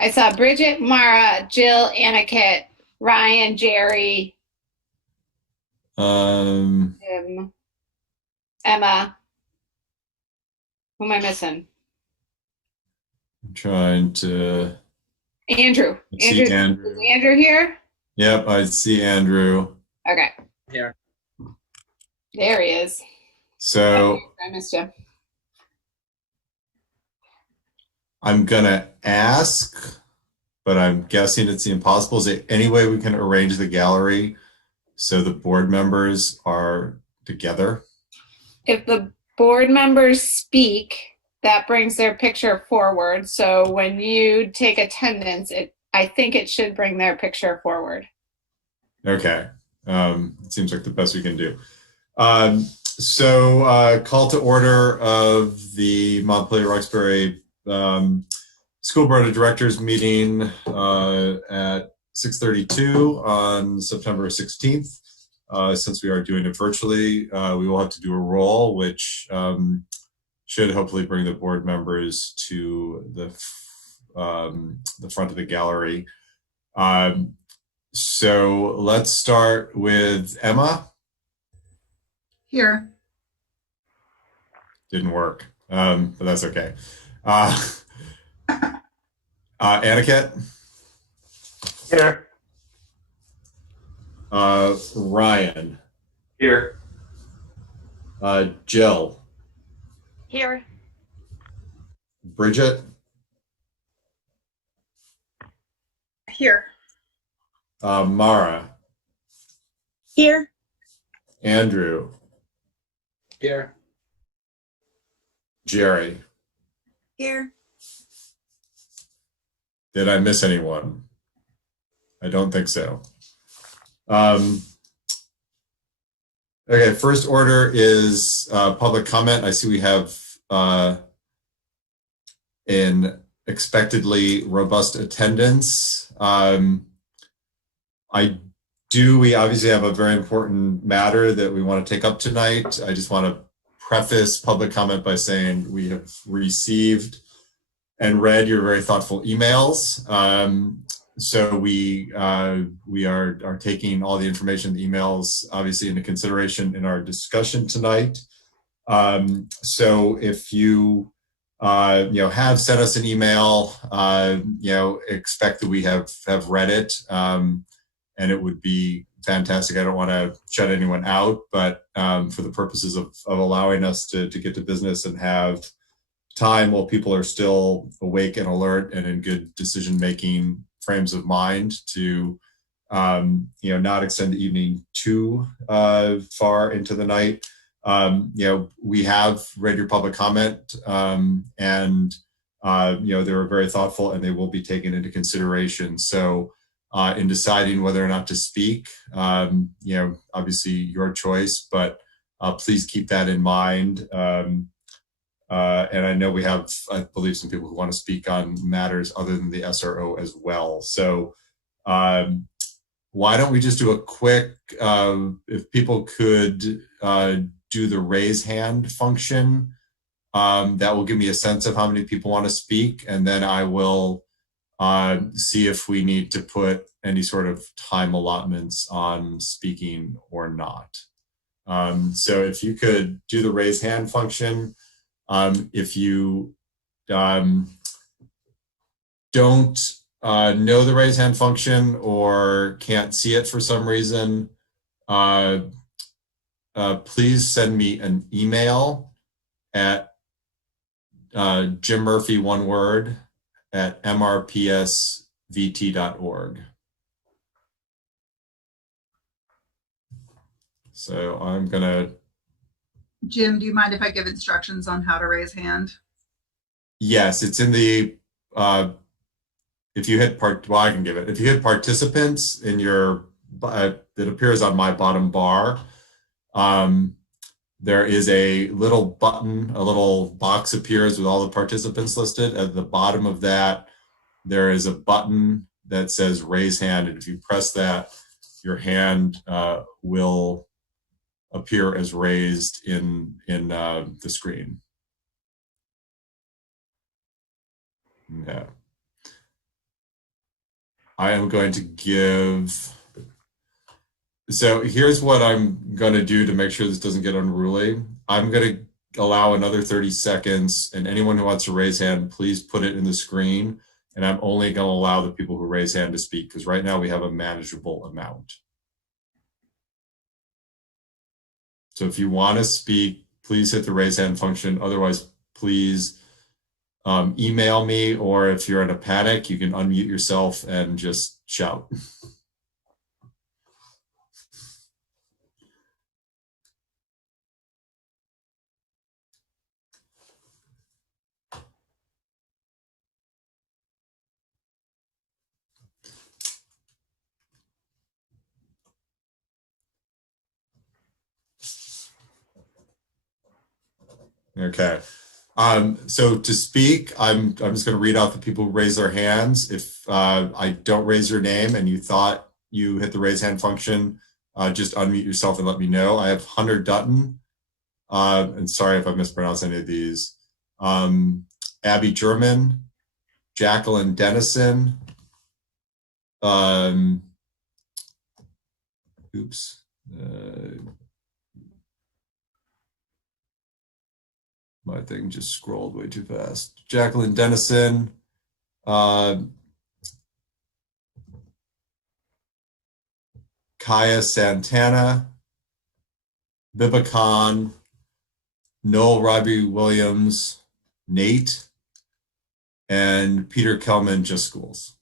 I saw Bridget, Mara, Jill, Anna-Kit, Ryan, Jerry, Um, Emma. Who am I missing? I'm trying to Andrew. see Is Andrew. Andrew here? Yep, I see Andrew. Okay. Here. There he is. So I missed you. I'm gonna ask, but I'm guessing it's impossible. Is there any way we can arrange the gallery so the board members are together? If the board members speak, that brings their picture forward. So when you take attendance, I think it should bring their picture forward. Okay. It seems like the best we can do. Call to order of the Montpelier-Roxbury School Board of Directors meeting at 6:32 on September 16th. Since we are doing it virtually, we will have to do a roll, which should hopefully bring the board members to the front of the gallery. So let's start with Emma. Here. Didn't work, but that's okay. Anna-Kit? Here. Ryan? Here. Jill? Here. Bridget? Here. Mara? Here. Andrew? Here. Jerry? Here. Did I miss anyone? I don't think so. Okay, first order is public comment. I see we have an expectedly robust attendance. We obviously have a very important matter that we want to take up tonight. I just want to preface public comment by saying we have received and read your very thoughtful emails. So we are taking all the information, the emails, obviously into consideration in our discussion tonight. So if you have sent us an email, expect that we have read it, and it would be fantastic. I don't want to shut anyone out, but for the purposes of allowing us to get to business and have time while people are still awake and alert and in good decision-making frames of mind to, not extend the evening too far into the night. We have read your public comment, and they were very thoughtful and they will be taken into consideration. So in deciding whether or not to speak, obviously your choice, but please keep that in mind. And I know we have, I believe, some people who want to speak on matters other than the SRO as well. So why don't we just do a quick, if people could do the raise hand function, that will give me a sense of how many people want to speak. And then I will see if we need to put any sort of time allotments on speaking or not. So if you could do the raise hand function. If you don't know the raise hand function or can't see it for some reason, please send me an email at Jim Murphy, one word, at mrpsvt.org. So I'm going to Jim, do you mind if I give instructions on how to raise hand? Yes, it's in the, if you hit I can give it. If you hit participants in your, it appears on my bottom bar. There is a little button, a little box appears with all the participants listed. At the bottom of that, there is a button that says raise hand. And if you press that, your hand will appear as raised in the screen. Yeah. I am going to give, so here's what I'm going to do to make sure this doesn't get unruly. I'm going to allow another 30 seconds, and anyone who wants to raise hand, please put it in the screen. And I'm only going to allow the people who raise hand to speak, because right now we have a manageable amount. So if you want to speak, please hit the raise hand function. Otherwise, please email me, or if you're in a panic, you can unmute yourself and just shout. Okay. So to speak, I'm just going to read out the people who raise their hands. If I don't raise your name and you thought you hit the raise hand function, just unmute yourself and let me know. I have Hunter Dutton, and sorry if I mispronounced any of these. Abby German, Jacqueline Dennison, oops. My thing just scrolled way too fast. Jacqueline Dennison, Kaya Santana, Biba Khan, Noel Robbie Williams, Nate, and Peter Kelman, Just Schools.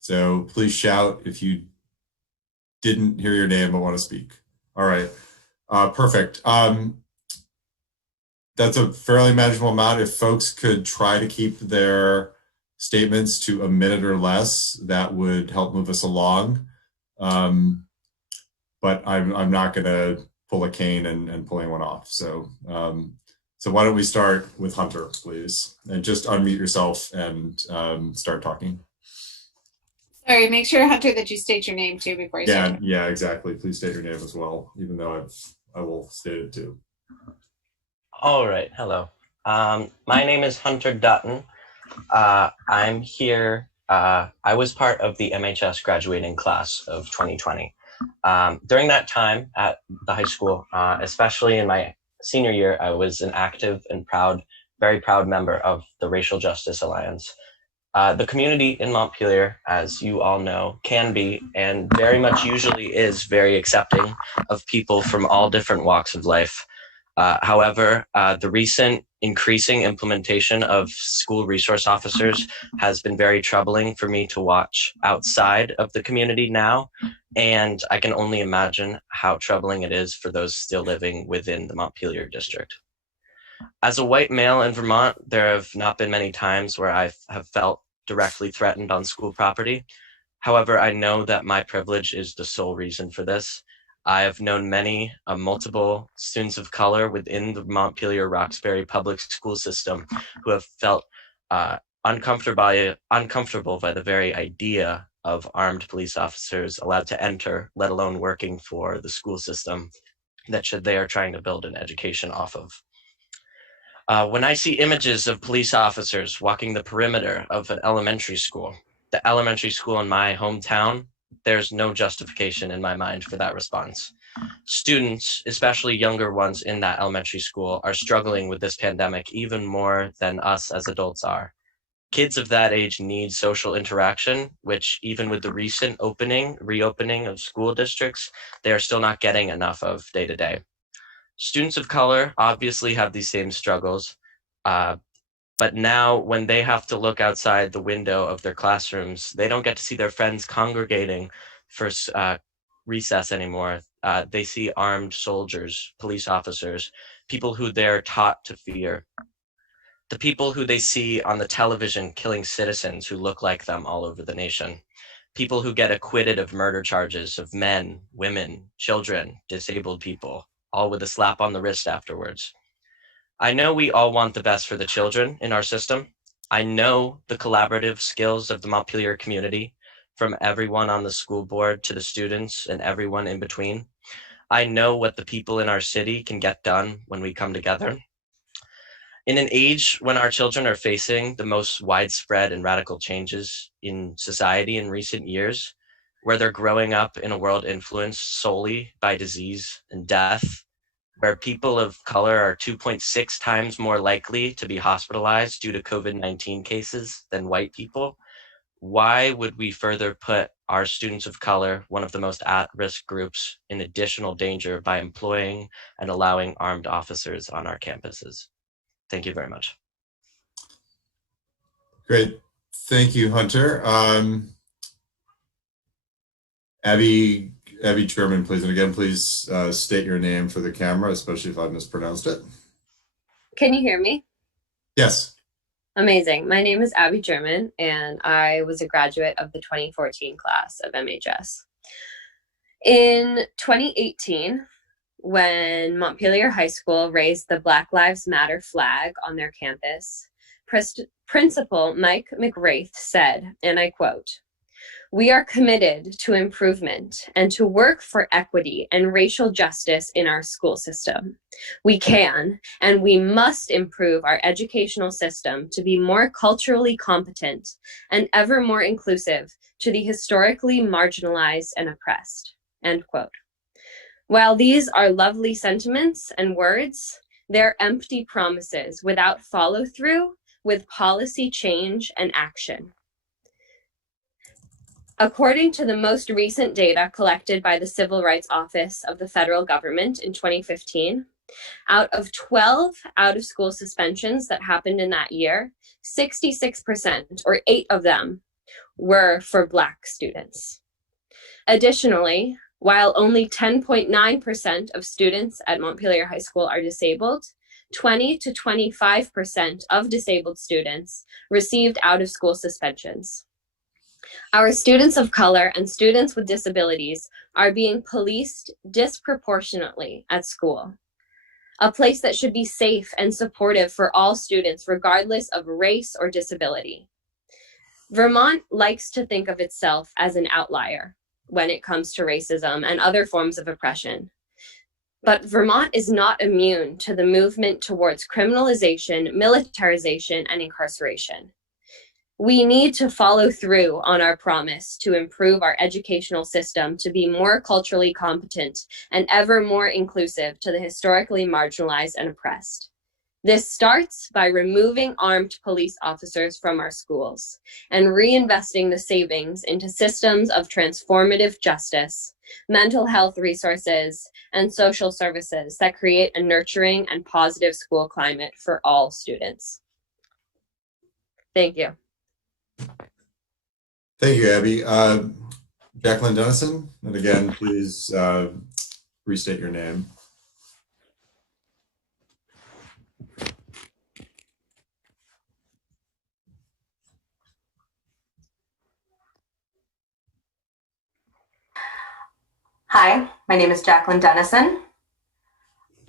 So please shout if you didn't hear your name but want to speak. All right, perfect. That's a fairly manageable amount. If folks could try to keep their statements to a minute or less, that would help move us along. But I'm not going to pull a cane and pull anyone off. So so why don't we start with Hunter, please, and just unmute yourself and start talking. Sorry, make sure, Hunter, that you state your name too before you start. Yeah, exactly. Please state your name as well, even though I will state it too. All right, hello. My name is Hunter Dutton. I'm here. I was part of the MHS graduating class of 2020. During that time at the high school, especially in my senior year, I was an active and very proud member of the Racial Justice Alliance. The community in Montpelier, as you all know, can be and very much usually is very accepting of people from all different walks of life. However, the recent increasing implementation of school resource officers has been very troubling for me to watch outside of the community now, and I can only imagine how troubling it is for those still living within the Montpelier district. As a white male in Vermont, there have not been many times where I have felt directly threatened on school property. However, I know that my privilege is the sole reason for this. I have known many multiple students of color within the Montpelier-Roxbury public school system who have felt uncomfortable by the very idea of armed police officers allowed to enter, let alone working for the school system that they are trying to build an education off of. When I see images of police officers walking the perimeter of an elementary school, the elementary school in my hometown, there's no justification in my mind for that response. Students, especially younger ones in that elementary school, are struggling with this pandemic even more than us as adults are. Kids of that age need social interaction, which even with the recent reopening of school districts, they are still not getting enough of day to day. Students of color obviously have these same struggles, but now when they have to look outside the window of their classrooms, they don't get to see their friends congregating for recess anymore. They see armed soldiers, police officers, people who they're taught to fear. The people who they see on the television killing citizens who look like them all over the nation. People who get acquitted of murder charges of men, women, children, disabled people, all with a slap on the wrist afterwards. I know we all want the best for the children in our system. I know the collaborative skills of the Montpelier community, from everyone on the school board to the students and everyone in between. I know what the people in our city can get done when we come together. In an age when our children are facing the most widespread and radical changes in society in recent years, where they're growing up in a world influenced solely by disease and death, where people of color are 2.6 times more likely to be hospitalized due to COVID-19 cases than white people, why would we further put our students of color, one of the most at-risk groups, in additional danger by employing and allowing armed officers on our campuses? Thank you very much. Great. Thank you, Hunter. Abby German, please. And again, please state your name for the camera, especially if I mispronounced it. Can you hear me? Yes. Amazing. My name is Abby German, and I was a graduate of the 2014 class of MHS. In 2018, when Montpelier High School raised the Black Lives Matter flag on their campus, Principal Mike McWraith said, and I quote, "We are committed to improvement and to work for equity and racial justice in our school system. We can and we must improve our educational system to be more culturally competent and ever more inclusive to the historically marginalized and oppressed." End quote. While these are lovely sentiments and words, they're empty promises without follow-through with policy change and action. According to the most recent data collected by the Civil Rights Office of the federal government in 2015, out of 12 out-of-school suspensions that happened in that year, 66%, or 8 of them, were for Black students. Additionally, while only 10.9% of students at Montpelier High School are disabled, 20 to 25% of disabled students received out-of-school suspensions. Our students of color and students with disabilities are being policed disproportionately at school, a place that should be safe and supportive for all students, regardless of race or disability. Vermont likes to think of itself as an outlier when it comes to racism and other forms of oppression. But Vermont is not immune to the movement towards criminalization, militarization, and incarceration. We need to follow through on our promise to improve our educational system to be more culturally competent and ever more inclusive to the historically marginalized and oppressed. This starts by removing armed police officers from our schools and reinvesting the savings into systems of transformative justice, mental health resources, and social services that create a nurturing and positive school climate for all students. Thank you. Thank you, Abby. Jacqueline Dennison, and again, please restate your name. Hi, my name is Jacqueline Dennison.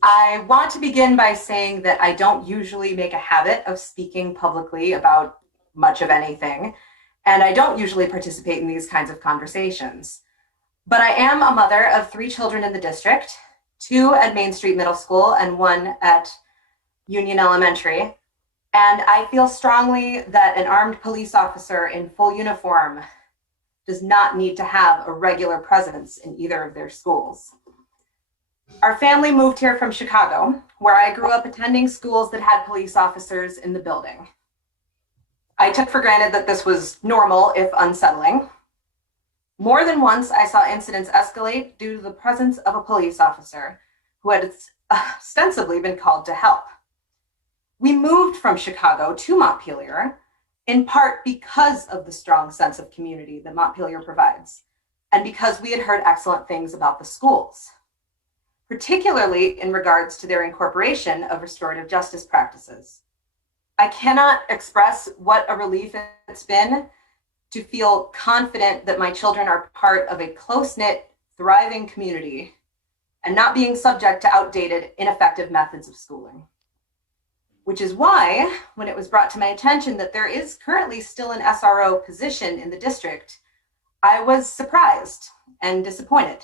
I want to begin by saying that I don't usually make a habit of speaking publicly about much of anything, and I don't usually participate in these kinds of conversations. But I am a mother of 3 children in the district, 2 at Main Street Middle School and 1 at Union Elementary. And I feel strongly that an armed police officer in full uniform does not need to have a regular presence in either of their schools. Our family moved here from Chicago, where I grew up attending schools that had police officers in the building. I took for granted that this was normal, if unsettling. More than once, I saw incidents escalate due to the presence of a police officer who had ostensibly been called to help. We moved from Chicago to Montpelier, in part because of the strong sense of community that Montpelier provides, and because we had heard excellent things about the schools, particularly in regards to their incorporation of restorative justice practices. I cannot express what a relief it's been to feel confident that my children are part of a close-knit, thriving community and not being subject to outdated, ineffective methods of schooling. Which is why, when it was brought to my attention that there is currently still an SRO position in the district, I was surprised and disappointed.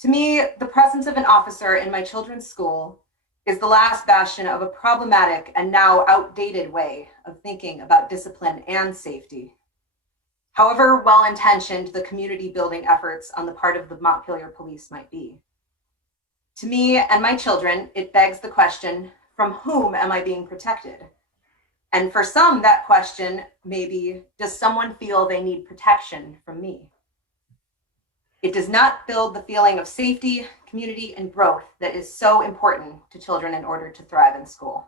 To me, the presence of an officer in my children's school is the last bastion of a problematic and now outdated way of thinking about discipline and safety. However well-intentioned the community building efforts on the part of the Montpelier Police might be. To me and my children, it begs the question, from whom am I being protected? And for some, that question may be, does someone feel they need protection from me? It does not build the feeling of safety, community, and growth that is so important to children in order to thrive in school.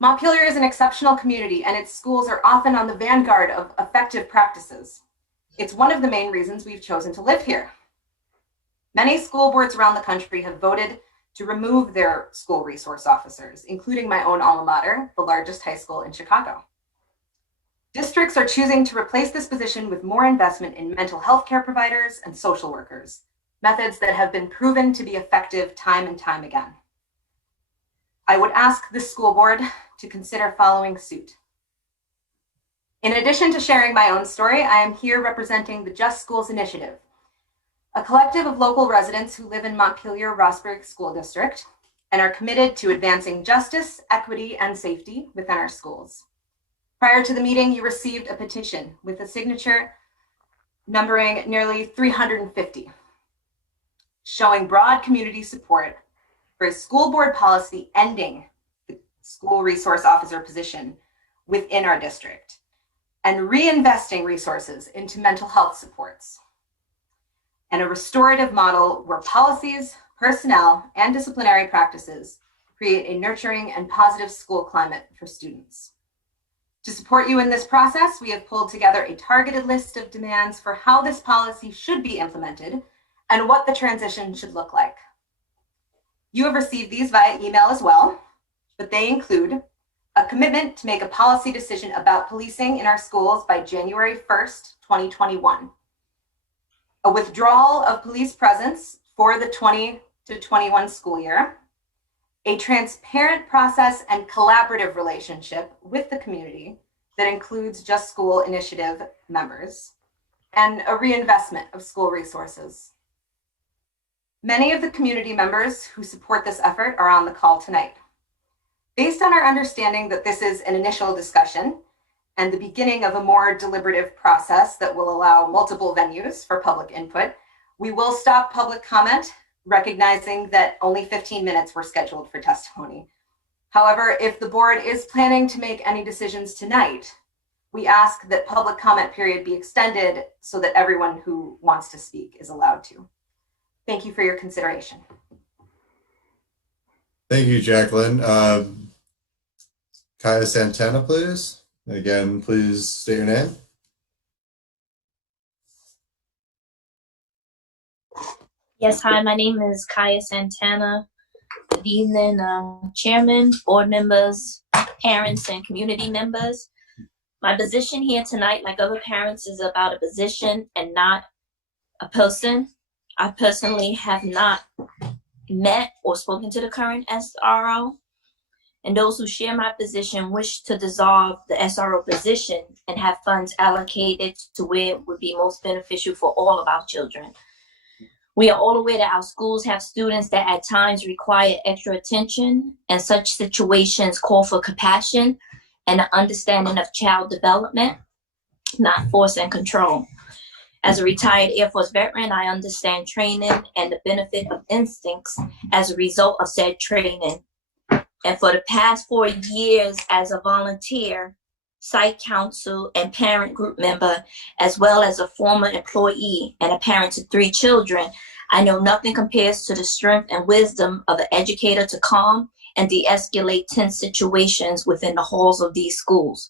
Montpelier is an exceptional community, and its schools are often on the vanguard of effective practices. It's one of the main reasons we've chosen to live here. Many school boards around the country have voted to remove their school resource officers, including my own alma mater, the largest high school in Chicago. Districts are choosing to replace this position with more investment in mental health care providers and social workers, methods that have been proven to be effective time and time again. I would ask this school board to consider following suit. In addition to sharing my own story, I am here representing the Just Schools Initiative, a collective of local residents who live in Montpelier-Roxbury School District and are committed to advancing justice, equity, and safety within our schools. Prior to the meeting, you received a petition with a signature numbering nearly 350, showing broad community support for a school board policy ending the school resource officer position within our district and reinvesting resources into mental health supports and a restorative model where policies, personnel, and disciplinary practices create a nurturing and positive school climate for students. To support you in this process, we have pulled together a targeted list of demands for how this policy should be implemented and what the transition should look like. You have received these via email as well, but they include a commitment to make a policy decision about policing in our schools by January 1st, 2021, a withdrawal of police presence for the 20 to 21 school year, a transparent process and collaborative relationship with the community that includes Just School Initiative members, and a reinvestment of school resources. Many of the community members who support this effort are on the call tonight. Based on our understanding that this is an initial discussion and the beginning of a more deliberative process that will allow multiple venues for public input, we will stop public comment, recognizing that only 15 minutes were scheduled for testimony. However, if the board is planning to make any decisions tonight, we ask that public comment period be extended so that everyone who wants to speak is allowed to. Thank you for your consideration. Thank you, Jacqueline. Kaya Santana, please. Again, please state your name. Yes, hi, my name is Kaya Santana. Good evening, Chairman, board members, parents, and community members. My position here tonight, like other parents, is about a position and not a person. I personally have not met or spoken to the current SRO, and those who share my position wish to dissolve the SRO position and have funds allocated to where it would be most beneficial for all of our children. We are all aware that our schools have students that at times require extra attention, and such situations call for compassion and an understanding of child development, not force and control. As a retired Air Force veteran, I understand training and the benefit of instincts as a result of said training. And for the past 4 years as a volunteer, site council, and parent group member, as well as a former employee and a parent to 3 children, I know nothing compares to the strength and wisdom of an educator to calm and de-escalate tense situations within the halls of these schools.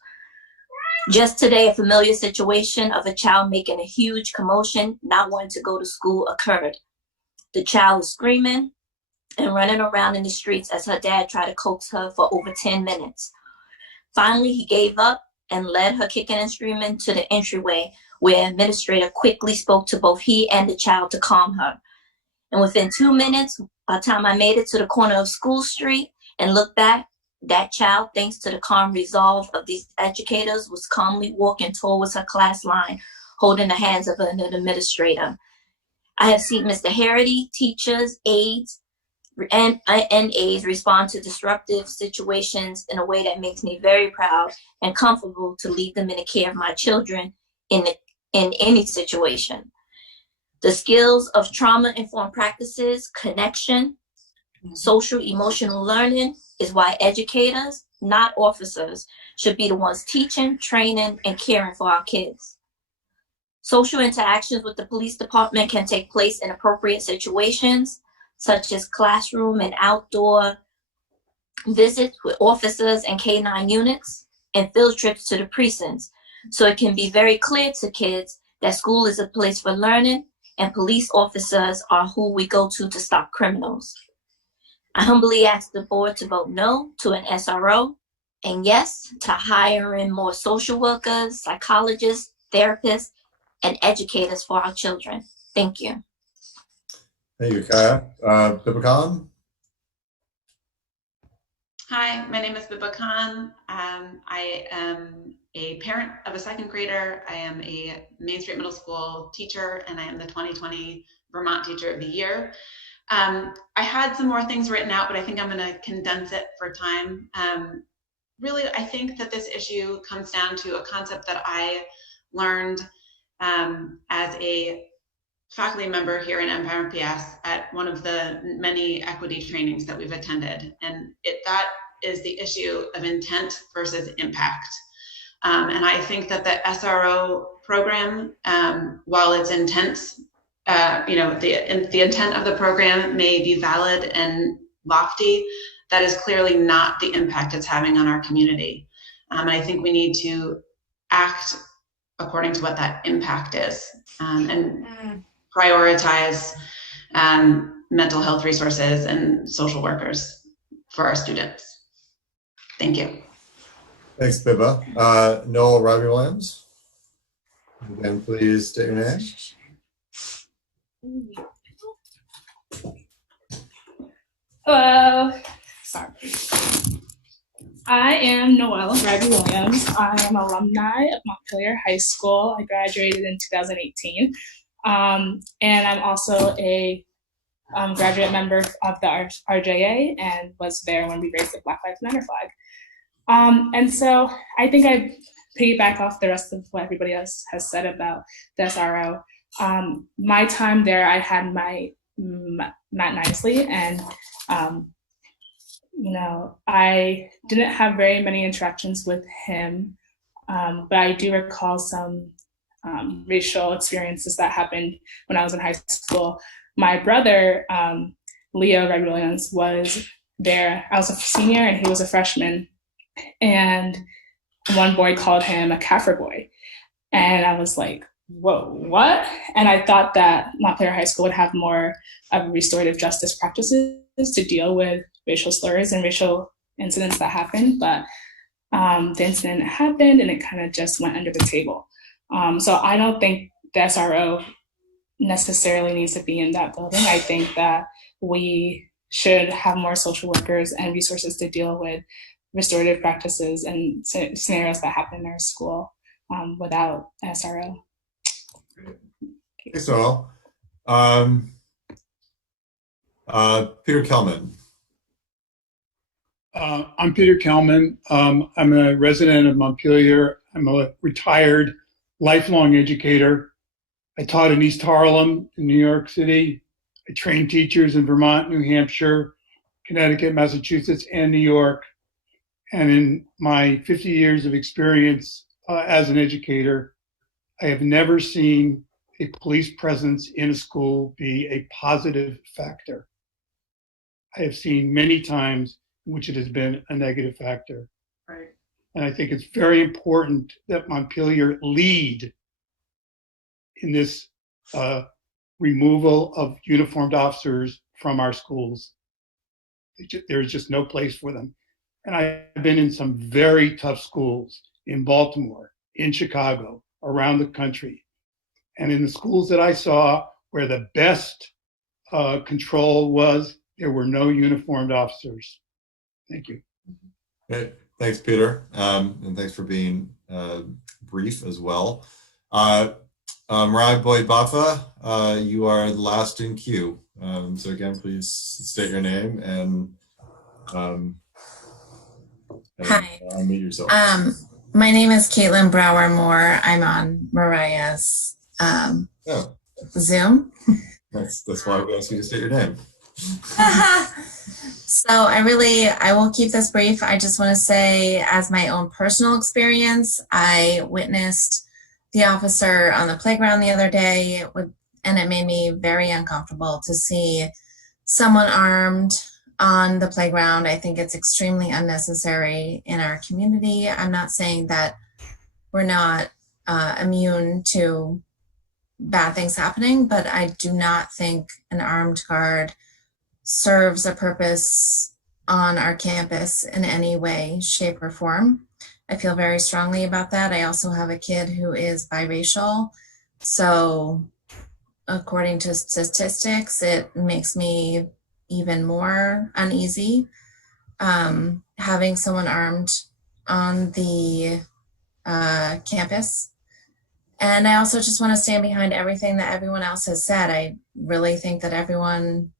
Just today, a familiar situation of a child making a huge commotion, not wanting to go to school occurred. The child was screaming and running around in the streets as her dad tried to coax her for over 10 minutes. Finally, he gave up and led her kicking and screaming to the entryway, where an administrator quickly spoke to both he and the child to calm her. And within 2 minutes, by the time I made it to the corner of School Street and looked back, that child, thanks to the calm resolve of these educators, was calmly walking towards her class line, holding the hands of an administrator. I have seen Mr. Harity, teachers, aides, and aides respond to disruptive situations in a way that makes me very proud and comfortable to leave them in the care of my children in any situation. The skills of trauma-informed practices, connection, social emotional learning is why educators, not officers, should be the ones teaching, training, and caring for our kids. Social interactions with the police department can take place in appropriate situations, such as classroom and outdoor visits with officers and K-9 units, and field trips to the precincts. So it can be very clear to kids that school is a place for learning and police officers are who we go to stop criminals. I humbly ask the board to vote no to an SRO and yes to hiring more social workers, psychologists, therapists, and educators for our children. Thank you. Thank you, Kaya. Bibba Khan? Hi, my name is Bibba Khan. I am a parent of a second grader. I am a Main Street Middle School teacher, and I am the 2020 Vermont Teacher of the Year. I had some more things written out, but I think I'm going to condense it for time. Really, I think that this issue comes down to a concept that I learned as a faculty member here in Empire PS at one of the many equity trainings that we've attended. And that is the issue of intent versus impact. And I think that the SRO program, while it's intense, the intent of the program may be valid and lofty, that is clearly not the impact it's having on our community. And I think we need to act according to what that impact is, and prioritize mental health resources and social workers for our students. Thank you. Thanks, Bibba. Noel Robbie Williams. Again, please state your name. Hello. Sorry. I am Noelle Robbie Williams. I am an alumni of Montpelier High School. I graduated in 2018. And I'm also a graduate member of the RJA and was there when we raised the Black Lives Matter flag. And so I think I piggyback off the rest of what everybody else has said about the SRO. My time there, I had my Matt Nisley, and I didn't have very many interactions with him, but I do recall some racial experiences that happened when I was in high school. My brother, Leo Red Williams, was there. I was a senior and he was a freshman. And one boy called him a Kaffir boy. And I was like, whoa, what? And I thought that Montpelier High School would have more of restorative justice practices to deal with racial slurs and racial incidents that happened. But the incident happened and it kind of just went under the table. So I don't think the SRO necessarily needs to be in that building. I think that we should have more social workers and resources to deal with restorative practices and scenarios that happen in our school without SRO. Thanks, Noel. Peter Kelman. I'm Peter Kelman. I'm a resident of Montpelier. I'm a retired lifelong educator. I taught in East Harlem in New York City. I trained teachers in Vermont, New Hampshire, Connecticut, Massachusetts, and New York. And in my 50 years of experience as an educator, I have never seen a police presence in a school be a positive factor. I have seen many times in which it has been a negative factor. Right. And I think it's very important that Montpelier lead in this removal of uniformed officers from our schools. There's just no place for them. And I've been in some very tough schools in Baltimore, in Chicago, around the country. And in the schools that I saw where the best control was, there were no uniformed officers. Thank you. Okay. Thanks, Peter. And thanks for being brief as well. Mariah Boyd Baffa, you are last in queue. So again, please state your name and Hi. Unmute yourself. My name is Caitlin Brower Moore. I'm on Mariah's Zoom. That's why we asked you to state your name. So I will keep this brief. I just want to say, as my own personal experience, I witnessed the officer on the playground the other day, and it made me very uncomfortable to see someone armed on the playground. I think it's extremely unnecessary in our community. I'm not saying that we're not immune to bad things happening, but I do not think an armed guard serves a purpose on our campus in any way, shape, or form. I feel very strongly about that. I also have a kid who is biracial, so according to statistics, it makes me even more uneasy having someone armed on the campus. And I also just want to stand behind everything that everyone else has said. I really think that everyone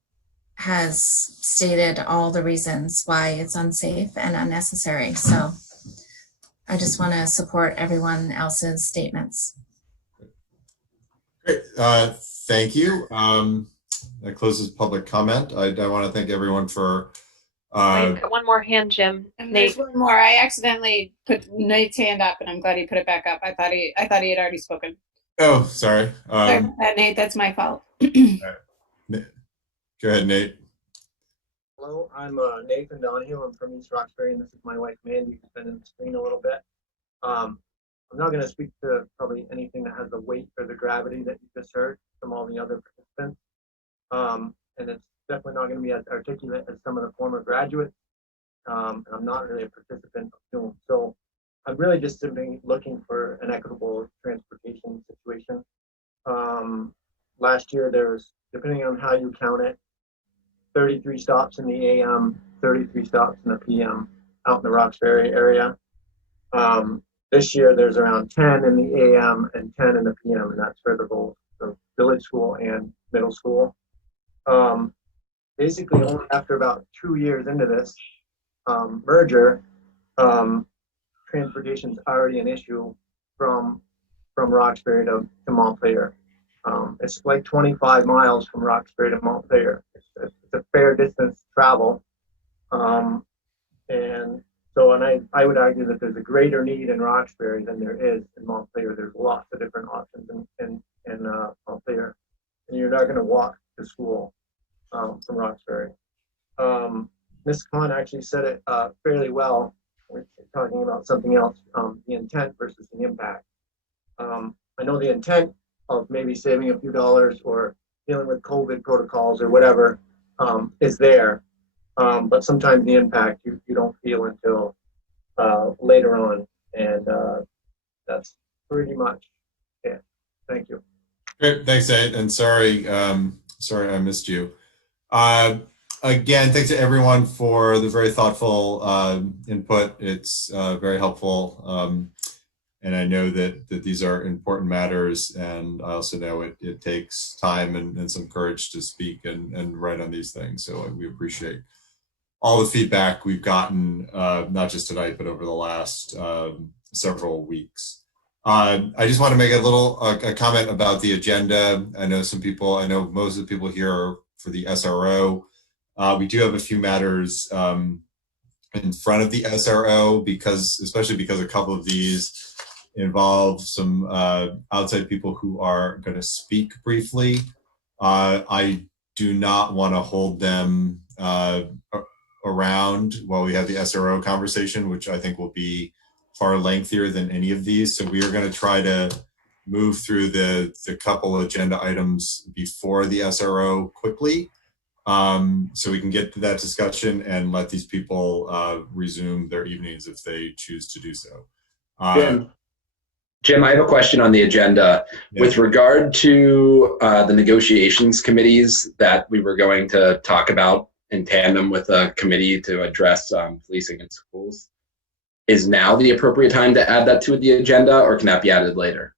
has stated all the reasons why it's unsafe and unnecessary. So I just want to support everyone else's statements. Great. Thank you. That closes public comment. I want to thank everyone for. Wait, got one more hand, Jim. And there's one more. I accidentally put Nate's hand up, and I'm glad he put it back up. I thought he had already spoken. Oh, sorry. Sorry about that, Nate. That's my fault. Go ahead, Nate. Hello, I'm Nathan Donahue. I'm from East Roxbury, and this is my wife, Mandy, who's been in the screen a little bit. I'm not going to speak to probably anything that has the weight or the gravity that you just heard from all the other participants. And it's definitely not going to be as articulate as some of the former graduates. And I'm not really a participant of Zoom. So I'm really just simply looking for an equitable transportation situation. Last year, there was, depending on how you count it, 33 stops in the AM, 33 stops in the PM out in the Roxbury area. This year, there's around 10 in the AM and 10 in the PM, and that's for the village school and middle school. Basically, only after about 2 years into this merger, transportation's already an issue from Roxbury to Montpelier. It's like 25 miles from Roxbury to Montpelier. It's a fair distance to travel. And I would argue that there's a greater need in Roxbury than there is in Montpelier. There's lots of different options in Montpelier. And you're not going to walk to school from Roxbury. Ms. Khan actually said it fairly well. We're talking about something else, the intent versus the impact. I know the intent of maybe saving a few dollars or dealing with COVID protocols or whatever is there. But sometimes the impact you don't feel until later on. And that's pretty much it. Thank you. Great. Thanks, Nate. And sorry I missed you. Again, thanks to everyone for the very thoughtful input. It's very helpful. And I know that these are important matters, and I also know it takes time and some courage to speak and write on these things. So we appreciate all the feedback we've gotten, not just tonight, but over the last several weeks. I just want to make a comment about the agenda. I know most of the people here are for the SRO. We do have a few matters in front of the SRO especially because a couple of these involve some outside people who are going to speak briefly. I do not want to hold them around while we have the SRO conversation, which I think will be far lengthier than any of these. So we are going to try to move through the couple agenda items before the SRO quickly, so we can get to that discussion and let these people resume their evenings if they choose to do so. Jim, I have a question on the agenda. Yeah. With regard to the negotiations committees that we were going to talk about in tandem with a committee to address policing in schools, is now the appropriate time to add that to the agenda, or can that be added later?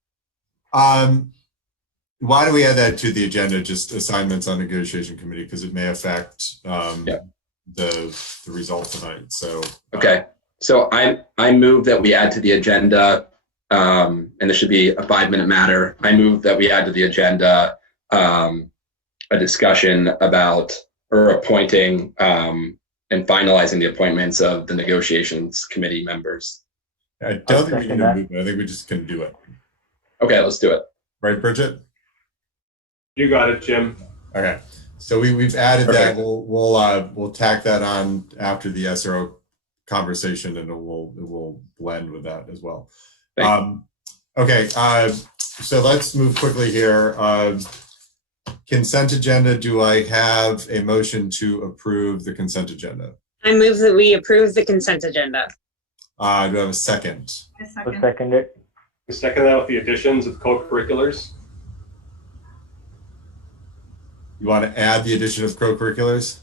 why do we add that to the agenda, just assignments on negotiation committee, because it may affect the result tonight. So okay. So I move that we add to the agenda, and this should be a 5-minute matter. I move that we add to the agenda a discussion about or appointing and finalizing the appointments of the negotiations committee members. I don't think we need to move it. I think we just can do it. Okay, let's do it. Right, Bridget? You got it, Jim. Okay. So we've added Perfect. that. We'll tack that on after the SRO conversation, and it will blend with that as well. Okay. So let's move quickly here. Consent agenda. Do I have a motion to approve the consent agenda? I move that we approve the consent agenda. Do I have a second? I'll second it. I second that with the additions of co-curriculars. You want to add the addition of co-curriculars?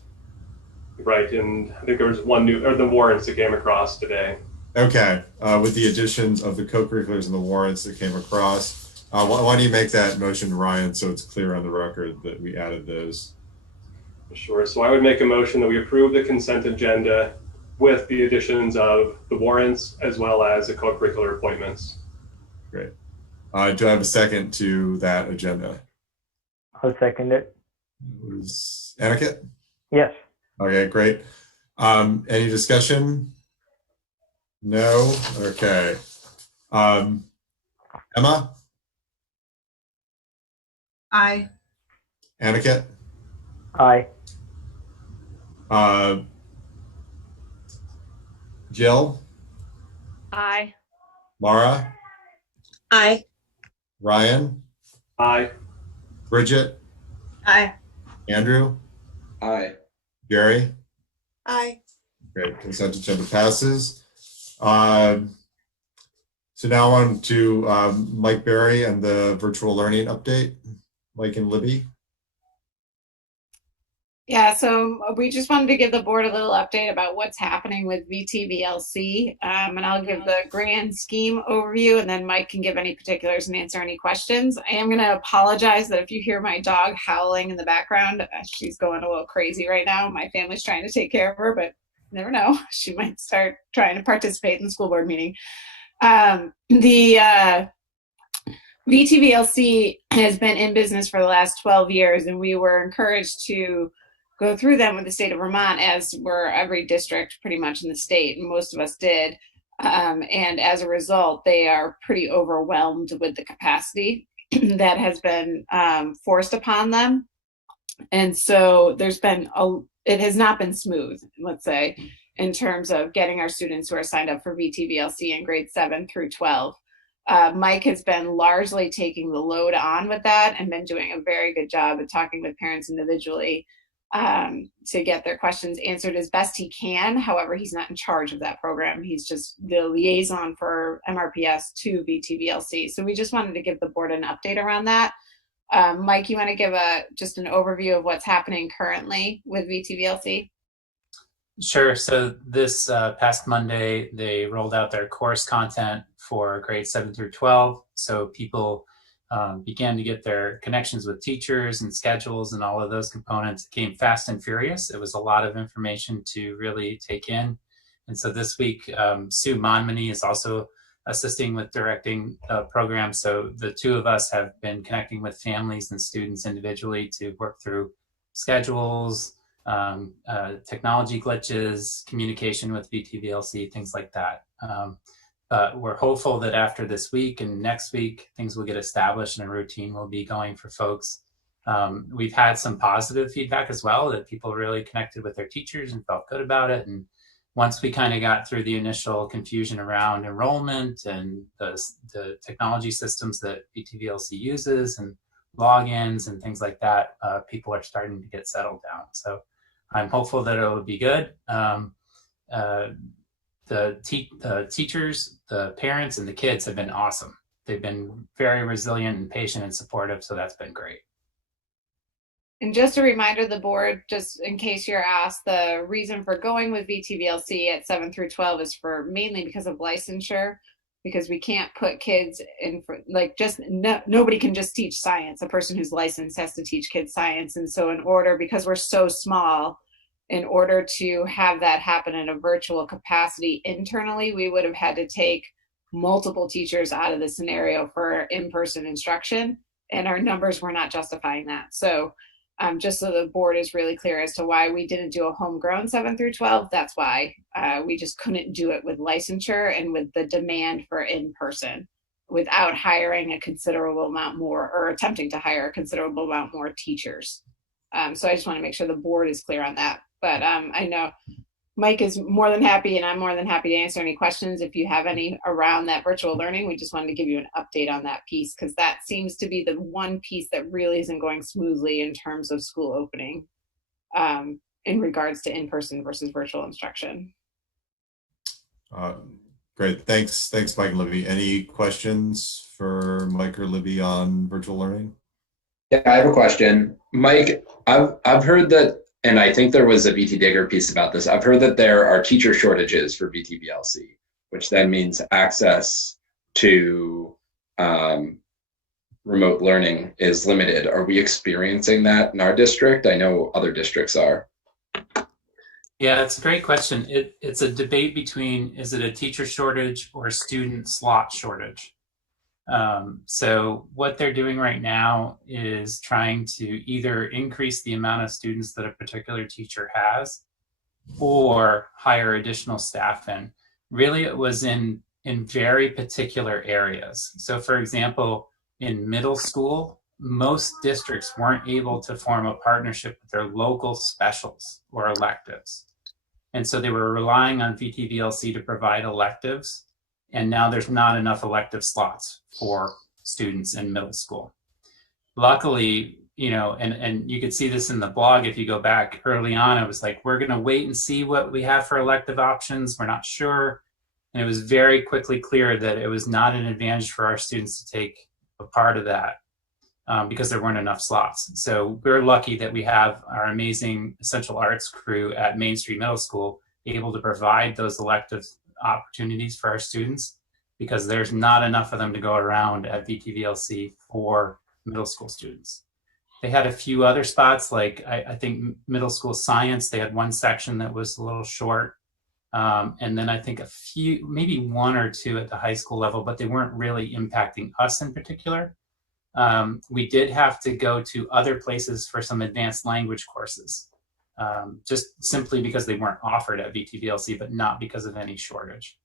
Right, and I think there was one new, or the warrants that came across today. Okay, with the additions of the co-curriculars and the warrants that came across. Why don't you make that motion, Ryan, so it's clear on the record that we added those? Sure, so I would make a motion that we approve the consent agenda with the additions of the warrants as well as the co-curricular appointments. Great. Do I have a second to that agenda? I'll second it. Was Aniket? Yes. Okay, great. Any discussion? No? Okay. Emma? Aye. Aniket? Aye. Jill? Aye. Mara? Aye. Ryan? Aye. Bridget? Aye. Andrew? Aye. Jerry? Aye. Great, consent agenda passes. So now on to Mike Berry and the virtual learning update. Mike and Libby. Yeah, so we just wanted to give the board a little update about what's happening with VTVLC. And I'll give the grand scheme overview, and then Mike can give any particulars and answer any questions. I am going to apologize that if you hear my dog howling in the background, she's going a little crazy right now. My family's trying to take care of her, but you never know. She might start trying to participate in the school board meeting. The VTVLC has been in business for the last 12 years, and we were encouraged to go through them with the state of Vermont, as were every district pretty much in the state, and most of us did. And as a result, they are pretty overwhelmed with the capacity that has been forced upon them. And so there's been, it has not been smooth, let's say, in terms of getting our students who are signed up for VTVLC in grades 7 through 12. Mike has been largely taking the load on with that and been doing a very good job of talking with parents individually to get their questions answered as best he can. However, he's not in charge of that program. He's just the liaison for MRPS to VTVLC. So we just wanted to give the board an update around that. Mike, you want to give just an overview of what's happening currently with VTVLC? Sure. So this past Monday, they rolled out their course content for grades 7 through 12. So people began to get their connections with teachers and schedules and all of those components. It came fast and furious. It was a lot of information to really take in. And so this week, Sue Monmany is also assisting with directing the program. So the two of us have been connecting with families and students individually to work through schedules, technology glitches, communication with VTVLC, things like that. But we're hopeful that after this week and next week, things will get established and a routine will be going for folks. We've had some positive feedback as well, that people really connected with their teachers and felt good about it. And once we kind of got through the initial confusion around enrollment and the technology systems that VTVLC uses and logins and things like that, people are starting to get settled down. So I'm hopeful that it will be good. The teachers, the parents, and the kids have been awesome. They've been very resilient and patient and supportive, so that's been great. And just a reminder, the board, just in case you're asked, the reason for going with VTVLC at 7 through 12 is for mainly because of licensure. because we can't put kids in for, like, just nobody can just teach science. A person who's licensed has to teach kids science. And so in order, because we're so small, in order to have that happen in a virtual capacity internally, we would have had to take multiple teachers out of the scenario for in-person instruction, and our numbers were not justifying that. So just so the board is really clear as to why we didn't do a homegrown 7 through 12, that's why we just couldn't do it with licensure and with the demand for in-person without hiring a considerable amount more, or attempting to hire a considerable amount more teachers. So I just want to make sure the board is clear on that. But I know Mike is more than happy, and I'm more than happy to answer any questions if you have any around that virtual learning. We just wanted to give you an update on that piece, because that seems to be the one piece that really isn't going smoothly in terms of school opening in regards to in-person versus virtual instruction. Great, thanks Mike and Libby. Any questions for Mike or Libby on virtual learning? Yeah, I have a question. Mike, I've heard that, and I think there was a VT Digger piece about this. I've heard that there are teacher shortages for VTVLC, which then means access to remote learning is limited. Are we experiencing that in our district? I know other districts are. Yeah, it's a great question. It's a debate between, is it a teacher shortage or a student slot shortage? So what they're doing right now is trying to either increase the amount of students that a particular teacher has, or hire additional staff in. Really, it was in very particular areas. So for example, in middle school, most districts weren't able to form a partnership with their local specials or electives. And so they were relying on VTVLC to provide electives. And now there's not enough elective slots for students in middle school. Luckily, you know, and you could see this in the blog if you go back early on, it was like, we're going to wait and see what we have for elective options. We're not sure. And it was very quickly clear that it was not an advantage for our students to take a part of that because there weren't enough slots. So we're lucky that we have our amazing essential arts crew at Main Street Middle School able to provide those elective opportunities for our students, because there's not enough of them to go around at VTVLC for middle school students. They had a few other spots, like I think middle school science, they had one section that was a little short. And then I think a few, maybe one or two at the high school level, but they weren't really impacting us in particular. We did have to go to other places for some advanced language courses, just simply because they weren't offered at VTVLC, but not because of any shortage.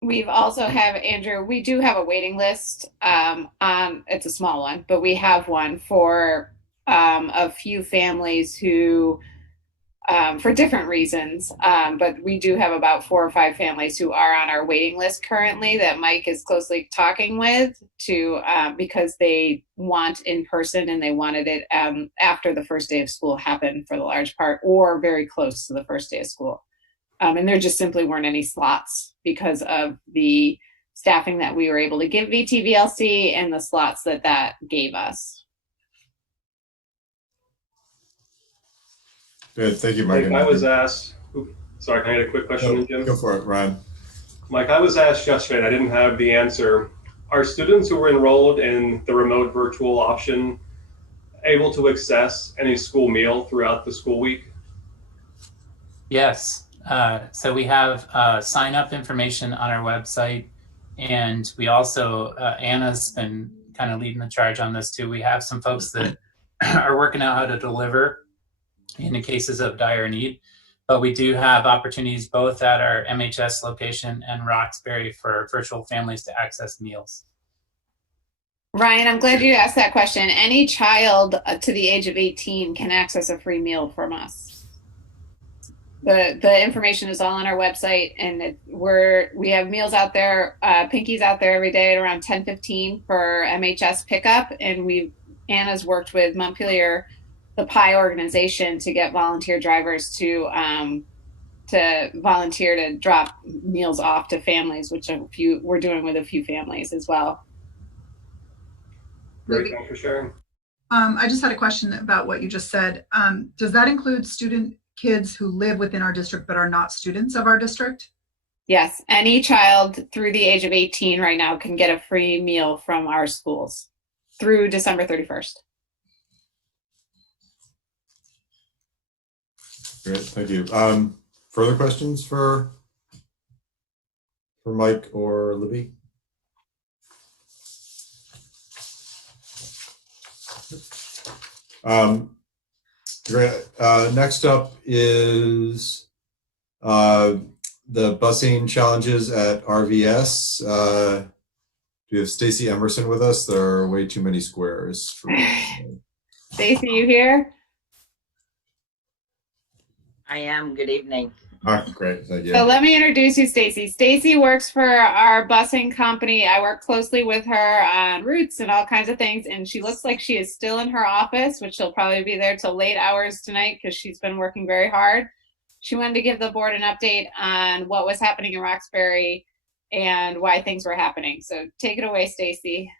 We've also have, Andrew, we do have a waiting list it's a small one, but we have one for a few families who, for different reasons, but we do have about 4 or 5 families who are on our waiting list currently that Mike is closely talking with to because they want in person, and they wanted it after the first day of school happened for the large part, or very close to the first day of school. And there just simply weren't any slots because of the staffing that we were able to give VTVLC and the slots that gave us. Good, thank you, Mike. Mike, I was asked, sorry, can I get a quick question, Jim? Go for it, Ryan. Mike, I was asked yesterday, and I didn't have the answer. Are students who were enrolled in the remote virtual option able to access any school meal throughout the school week? Yes. So we have sign up information on our website, and we also, Anna's been kind of leading the charge on this too. We have some folks that are working out how to deliver in the cases of dire need, but we do have opportunities both at our MHS location and Roxbury for virtual families to access meals. Ryan, I'm glad you asked that question. Any child to the age of 18 can access a free meal from us. The information is all on our website, and we have meals out there, Pinky's out there every day at around 10:15 for MHS pickup, and Anna's worked with Montpelier, the PI organization, to get volunteer drivers to volunteer to drop meals off to families, which we're doing with a few families as well. Great, thanks for sharing. I just had a question about what you just said. Does that include kids who live within our district but are not students of our district? Yes, any child through the age of 18 right now can get a free meal from our schools through December 31st. Great, thank you. Further questions for Mike or Libby? Great. Next up is the busing challenges at RVS. Do we have Stacy Emerson with us? There are way too many squares for Stacy, you here? I am. Good evening. Great, thank you. So let me introduce you, Stacy. Stacy works for our busing company. I work closely with her on routes and all kinds of things, and she looks like she is still in her office, which she'll probably be there till late hours tonight because she's been working very hard. She wanted to give the board an update on what was happening in Roxbury and why things were happening. So take it away, Stacy.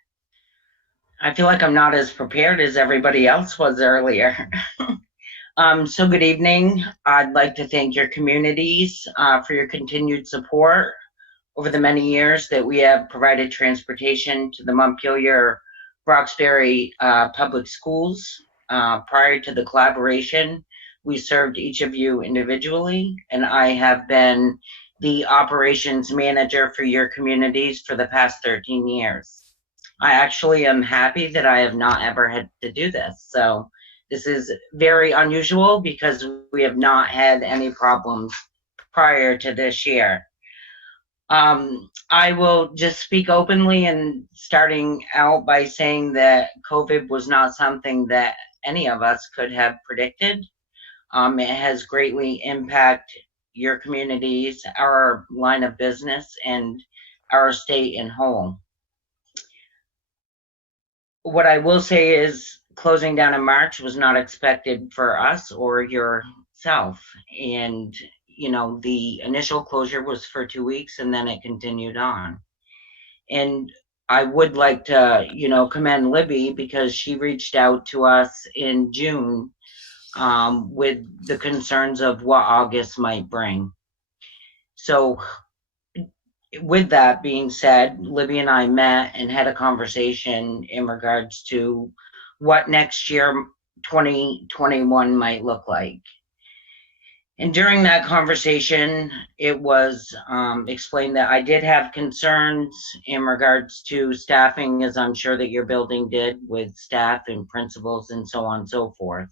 I feel like I'm not as prepared as everybody else was earlier. So good evening. I'd like to thank your communities for your continued support over the many years that we have provided transportation to the Montpelier-Roxbury public schools. Prior to the collaboration, we served each of you individually, and I have been the operations manager for your communities for the past 13 years. I actually am happy that I have not ever had to do this. So this is very unusual because we have not had any problems prior to this year. I will just speak openly and starting out by saying that COVID was not something that any of us could have predicted. It has greatly impacted your communities, our line of business, and our state in whole. What I will say is closing down in March was not expected for us or yourself. And, you know, the initial closure was for 2 weeks and then it continued on. And I would like to, you know, commend Libby because she reached out to us in June with the concerns of what August might bring. So with that being said, Libby and I met and had a conversation in regards to what next year, 2021, might look like. And during that conversation, it was explained that I did have concerns in regards to staffing, as I'm sure that your building did with staff and principals and so on and so forth.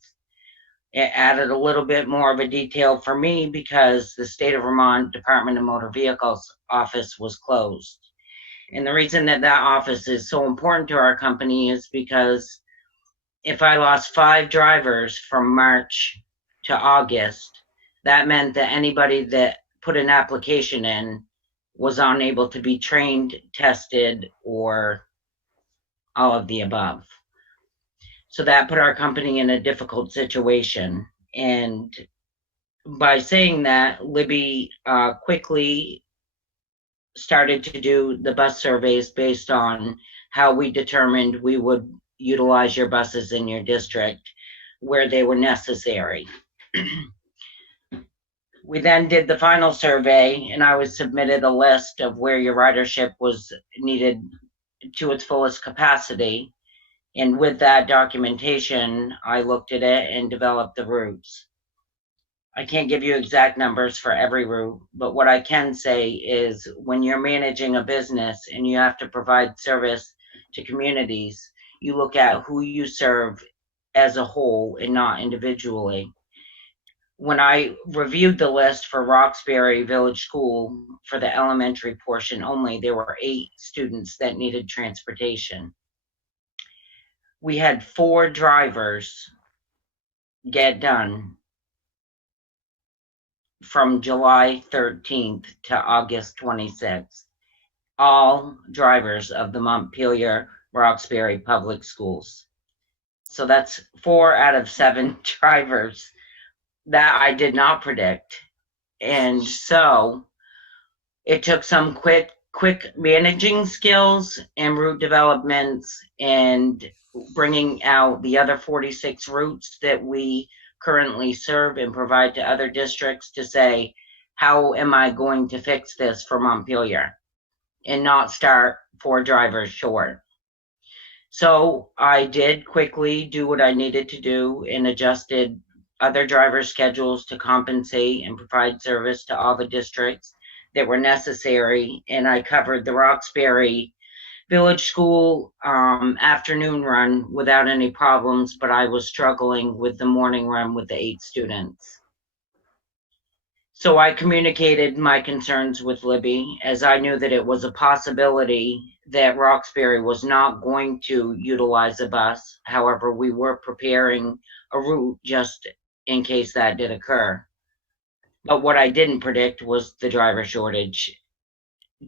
It added a little bit more of a detail for me because the state of Vermont Department of Motor Vehicles office was closed. And the reason that that office is so important to our company is because if I lost 5 drivers from March to August, that meant that anybody that put an application in was unable to be trained, tested, or all of the above. So that put our company in a difficult situation. And by saying that, Libby quickly started to do the bus surveys based on how we determined we would utilize your buses in your district where they were necessary. We then did the final survey and I was submitted a list of where your ridership was needed to its fullest capacity. And with that documentation, I looked at it and developed the routes. I can't give you exact numbers for every route, but what I can say is when you're managing a business and you have to provide service to communities, you look at who you serve as a whole and not individually. When I reviewed the list for Roxbury Village School for the elementary portion only, there were 8 students that needed transportation. We had 4 drivers get done from July 13th to August 26th. All drivers of the Montpelier-Roxbury Public Schools. So that's 4 out of 7 drivers that I did not predict. And so it took some quick managing skills and route developments and bringing out the other 46 routes that we currently serve and provide to other districts to say, how am I going to fix this for Montpelier and not start 4 drivers short? So I did quickly do what I needed to do and adjusted other drivers' schedules to compensate and provide service to all the districts that were necessary. And I covered the Roxbury Village School afternoon run without any problems, but I was struggling with the morning run with the 8 students. So I communicated my concerns with Libby, as I knew that it was a possibility that Roxbury was not going to utilize a bus. However, we were preparing a route just in case that did occur. But what I didn't predict was the driver shortage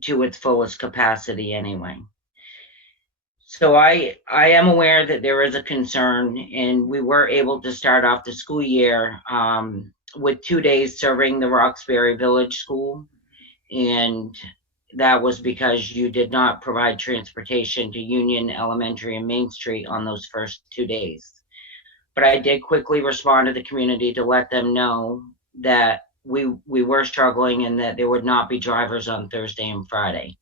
to its fullest capacity anyway. So I am aware that there is a concern, and we were able to start off the school year with 2 days serving the Roxbury Village School, and that was because you did not provide transportation to Union Elementary and Main Street on those first 2 days. But I did quickly respond to the community to let them know that we were struggling and that there would not be drivers on Thursday and Friday.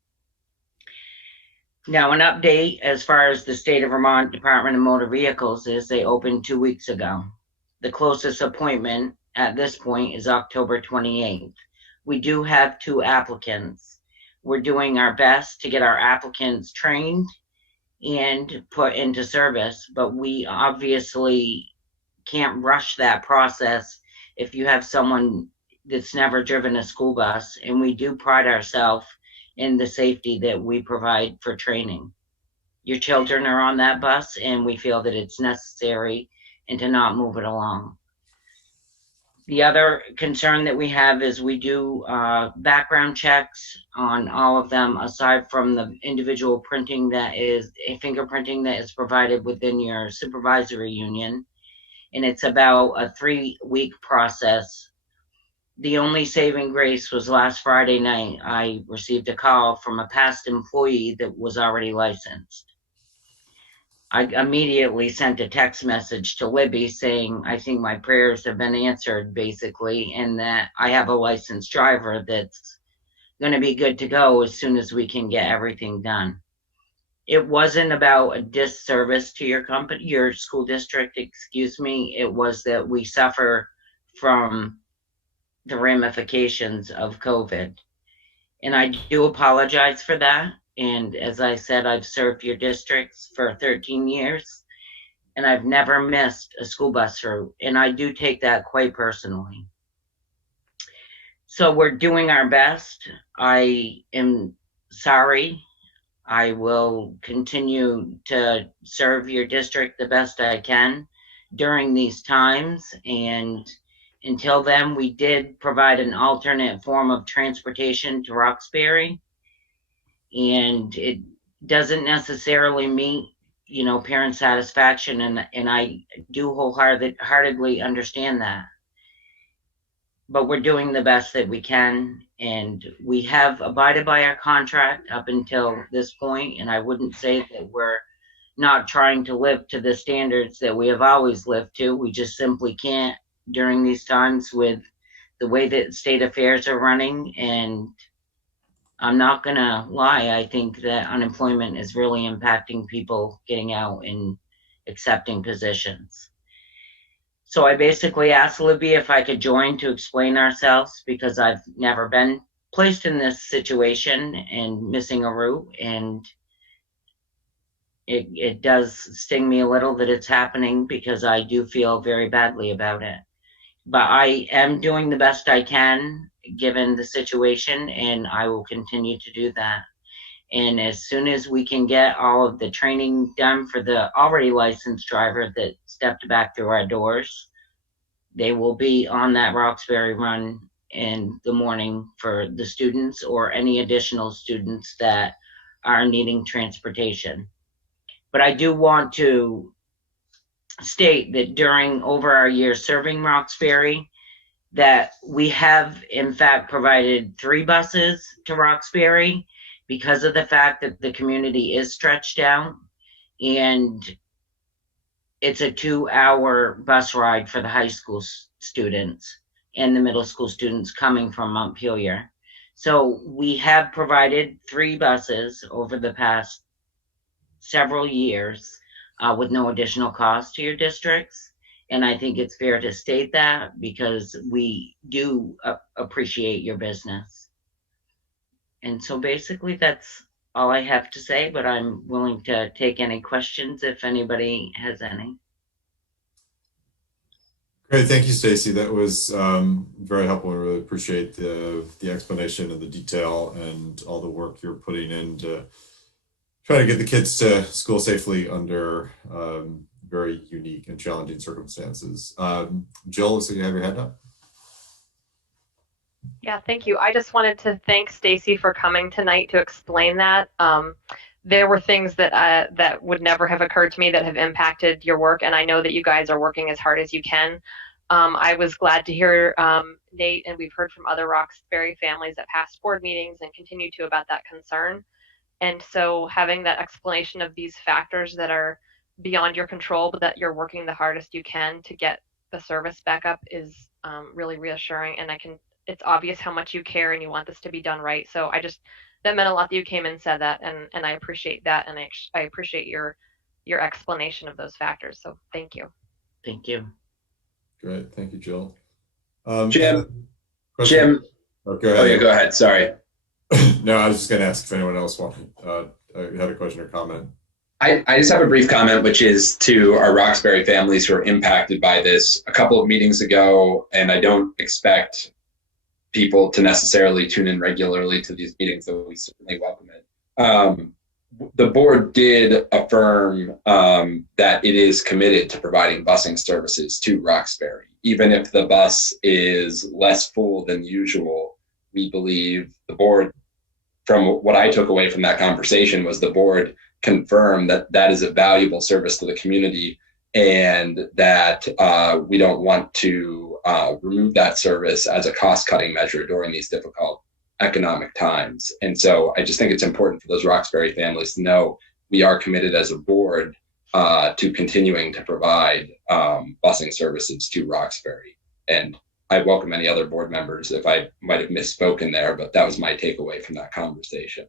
Now, an update as far as the State of Vermont Department of Motor Vehicles is they opened 2 weeks ago. The closest appointment at this point is October 28th. We do have 2 applicants. We're doing our best to get our applicants trained and put into service, but we obviously can't rush that process if you have someone that's never driven a school bus, and we do pride ourselves in the safety that we provide for training. Your children are on that bus, and we feel that it's necessary and to not move it along. The other concern that we have is we do background checks on all of them, aside from the individual printing that is fingerprinting that is provided within your supervisory union. And it's about a 3-week process. The only saving grace was last Friday night. I received a call from a past employee that was already licensed. I immediately sent a text message to Libby saying, I think my prayers have been answered, basically, and that I have a licensed driver that's going to be good to go as soon as we can get everything done. It wasn't about a disservice to your company, your school district, excuse me. It was that we suffer from the ramifications of COVID. And I do apologize for that. And as I said, I've served your districts for 13 years, and I've never missed a school bus route. And I do take that quite personally. So we're doing our best. I am sorry. I will continue to serve your district the best I can during these times. And until then, we did provide an alternate form of transportation to Roxbury. And it doesn't necessarily meet, parent satisfaction. And I do wholeheartedly understand that. But we're doing the best that we can. And we have abided by our contract up until this point. And I wouldn't say that we're not trying to live to the standards that we have always lived to. We just simply can't during these times with the way that state affairs are running. And I'm not gonna lie, I think that unemployment is really impacting people getting out and accepting positions. So I basically asked Libby if I could join to explain ourselves, because I've never been placed in this situation and missing a route, and it does sting me a little that it's happening, because I do feel very badly about it. But I am doing the best I can given the situation, and I will continue to do that. And as soon as we can get all of the training done for the already licensed driver that stepped back through our doors, they will be on that Roxbury run in the morning for the students or any additional students that are needing transportation. But I do want to state that during over our year serving Roxbury, that we have in fact provided 3 buses to Roxbury because of the fact that the community is stretched out, and it's a 2-hour bus ride for the high school students. and the middle school students coming from Montpelier. So we have provided 3 buses over the past several years with no additional cost to your districts. And I think it's fair to state that because we do appreciate your business. And so basically that's all I have to say, but I'm willing to take any questions if anybody has any. Great, thank you, Stacy. That was very helpful. I really appreciate the explanation and the detail and all the work you're putting in to try to get the kids to school safely under very unique and challenging circumstances. Jill, looks like you have your hand up. Yeah, thank you. I just wanted to thank Stacy for coming tonight to explain that. There were things that that would never have occurred to me that have impacted your work, and I know that you guys are working as hard as you can. I was glad to hear Nate, and we've heard from other Roxbury families at past board meetings and continue to about that concern. And so having that explanation of these factors that are beyond your control, but that you're working the hardest you can to get the service back up is really reassuring. And it's obvious how much you care and you want this to be done right. So that meant a lot that you came and said that, and I appreciate that, and I appreciate your explanation of those factors. So thank you. Thank you. Great, thank you, Jill. Jim. Oh, go ahead. Oh yeah, go ahead. Sorry. No, I was just going to ask if anyone else had a question or comment. I just have a brief comment, which is to our Roxbury families who are impacted by this a couple of meetings ago, and I don't expect people to necessarily tune in regularly to these meetings, though we certainly welcome it. The board did affirm that it is committed to providing busing services to Roxbury. Even if the bus is less full than usual, we believe the board, from what I took away from that conversation, was the board confirmed that that is a valuable service to the community and that we don't want to remove that service as a cost-cutting measure during these difficult economic times. And so I just think it's important for those Roxbury families to know we are committed as a board to continuing to provide busing services to Roxbury. And I welcome any other board members if I might have misspoken there, but that was my takeaway from that conversation.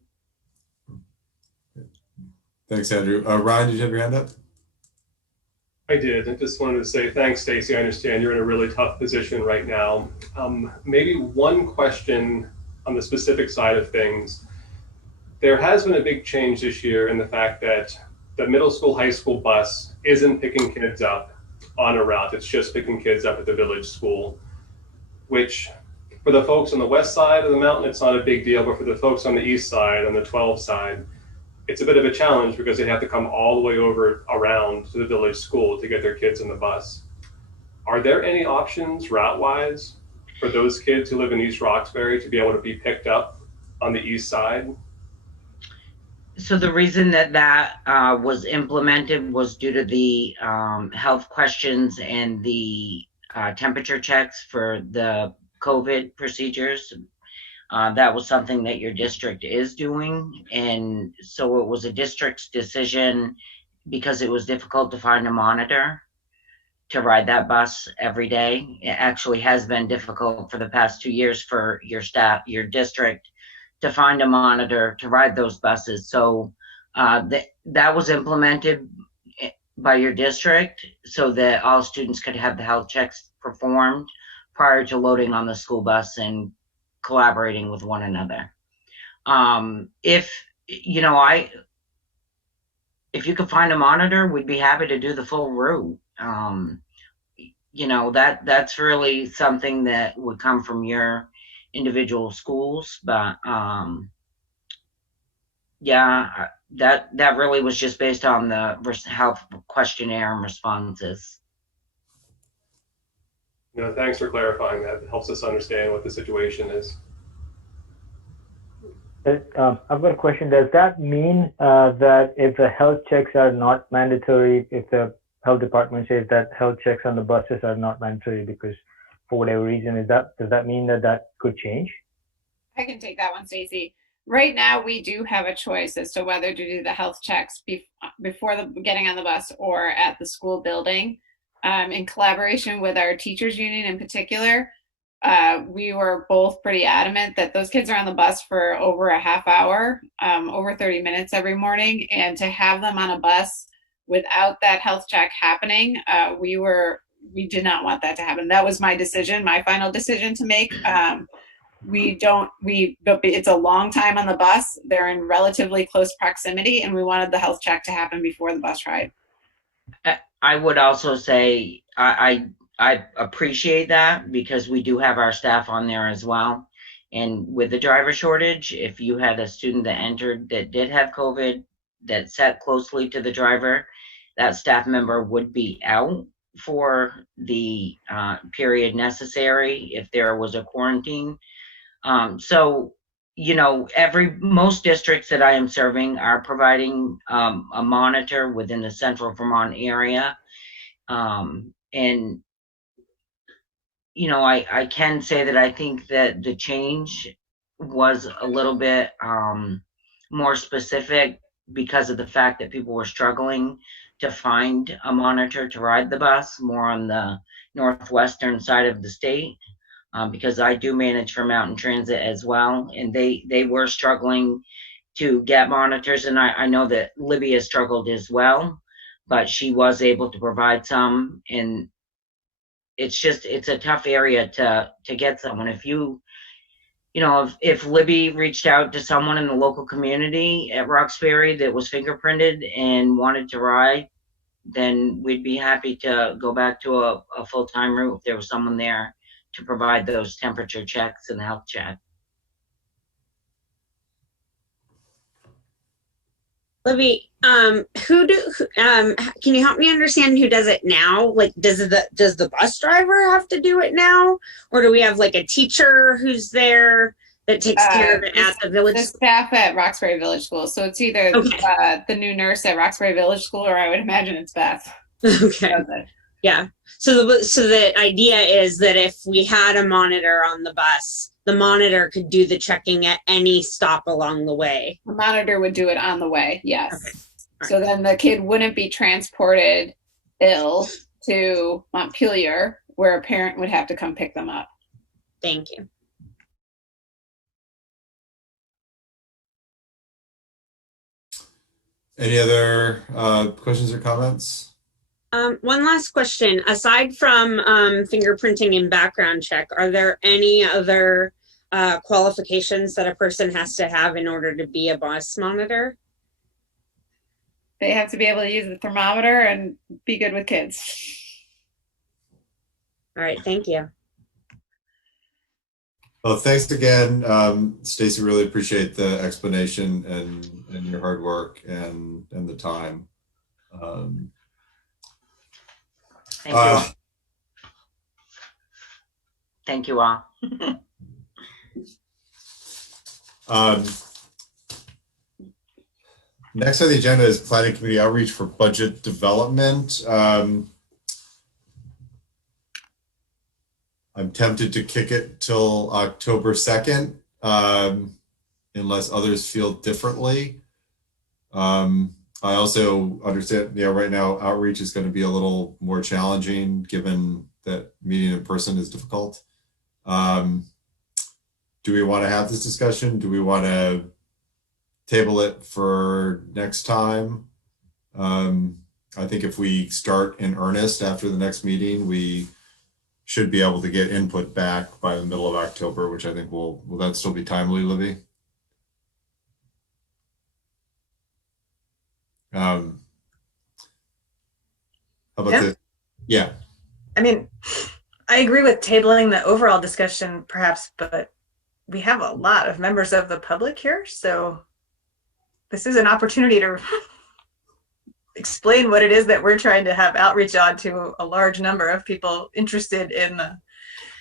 Thanks, Andrew. Ryan, did you have your hand up? I did. I just wanted to say thanks, Stacy. I understand you're in a really tough position right now. Maybe one question on the specific side of things. There has been a big change this year in the fact that the middle school, high school bus isn't picking kids up on a route. It's just picking kids up at the village school, which for the folks on the west side of the mountain, it's not a big deal, but for the folks on the east side, on the 12 side, it's a bit of a challenge because they have to come all the way over around to the village school to get their kids in the bus. Are there any options route-wise for those kids who live in East Roxbury to be able to be picked up on the east side? So the reason that was implemented was due to the health questions and the temperature checks for the COVID procedures. That was something that your district is doing. And so it was a district's decision because it was difficult to find a monitor to ride that bus every day. It actually has been difficult for the past 2 years for your staff, your district, to find a monitor to ride those buses. So that was implemented by your district so that all students could have the health checks performed prior to loading on the school bus and collaborating with one another. If you could find a monitor, we'd be happy to do the full route. That's really something that would come from your individual schools, but that really was just based on the health questionnaire and responses. Thanks for clarifying that. It helps us understand what the situation is. I've got a question. Does that mean that if the health checks are not mandatory, if the health department says that health checks on the buses are not mandatory because for whatever reason, does that mean that could change? I can take that one, Stacy. Right now, we do have a choice as to whether to do the health checks before getting on the bus or at the school building. In collaboration with our teachers union in particular, we were both pretty adamant that those kids are on the bus for over a half hour, over 30 minutes every morning. And to have them on a bus without that health check happening, we did not want that to happen. That was my decision, my final decision to make. It's a long time on the bus. They're in relatively close proximity, and we wanted the health check to happen before the bus ride. I would also say I appreciate that, because we do have our staff on there as well. And with the driver shortage, if you had a student that entered that did have COVID that sat closely to the driver, that staff member would be out for the period necessary if there was a quarantine. So, you know, most districts that I am serving are providing a monitor within the central Vermont area. And, you know, I can say that I think that the change was a little bit more specific because of the fact that people were struggling to find a monitor to ride the bus more on the northwestern side of the state. Because I do manage for Mountain Transit as well, and they were struggling to get monitors, and I know that Libby has struggled as well, but she was able to provide some, and it's a tough area to get someone. If Libby reached out to someone in the local community at Roxbury that was fingerprinted and wanted to ride, then we'd be happy to go back to a full-time route if there was someone there to provide those temperature checks and health check. Libby, can you help me understand who does it now? Like, does the bus driver have to do it now, or do we have like a teacher who's there that takes care of it at the village? The staff at Roxbury Village School. So it's either the new nurse at Roxbury Village School, or I would imagine it's Beth. Okay. Yeah. So the idea is that if we had a monitor on the bus, the monitor could do the checking at any stop along the way. The monitor would do it on the way, yes. Okay. So then the kid wouldn't be transported ill to Montpelier, where a parent would have to come pick them up. Thank you. Any other questions or comments? One last question. Aside from fingerprinting and background check, are there any other qualifications that a person has to have in order to be a bus monitor? They have to be able to use the thermometer and be good with kids. All right, thank you. Well, thanks again, Stacy. Really appreciate the explanation and your hard work and the time. Thank you. Thank you all. Next on the agenda is planning committee outreach for budget development. I'm tempted to kick it till October 2nd, unless others feel differently. I also understand, right now outreach is going to be a little more challenging given that meeting in person is difficult. Do we want to have this discussion? Do we want to table it for next time? I think if we start in earnest after the next meeting, we should be able to get input back by the middle of October, which I think will that still be timely, Libby? How about this? Yeah. I mean, I agree with tabling the overall discussion perhaps, but we have a lot of members of the public here. So this is an opportunity to explain what it is that we're trying to have outreach on to a large number of people interested in the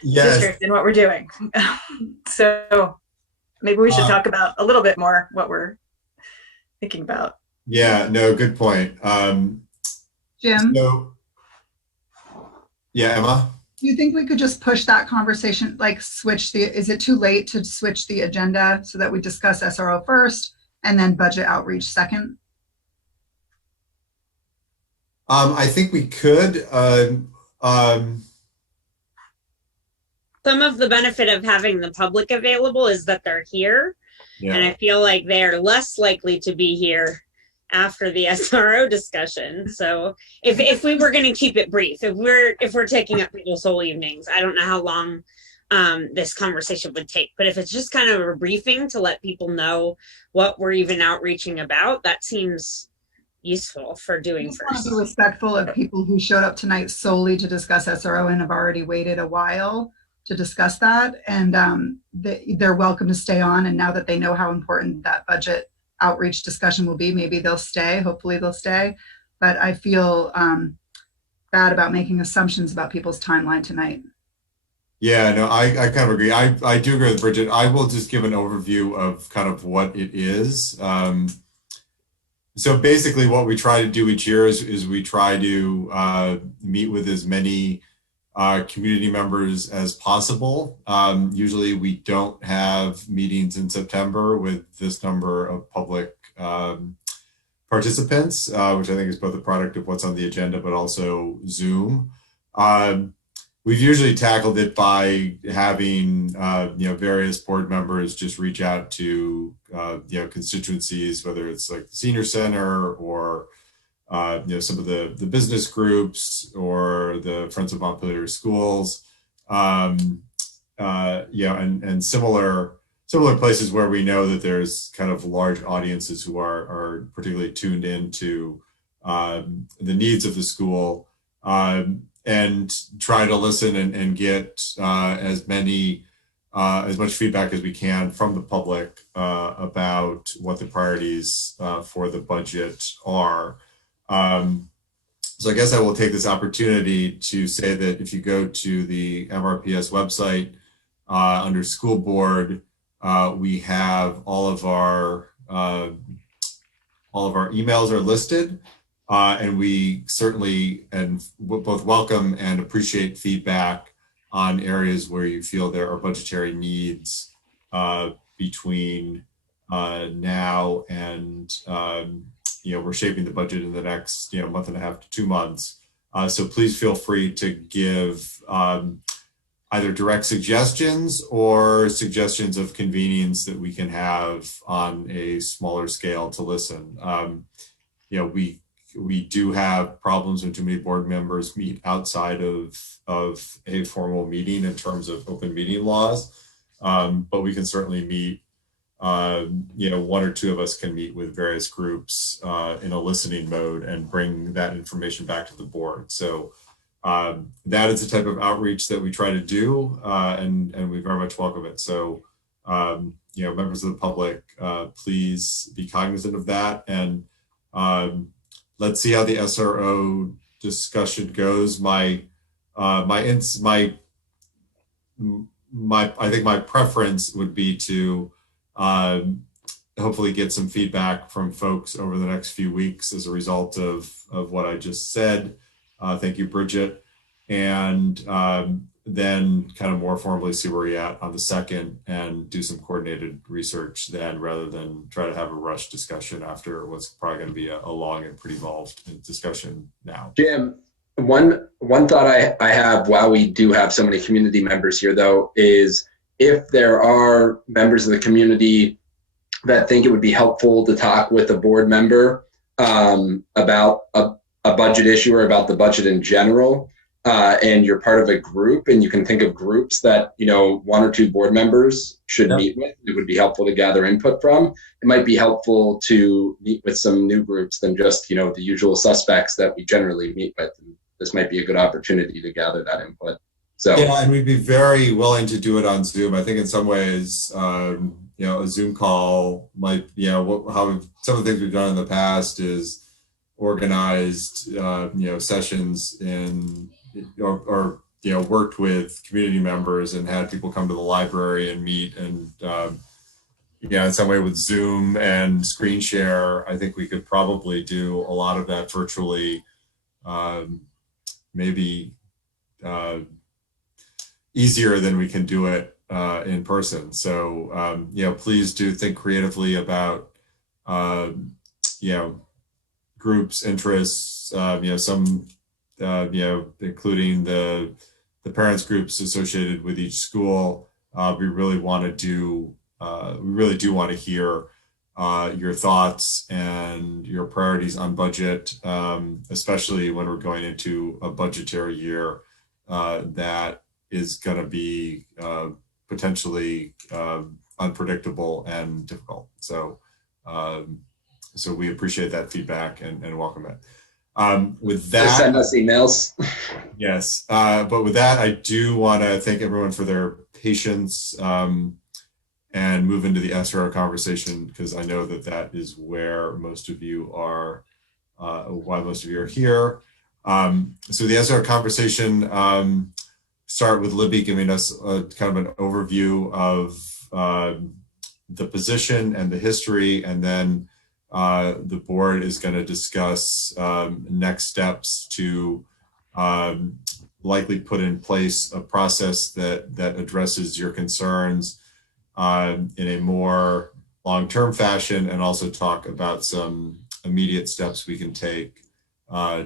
district and what we're doing. So maybe we should talk about a little bit more what we're thinking about. Yeah, no, good point. Jim? So, yeah, Emma? Do you think we could just push that conversation, like is it too late to switch the agenda so that we discuss SRO first and then budget outreach second? I think we could. some of the benefit of having the public available is that they're here. Yeah. And I feel like they're less likely to be here after the SRO discussion. So if we were going to keep it brief, if we're taking up people's whole evenings, I don't know how long this conversation would take, but if it's just kind of a briefing to let people know what we're even outreaching about, that seems useful for doing first. I want to be respectful of people who showed up tonight solely to discuss SRO and have already waited a while to discuss that, and they're welcome to stay on. And now that they know how important that budget outreach discussion will be, maybe they'll stay. Hopefully they'll stay. But I feel bad about making assumptions about people's timeline tonight. Yeah, no, I kind of agree. I do agree with Bridget. I will just give an overview of kind of what it is. So basically what we try to do each year is we try to meet with as many community members as possible. Usually we don't have meetings in September with this number of public participants, which I think is both a product of what's on the agenda, but also Zoom. We've usually tackled it by having various board members just reach out to constituencies, whether it's like the senior center or some of the business groups or the Friends of Montpelier Schools, and similar places where we know that there's kind of large audiences who are particularly tuned into the needs of the school, and try to listen and get as much feedback as we can from the public about what the priorities for the budget are. So I guess I will take this opportunity to say that if you go to the MRPS website under school board, we have all of our emails are listed, and we certainly both welcome and appreciate feedback on areas where you feel there are budgetary needs between now and we're shaping the budget in the next month and a half to 2 months. So please feel free to give either direct suggestions or suggestions of convenings that we can have on a smaller scale to listen. We do have problems when too many board members meet outside of a formal meeting in terms of open meeting laws, but we can certainly meet. One or two of us can meet with various groups in a listening mode and bring that information back to the board. So that is the type of outreach that we try to do, and we very much welcome it. So members of the public, please be cognizant of that, and let's see how the SRO discussion goes. I think my preference would be to hopefully get some feedback from folks over the next few weeks as a result of what I just said. Thank you, Bridget. And then kind of more formally see where we're at on the 2nd and do some coordinated research then, rather than try to have a rush discussion after what's probably going to be a long and pretty involved discussion now. Jim, one thought I have while we do have so many community members here, though, is if there are members of the community that think it would be helpful to talk with a board member about a budget issue or about the budget in general, and you're part of a group and you can think of groups that 1 or 2 board members should meet with, it would be helpful to gather input from. It might be helpful to meet with some new groups than just the usual suspects that we generally meet with. And this might be a good opportunity to gather that input. So yeah, and we'd be very willing to do it on Zoom. I think in some ways, a Zoom call might, some of the things we've done in the past is organized, sessions or worked with community members and had people come to the library and meet, and in some way with Zoom and screen share, I think we could probably do a lot of that virtually, maybe easier than we can do it in person. So please do think creatively about groups, interests, some including the the parents groups associated with each school. We really do want to hear your thoughts and your priorities on budget, especially when we're going into a budgetary year that is going to be potentially unpredictable and difficult. So, so we appreciate that feedback and welcome it. With that, just send us emails. Yes, but with that, I do want to thank everyone for their patience and move into the SRO conversation, because I know that that is where most of you are, why most of you are here. So the SRO conversation, start with Libby giving us kind of an overview of the position and the history, and then the board is going to discuss next steps to likely put in place a process that addresses your concerns in a more long-term fashion, and also talk about some immediate steps we can take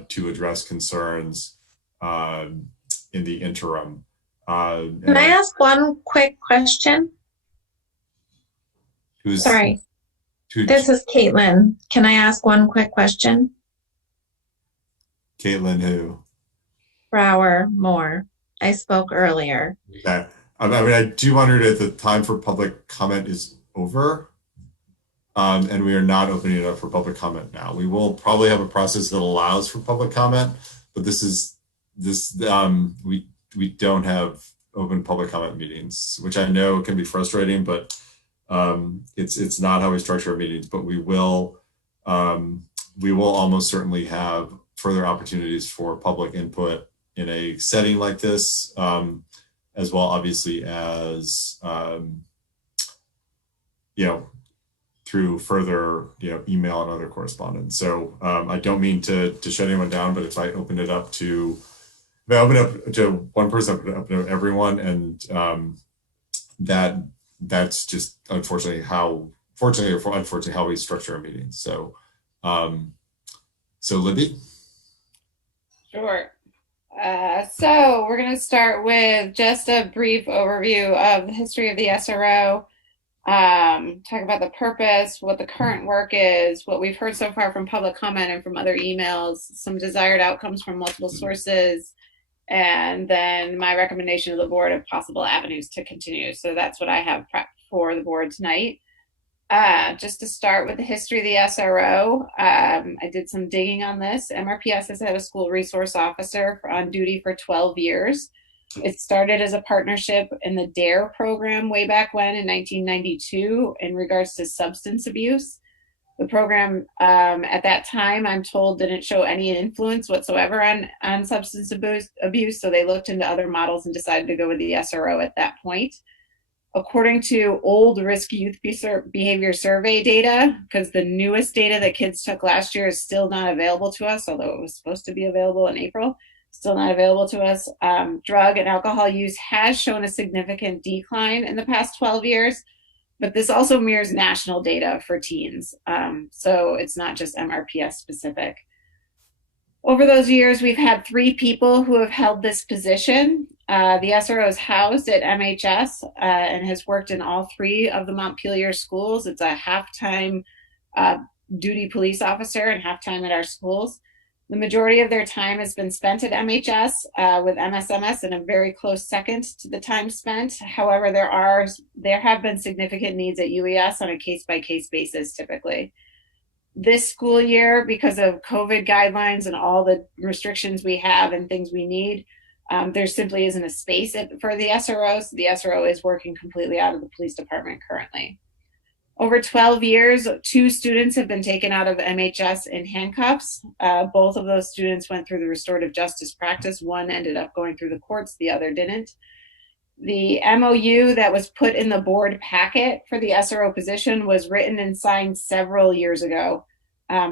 to address concerns in the interim. Can I ask one quick question? Sorry. This is Caitlin. Can I ask one quick question? Caitlin who? Brower Moore. I spoke earlier. Okay. I mean, I do wonder if the time for public comment is over, and we are not opening it up for public comment now. We will probably have a process that allows for public comment, but we don't have open public comment meetings, which I know can be frustrating, but it's not how we structure our meetings. But we will almost certainly have further opportunities for public input in a setting like this, as well, obviously, as through further email and other correspondence. So I don't mean to shut anyone down, but if I open it up to one person, open it up to everyone, and that's just unfortunately how we structure our meetings. So so Libby. Sure. So we're going to start with just a brief overview of the history of the SRO, talk about the purpose, what the current work is, what we've heard so far from public comment and from other emails, some desired outcomes from multiple sources, and then my recommendation to the board of possible avenues to continue. So that's what I have prepped for the board tonight. Just to start with the history of the SRO, I did some digging on this. MRPS has had a school resource officer on duty for 12 years. It started as a partnership in the DARE program way back when in 1992 in regards to substance abuse. The program at that time, I'm told, didn't show any influence whatsoever on substance abuse, so they looked into other models and decided to go with the SRO at that point. According to old risk youth behavior survey data, because the newest data that kids took last year is still not available to us, although it was supposed to be available in April, still not available to us. Drug and alcohol use has shown a significant decline in the past 12 years, but this also mirrors national data for teens. So it's not just MRPS specific. Over those years, we've had 3 people who have held this position. The SRO is housed at MHS and has worked in all 3 of the Montpelier schools. It's a half-time duty police officer and half-time at our schools. The majority of their time has been spent at MHS with MSMS in a very close second to the time spent. However, there have been significant needs at UES on a case-by-case basis typically. This school year, because of COVID guidelines and all the restrictions we have and things we need, there simply isn't a space for the SRO, so the SRO is working completely out of the police department currently. Over 12 years, 2 students have been taken out of MHS in handcuffs. Both of those students went through the restorative justice practice. One ended up going through the courts, the other didn't. The MOU that was put in the board packet for the SRO position was written and signed several years ago,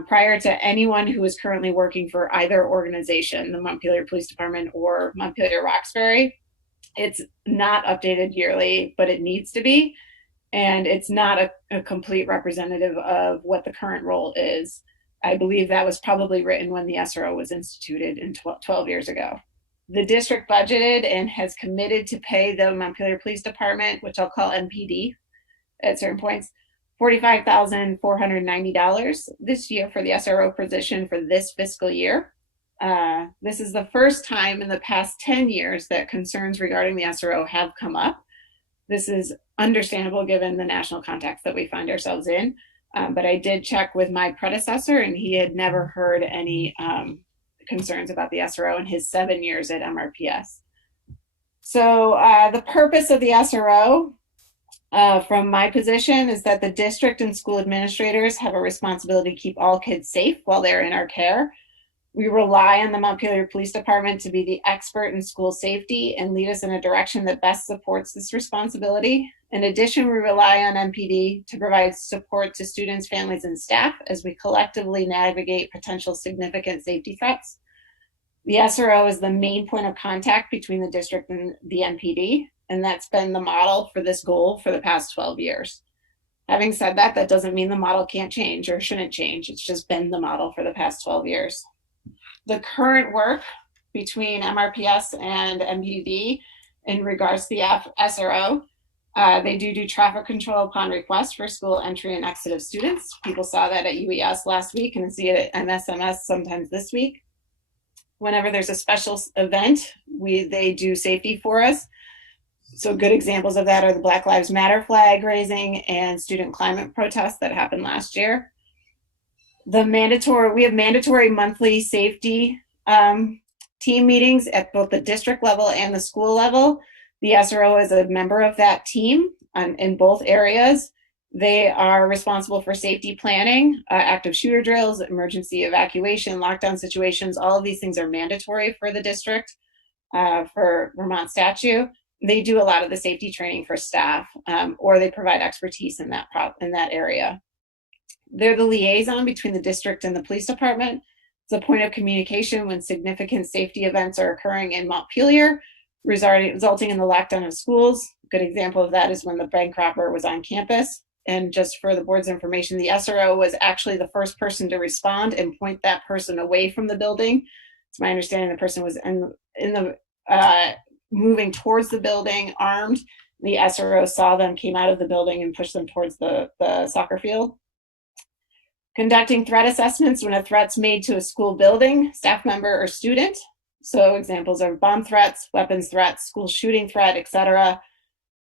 prior to anyone who is currently working for either organization, the Montpelier Police Department or Montpelier-Roxbury. It's not updated yearly, but it needs to be. And it's not a complete representative of what the current role is. I believe that was probably written when the SRO was instituted 12 years ago. The district budgeted and has committed to pay the Montpelier Police Department, which I'll call MPD at certain points, $45,490 this year for the SRO position for this fiscal year. This is the first time in the past 10 years that concerns regarding the SRO have come up. This is understandable given the national context that we find ourselves in. But I did check with my predecessor, and he had never heard any concerns about the SRO in his 7 years at MRPS. So the purpose of the SRO from my position is that the district and school administrators have a responsibility to keep all kids safe while they're in our care. We rely on the Montpelier Police Department to be the expert in school safety and lead us in a direction that best supports this responsibility. In addition, we rely on MPD to provide support to students, families, and staff as we collectively navigate potential significant safety threats. The SRO is the main point of contact between the district and the MPD, and that's been the model for this goal for the past 12 years. Having said that, that doesn't mean the model can't change or shouldn't change. It's just been the model for the past 12 years. The current work between MRPS and MPD in regards to the SRO, they do traffic control upon request for school entry and exit of students. People saw that at UES last week and see it at MSMS sometimes this week. Whenever there's a special event, they do safety for us. So good examples of that are the Black Lives Matter flag raising and student climate protests that happened last year. We have mandatory monthly safety team meetings at both the district level and the school level. The SRO is a member of that team in both areas. They are responsible for safety planning, active shooter drills, emergency evacuation, lockdown situations. All of these things are mandatory for the district for Vermont statute. They do a lot of the safety training for staff, or they provide expertise in that area. They're the liaison between the district and the police department. It's a point of communication when significant safety events are occurring in Montpelier, resulting in the lockdown of schools. A good example of that is when the bank robber was on campus. And just for the board's information, the SRO was actually the first person to respond and point that person away from the building. It's my understanding the person was moving towards the building armed. The SRO saw them, came out of the building, and pushed them towards the soccer field. Conducting threat assessments when a threat's made to a school building, staff member, or student. So examples are bomb threats, weapons threats, school shooting threat, etc.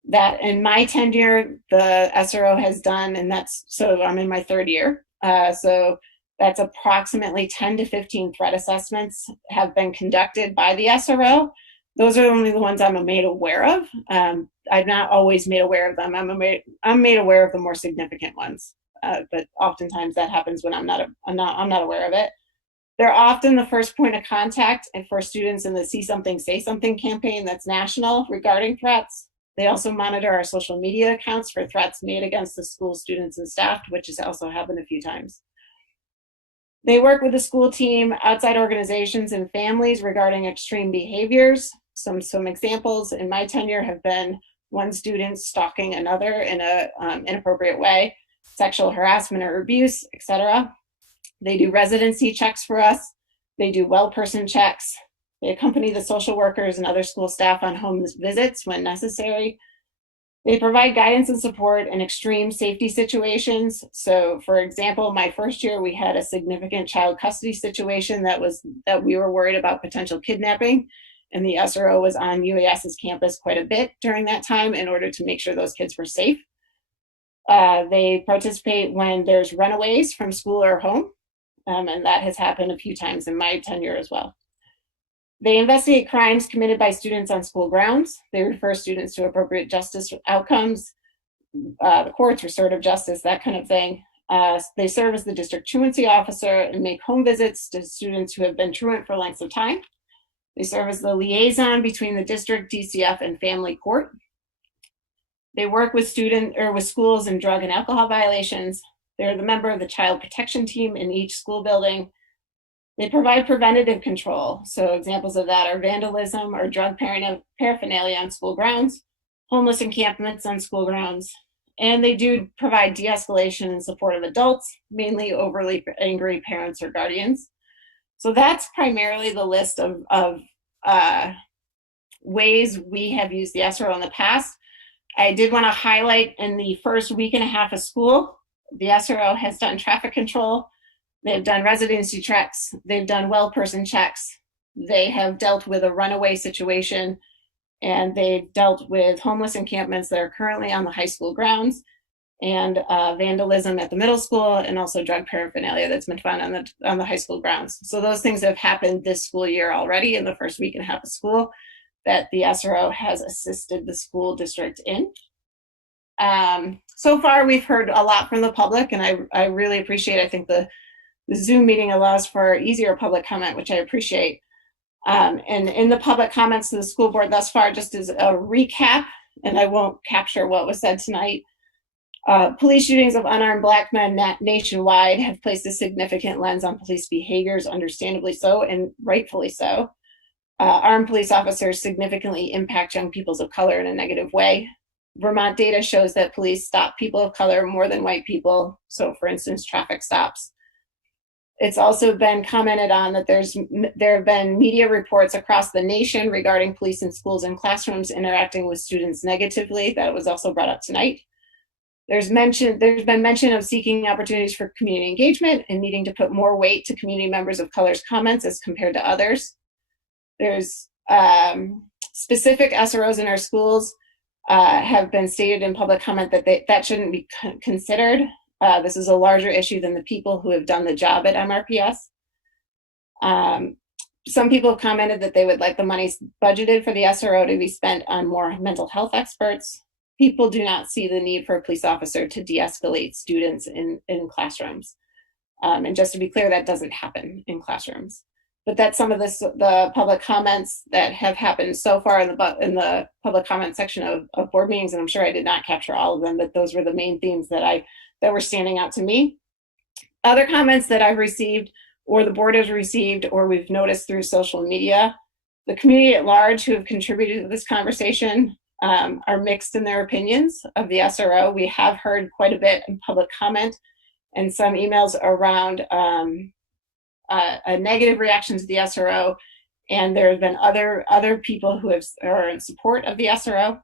That in my tenure, the SRO has done, and so I'm in my third year. So that's approximately 10 to 15 threat assessments have been conducted by the SRO. Those are only the ones I'm made aware of. I'm not always made aware of them. I'm made aware of the more significant ones. But oftentimes that happens when I'm not aware of it. They're often the first point of contact for students in the See Something, Say Something campaign that's national regarding threats. They also monitor our social media accounts for threats made against the school students and staff, which has also happened a few times. They work with the school team, outside organizations, and families regarding extreme behaviors. Some examples in my tenure have been one student stalking another in an inappropriate way, sexual harassment or abuse, etc. They do residency checks for us. They do well person checks. They accompany the social workers and other school staff on home visits when necessary. They provide guidance and support in extreme safety situations. So for example, my first year, we had a significant child custody situation that we were worried about potential kidnapping. And the SRO was on UAS's campus quite a bit during that time in order to make sure those kids were safe. They participate when there's runaways from school or home, and that has happened a few times in my tenure as well. They investigate crimes committed by students on school grounds. They refer students to appropriate justice outcomes, the courts, restorative justice, that kind of thing. They serve as the district truancy officer and make home visits to students who have been truant for lengths of time. They serve as the liaison between the district, DCF, and family court. They work with schools in drug and alcohol violations. They're the member of the child protection team in each school building. They provide preventative control. So examples of that are vandalism or drug paraphernalia on school grounds, homeless encampments on school grounds, and they do provide de-escalation and support of adults, mainly overly angry parents or guardians. So that's primarily the list of ways we have used the SRO in the past. I did want to highlight in the first week and a half of school, the SRO has done traffic control, they've done residency checks, they've done well person checks, they have dealt with a runaway situation, and they've dealt with homeless encampments that are currently on the high school grounds, and vandalism at the middle school, and also drug paraphernalia that's been found on the high school grounds. So those things have happened this school year already in the first week and a half of school that the SRO has assisted the school district in. So far, we've heard a lot from the public, and I really appreciate, I think the Zoom meeting allows for easier public comment, which I appreciate. And in the public comments to the school board thus far, just as a recap, and I won't capture what was said tonight, police shootings of unarmed Black men nationwide have placed a significant lens on police behaviors, understandably so, and rightfully so. Armed police officers significantly impact young people of color in a negative way. Vermont data shows that police stop people of color more than white people. So for instance, traffic stops. It's also been commented on that there have been media reports across the nation regarding police in schools and classrooms interacting with students negatively. That was also brought up tonight. There's been mention of seeking opportunities for community engagement and needing to put more weight to community members of color's comments as compared to others. There's specific SROs in our schools have been stated in public comment that that shouldn't be considered. This is a larger issue than the people who have done the job at MRPS. Some people have commented that they would like the money budgeted for the SRO to be spent on more mental health experts. People do not see the need for a police officer to de-escalate students in classrooms. And just to be clear, that doesn't happen in classrooms. But that's some of the public comments that have happened so far in the public comment section of board meetings, and I'm sure I did not capture all of them, but those were the main themes that were standing out to me. Other comments that I've received, or the board has received, or we've noticed through social media, the community at large who have contributed to this conversation are mixed in their opinions of the SRO. We have heard quite a bit in public comment and some emails around a negative reaction to the SRO, and there have been other people who are in support of the SRO.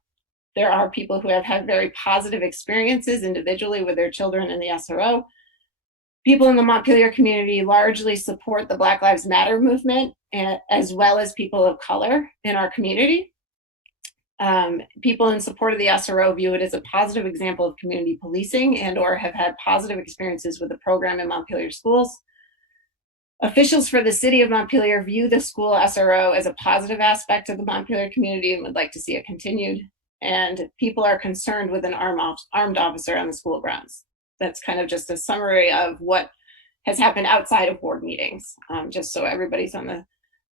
There are people who have had very positive experiences individually with their children in the SRO. People in the Montpelier community largely support the Black Lives Matter movement, as well as people of color in our community. People in support of the SRO view it as a positive example of community policing and/or have had positive experiences with the program in Montpelier schools. Officials for the city of Montpelier view the school SRO as a positive aspect of the Montpelier community and would like to see it continued. And people are concerned with an armed officer on the school grounds. That's kind of just a summary of what has happened outside of board meetings, just so everybody's on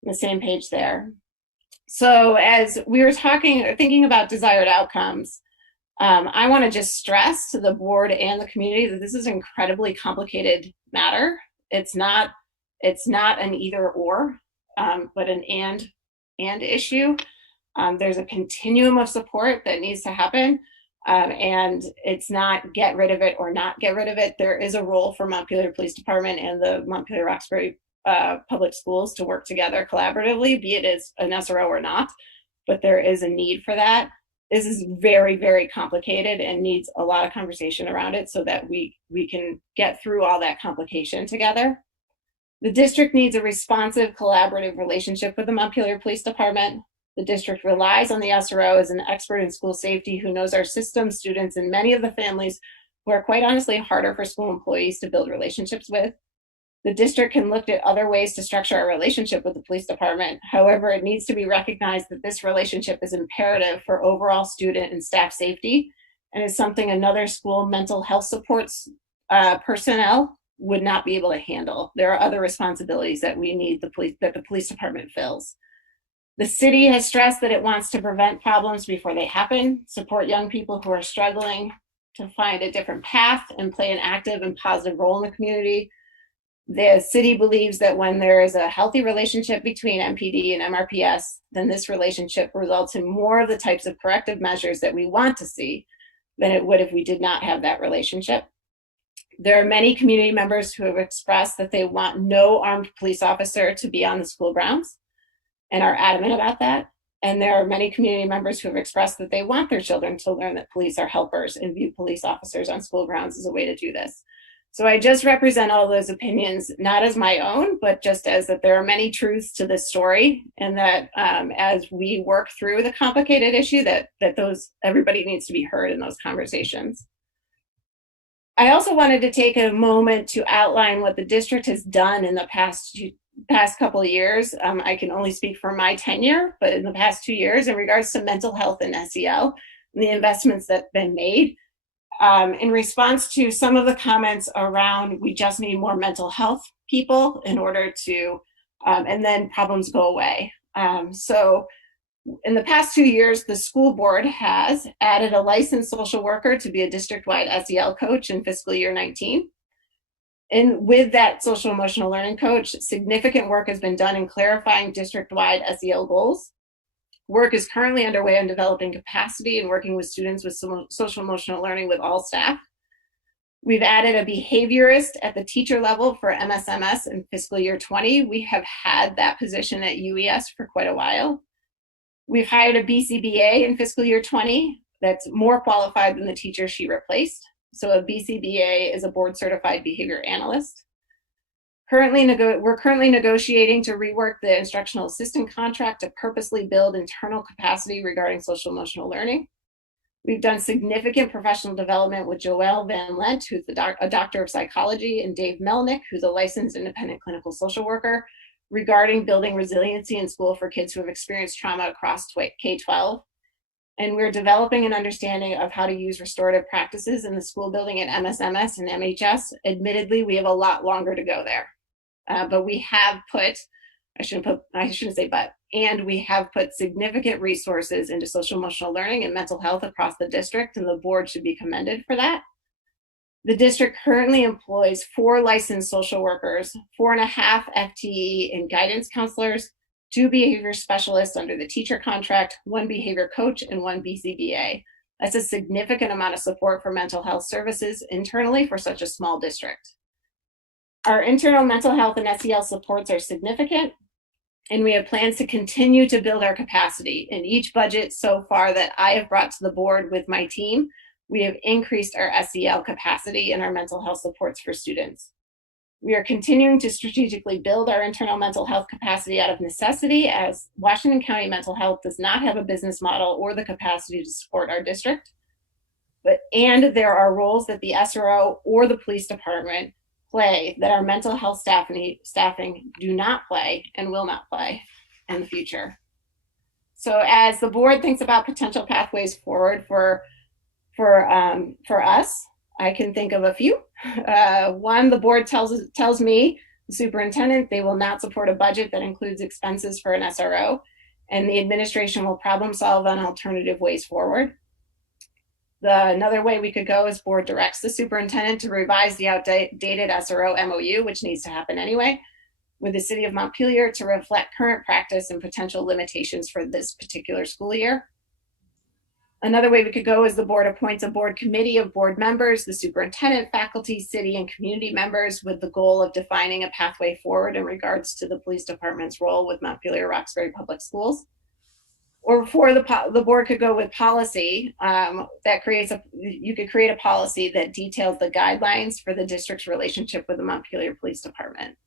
the same page there. So as we were thinking about desired outcomes, I want to just stress to the board and the community that this is an incredibly complicated matter. It's not an either or, but an and issue. There's a continuum of support that needs to happen, and it's not get rid of it or not get rid of it. There is a role for Montpelier Police Department and the Montpelier-Roxbury public schools to work together collaboratively, be it as an SRO or not, but there is a need for that. This is very, very complicated and needs a lot of conversation around it so that we can get through all that complication together. The district needs a responsive, collaborative relationship with the Montpelier Police Department. The district relies on the SRO as an expert in school safety who knows our system, students, and many of the families who are quite honestly harder for school employees to build relationships with. The district can look at other ways to structure our relationship with the police department. However, it needs to be recognized that this relationship is imperative for overall student and staff safety and is something another school mental health supports personnel would not be able to handle. There are other responsibilities that we need that the police department fills. The city has stressed that it wants to prevent problems before they happen, support young people who are struggling to find a different path and play an active and positive role in the community. The city believes that when there is a healthy relationship between MPD and MRPS, then this relationship results in more of the types of corrective measures that we want to see than it would if we did not have that relationship. There are many community members who have expressed that they want no armed police officer to be on the school grounds. and are adamant about that. And there are many community members who have expressed that they want their children to learn that police are helpers and view police officers on school grounds as a way to do this. So I just represent all those opinions, not as my own, but just as that there are many truths to this story, and that as we work through the complicated issue, that everybody needs to be heard in those conversations. I also wanted to take a moment to outline what the district has done in the past couple of years. I can only speak for my tenure, but in the past 2 years in regards to mental health and SEL and the investments that have been made. In response to some of the comments around we just need more mental health people in order to, and then problems go away. So in the past 2 years, the school board has added a licensed social worker to be a district-wide SEL coach in fiscal year 19. And with that social emotional learning coach, significant work has been done in clarifying district-wide SEL goals. Work is currently underway on developing capacity and working with students with social emotional learning with all staff. We've added a behaviorist at the teacher level for MSMS in fiscal year 20. We have had that position at UES for quite a while. We've hired a BCBA in fiscal year 20 that's more qualified than the teacher she replaced. So a BCBA is a board certified behavior analyst. We're currently negotiating to rework the instructional assistant contract to purposely build internal capacity regarding social emotional learning. We've done significant professional development with Joelle Van Lent, who's a doctor of psychology, and Dave Melnick, who's a licensed independent clinical social worker, regarding building resiliency in school for kids who have experienced trauma across K-12. And we're developing an understanding of how to use restorative practices in the school building at MSMS and MHS. Admittedly, we have a lot longer to go there. But we have put, and we have put significant resources into social emotional learning and mental health across the district, and the board should be commended for that. The district currently employs 4 licensed social workers, 4.5 FTE and guidance counselors, 2 behavior specialists under the teacher contract, 1 behavior coach, and 1 BCBA. That's a significant amount of support for mental health services internally for such a small district. Our internal mental health and SEL supports are significant, and we have plans to continue to build our capacity. In each budget so far that I have brought to the board with my team, we have increased our SEL capacity and our mental health supports for students. We are continuing to strategically build our internal mental health capacity out of necessity, as Washington County Mental Health does not have a business model or the capacity to support our district. And there are roles that the SRO or the police department play that our mental health staffing do not play and will not play in the future. So as the board thinks about potential pathways forward for us, I can think of a few. One, the board tells me, the superintendent, they will not support a budget that includes expenses for an SRO, and the administration will problem solve on alternative ways forward. Another way we could go is board directs the superintendent to revise the outdated SRO MOU, which needs to happen anyway, with the city of Montpelier to reflect current practice and potential limitations for this particular school year. Another way we could go is the board appoints a board committee of board members, the superintendent, faculty, city, and community members, with the goal of defining a pathway forward in regards to the police department's role with Montpelier-Roxbury Public Schools. Or for the board could go with policy you could create a policy that details the guidelines for the district's relationship with the Montpelier Police Department.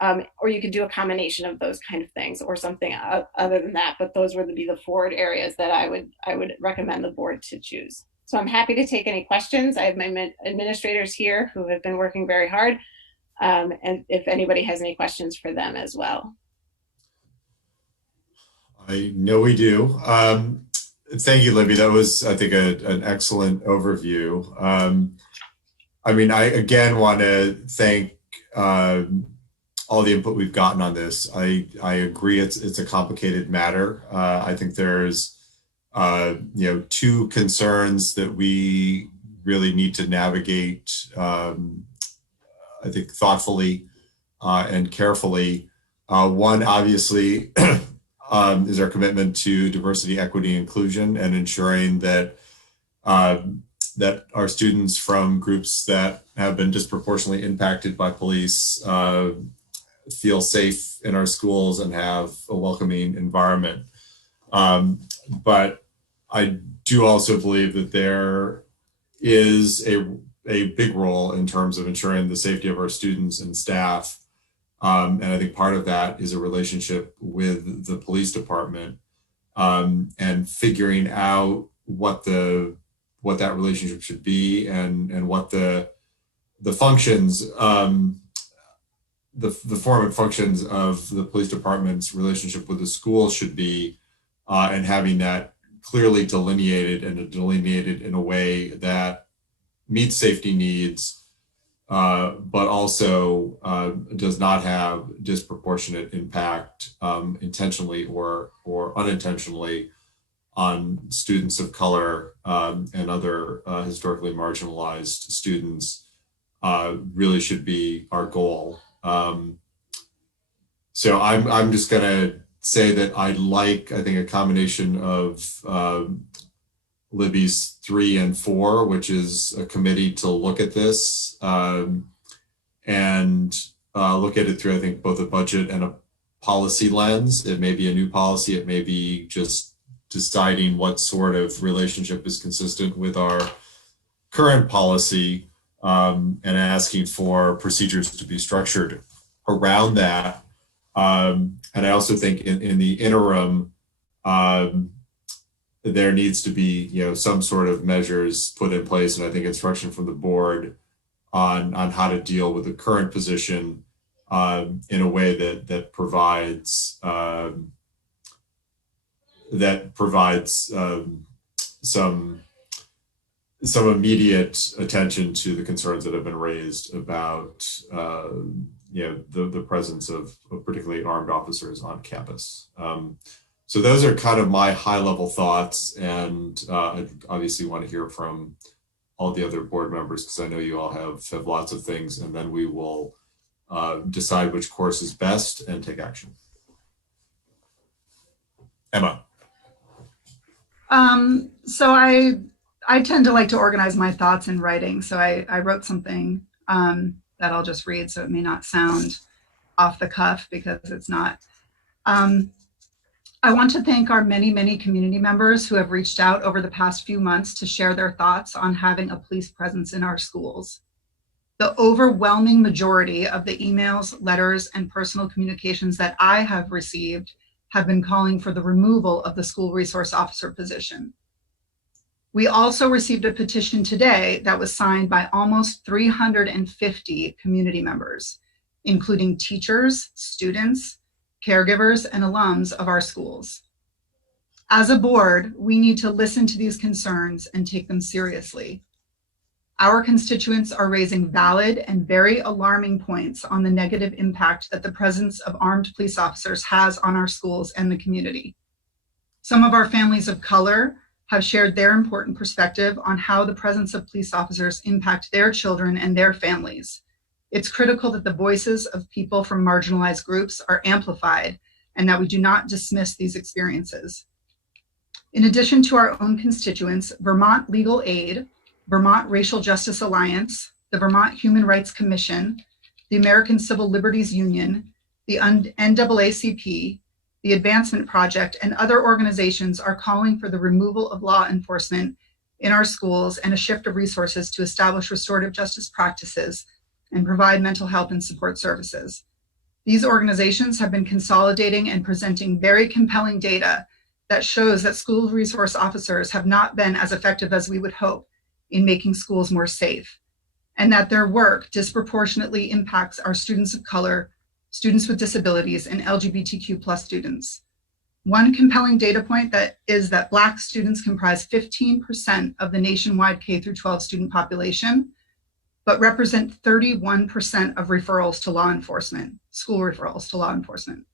Or you could do a combination of those kind of things or something other than that, but those would be the forward areas that I would recommend the board to choose. So I'm happy to take any questions. I have my administrators here who have been working very hard, and if anybody has any questions for them as well. I know we do. Thank you, Libby. That was, I think, an excellent overview. I mean, I again want to thank all the input we've gotten on this. I agree it's a complicated matter. I think there's 2 concerns that we really need to navigate, I think, thoughtfully and carefully. One, obviously, is our commitment to diversity, equity, inclusion, and ensuring that that our students from groups that have been disproportionately impacted by police feel safe in our schools and have a welcoming environment. But I do also believe that there is a big role in terms of ensuring the safety of our students and staff. And I think part of that is a relationship with the police department, and figuring out what that relationship should be, and what the functions, the form and functions of the police department's relationship with the school should be, and having that clearly delineated, and delineated in a way that meets safety needs, but also does not have disproportionate impact, intentionally or unintentionally, on students of color, and other historically marginalized students, really should be our goal. So I'm just gonna say that I think a combination of Libby's 3 and 4, which is a committee to look at this, and look at it through, I think, both a budget and a policy lens. It may be a new policy, it may be just deciding what sort of relationship is consistent with our current policy, and asking for procedures to be structured around that. And I also think in the interim, there needs to be, some sort of measures put in place, and I think instruction from the board on how to deal with the current position, in a way that provides some immediate attention to the concerns that have been raised about the presence of particularly armed officers on campus. So those are kind of my high-level thoughts, and I obviously want to hear from all the other board members, because I know you all have lots of things, and then we will decide which course is best and take action. Emma. So I tend to like to organize my thoughts in writing. So I wrote something that I'll just read, so it may not sound off the cuff, because it's not. I want to thank our many, many community members who have reached out over the past few months to share their thoughts on having a police presence in our schools. The overwhelming majority of the emails, letters, and personal communications that I have received have been calling for the removal of the school resource officer position. We also received a petition today that was signed by almost 350 community members, including teachers, students, caregivers, and alums of our schools. As a board, we need to listen to these concerns and take them seriously. Our constituents are raising valid and very alarming points on the negative impact that the presence of armed police officers has on our schools and the community. Some of our families of color have shared their important perspective on how the presence of police officers impact their children and their families. It's critical that the voices of people from marginalized groups are amplified, and that we do not dismiss these experiences. In addition to our own constituents, Vermont Legal Aid, Vermont Racial Justice Alliance, the Vermont Human Rights Commission, the American Civil Liberties Union, the NAACP, the Advancement Project, and other organizations are calling for the removal of law enforcement in our schools and a shift of resources to establish restorative justice practices and provide mental health and support services. These organizations have been consolidating and presenting very compelling data that shows that school resource officers have not been as effective as we would hope in making schools more safe, and that their work disproportionately impacts our students of color, students with disabilities, and LGBTQ+ students. One compelling data point is that Black students comprise 15% of the nationwide K-12 student population, but represent 31% of referrals to law enforcement, school referrals to law enforcement,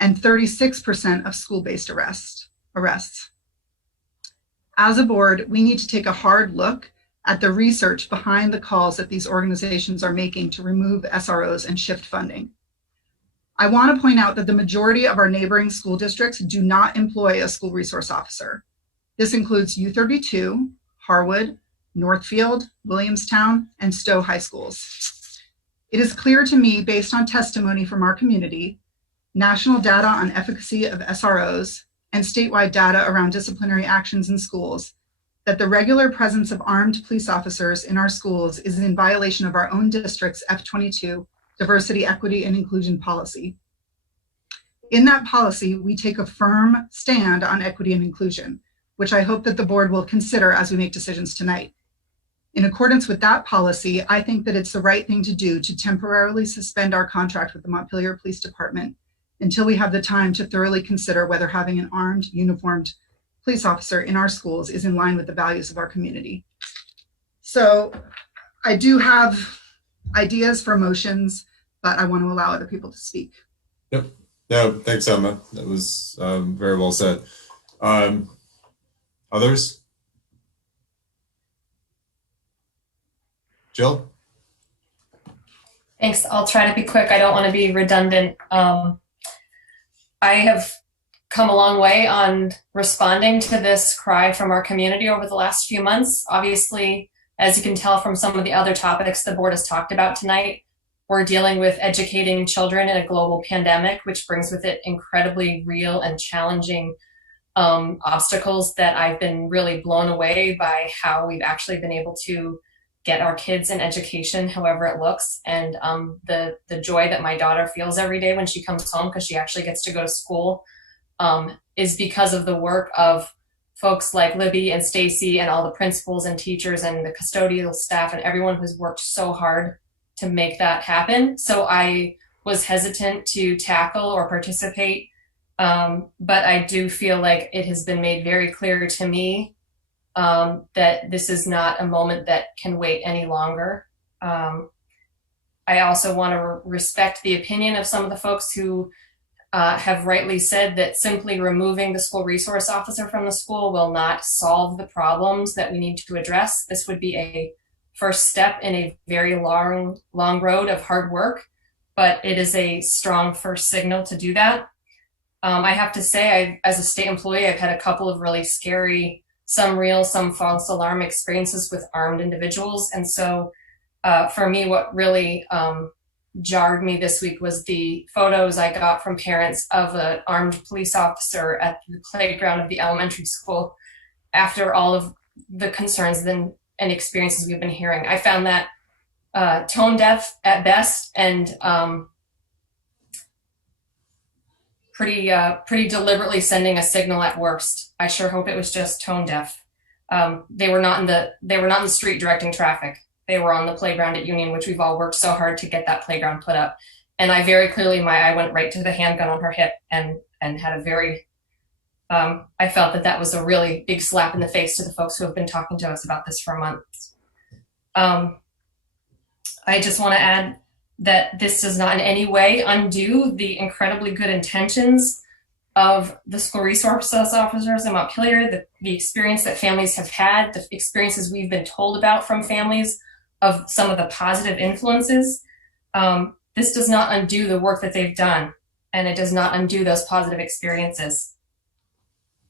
and 36% of school-based arrests. As a board, we need to take a hard look at the research behind the calls that these organizations are making to remove SROs and shift funding. I want to point out that the majority of our neighboring school districts do not employ a school resource officer. This includes U32, Harwood, Northfield, Williamstown, and Stowe high schools. It is clear to me, based on testimony from our community, national data on efficacy of SROs, and statewide data around disciplinary actions in schools, that the regular presence of armed police officers in our schools is in violation of our own district's F22 diversity, equity, and inclusion policy. In that policy, we take a firm stand on equity and inclusion, which I hope that the board will consider as we make decisions tonight. In accordance with that policy, I think that it's the right thing to do to temporarily suspend our contract with the Montpelier Police Department until we have the time to thoroughly consider whether having an armed, uniformed police officer in our schools is in line with the values of our community. So I do have ideas for motions, but I want to allow other people to speak. Yep. No, thanks, Emma. That was very well said. Others? Jill? Thanks. I'll try to be quick. I don't want to be redundant. I have come a long way on responding to this cry from our community over the last few months. Obviously, as you can tell from some of the other topics the board has talked about tonight, we're dealing with educating children in a global pandemic, which brings with it incredibly real and challenging obstacles that I've been really blown away by how we've actually been able to get our kids in education, however it looks. And the joy that my daughter feels every day when she comes home, because she actually gets to go to school, is because of the work of folks like Libby and Stacy and all the principals and teachers and the custodial staff and everyone who's worked so hard to make that happen. So I was hesitant to tackle or participate, but I do feel like it has been made very clear to me that this is not a moment that can wait any longer. I also want to respect the opinion of some of the folks who have rightly said that simply removing the school resource officer from the school will not solve the problems that we need to address. This would be a first step in a very long road of hard work, but it is a strong first signal to do that. I have to say, as a state employee, I've had a couple of really scary, some real, some false alarm experiences with armed individuals. And so for me, what really jarred me this week was the photos I got from parents of an armed police officer at the playground of the elementary school after all of the concerns and experiences we've been hearing. I found that tone deaf at best and pretty deliberately sending a signal at worst. I sure hope it was just tone deaf. They were not in the street directing traffic. They were on the playground at Union, which we've all worked so hard to get that playground put up. And I very clearly, my eye went right to the handgun on her hip and had a very, I felt that was a really big slap in the face to the folks who have been talking to us about this for months. I just want to add that this does not in any way undo the incredibly good intentions of the school resources officers in Montpelier, the experience that families have had, the experiences we've been told about from families of some of the positive influences. This does not undo the work that they've done, and it does not undo those positive experiences.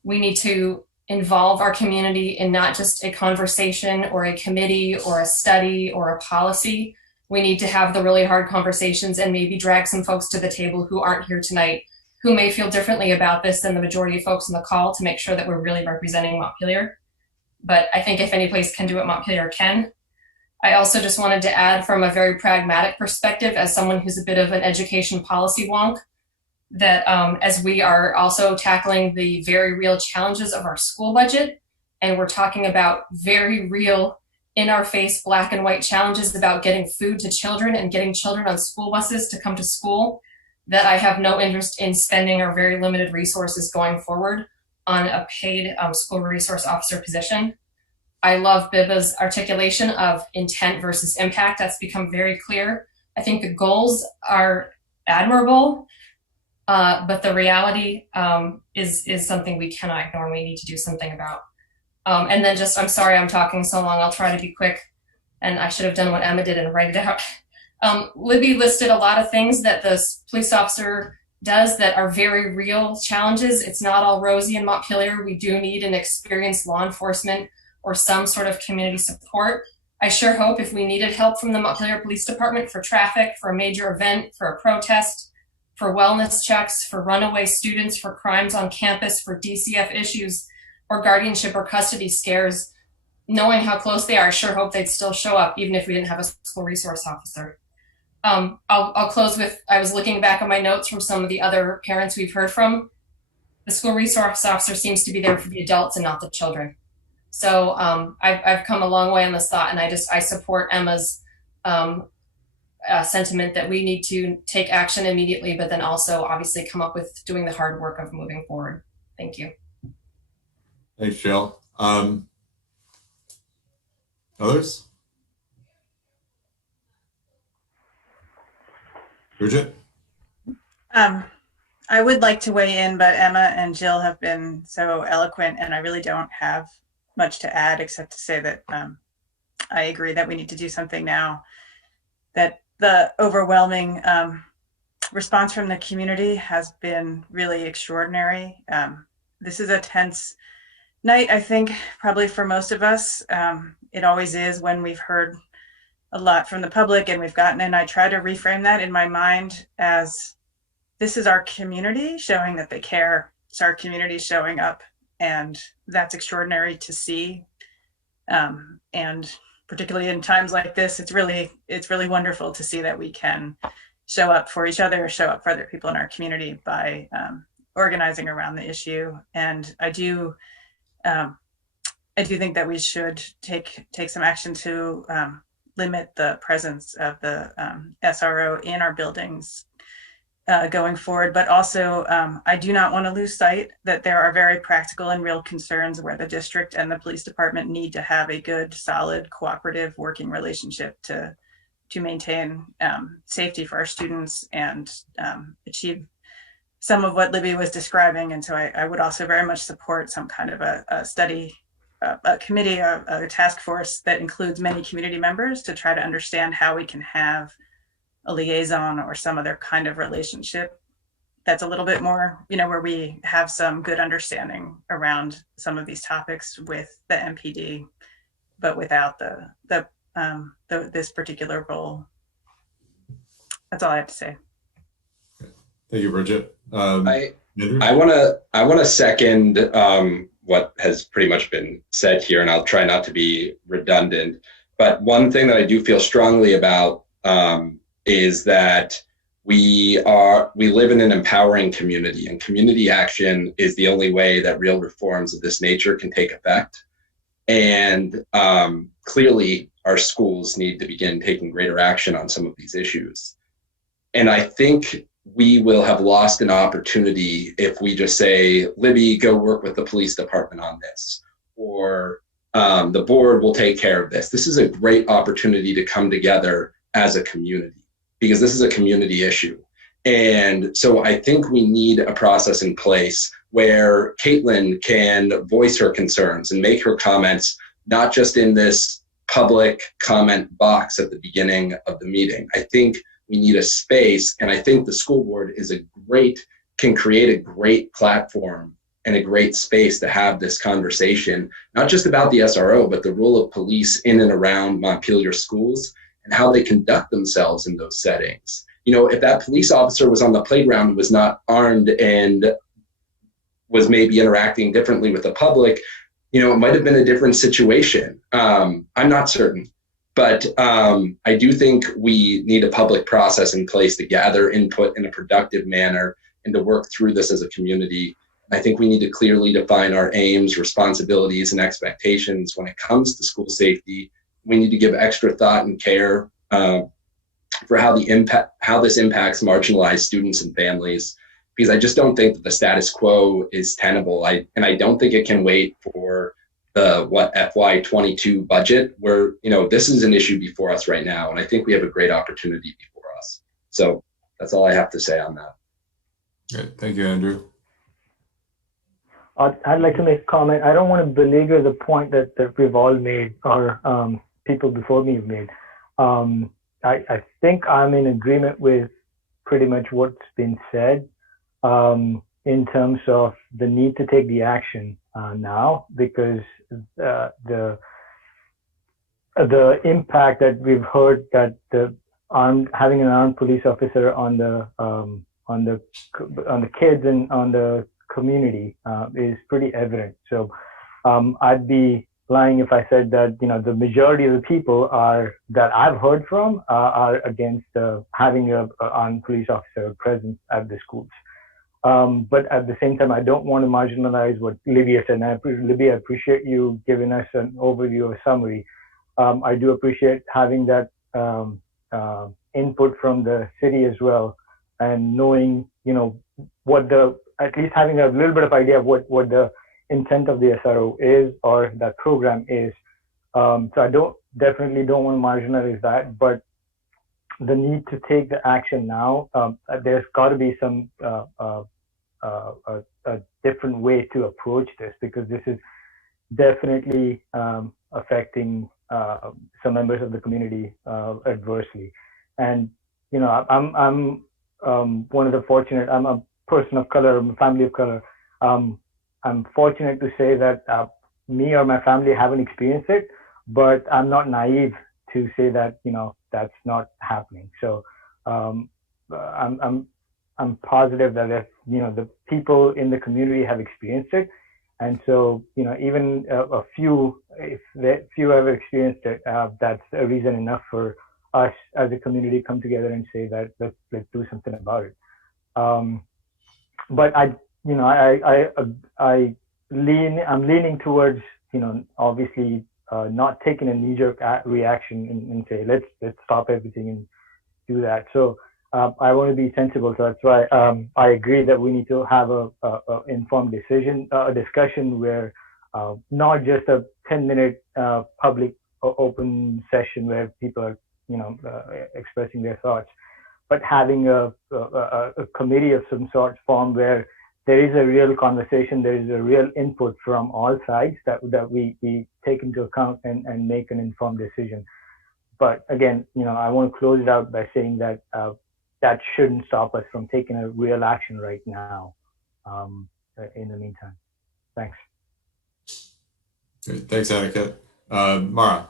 We need to involve our community in not just a conversation or a committee or a study or a policy. We need to have the really hard conversations and maybe drag some folks to the table who aren't here tonight, who may feel differently about this than the majority of folks on the call, to make sure that we're really representing Montpelier. But I think if any place can do it, Montpelier can. I also just wanted to add, from a very pragmatic perspective, as someone who's a bit of an education policy wonk, that as we are also tackling the very real challenges of our school budget, and we're talking about very real, in-our-face, black and white challenges about getting food to children and getting children on school buses to come to school, that I have no interest in spending our very limited resources going forward on a paid school resource officer position. I love Biba's articulation of intent versus impact. That's become very clear. I think the goals are admirable, but the reality is something we cannot ignore and we need to do something about. And then just, I'm sorry I'm talking so long, I'll try to be quick, and I should have done what Emma did and write it out. Libby listed a lot of things that the police officer does that are very real challenges. It's not all rosy in Montpelier. We do need an experienced law enforcement or some sort of community support. I sure hope if we needed help from the Montpelier Police Department for traffic, for a major event, for a protest, for wellness checks, for runaway students, for crimes on campus, for DCF issues, or guardianship or custody scares, knowing how close they are, I sure hope they'd still show up, even if we didn't have a school resource officer. I'll close with, I was looking back at my notes from some of the other parents we've heard from. The school resource officer seems to be there for the adults and not the children. So I've come a long way on this thought, and I support Emma's sentiment that we need to take action immediately, but then also obviously come up with doing the hard work of moving forward. Thank you. Thanks, Jill. Others? Bridget? I would like to weigh in, but Emma and Jill have been so eloquent, and I really don't have much to add except to say that I agree that we need to do something now. That the overwhelming response from the community has been really extraordinary. This is a tense night, I think, probably for most of us. It always is when we've heard a lot from the public and we've gotten, and I try to reframe that in my mind as this is our community showing that they care. It's our community showing up, and that's extraordinary to see. And particularly in times like this, it's really wonderful to see that we can show up for each other, show up for other people in our community by organizing around the issue. And I do think that we should take some action to limit the presence of the SRO in our buildings going forward. But also, I do not want to lose sight that there are very practical and real concerns where the district and the police department need to have a good, solid, cooperative working relationship to maintain safety for our students and achieve some of what Libby was describing. And so I would also very much support some kind of a study, a committee, a task force that includes many community members to try to understand how we can have a liaison or some other kind of relationship that's a little bit more, where we have some good understanding around some of these topics with the MPD, but without this particular role. That's all I have to say. Thank you, Bridget. I want to second what has pretty much been said here, and I'll try not to be redundant. But one thing that I do feel strongly about is that we live in an empowering community, and community action is the only way that real reforms of this nature can take effect. And clearly, our schools need to begin taking greater action on some of these issues. And I think we will have lost an opportunity if we just say, Libby, go work with the police department on this, or the board will take care of this. This is a great opportunity to come together as a community, because this is a community issue. And so I think we need a process in place where Caitlin can voice her concerns and make her comments, not just in this public comment box at the beginning of the meeting. I think we need a space, and I think the school board can create a great platform and a great space to have this conversation, not just about the SRO, but the role of police in and around Montpelier schools and how they conduct themselves in those settings. If that police officer was on the playground, was not armed, and was maybe interacting differently with the public, it might have been a different situation. I'm not certain. But I do think we need a public process in place to gather input in a productive manner and to work through this as a community. I think we need to clearly define our aims, responsibilities, and expectations when it comes to school safety. We need to give extra thought and care for how this impacts marginalized students and families, because I just don't think that the status quo is tenable. And I don't think it can wait for the FY22 budget, where this is an issue before us right now, and I think we have a great opportunity before us. So that's all I have to say on that. Great. Thank you, Andrew. I'd like to make a comment. I don't want to belabor the point that we've all made, or people before me have made. I think I'm in agreement with pretty much what's been said in terms of the need to take the action now, because the impact that we've heard that having an armed police officer on the kids and on the community is pretty evident. So I'd be lying if I said that the majority of the people that I've heard from are against having an armed police officer present at the schools. But at the same time, I don't want to marginalize what Livia said. And Livia, I appreciate you giving us an overview, a summary. I do appreciate having that input from the city as well, and knowing, at least having a little bit of idea of what the intent of the SRO is or that program is. So I definitely don't want to marginalize that, but the need to take the action now, there's got to be some a different way to approach this, because this is definitely affecting some members of the community adversely. And I'm one of the fortunate. I'm a person of color. I'm a family of color. I'm fortunate to say that me or my family haven't experienced it, but I'm not naive to say that that's not happening. So I'm positive that if the people in the community have experienced it, and so even a few, if few have experienced it, that's a reason enough for us as a community come together and say that let's do something about it. But I'm leaning towards obviously not taking a knee-jerk reaction and say let's stop everything and do that. So I want to be sensible. So that's why I agree that we need to have a informed discussion where not just a 10-minute public open session where people are expressing their thoughts, but having a committee of some sort formed where there is a real conversation, there is a real input from all sides that we take into account and make an informed decision. But again, I want to close it out by saying that that shouldn't stop us from taking a real action right now. In the meantime, thanks. Great. Thanks, Annika. Mara.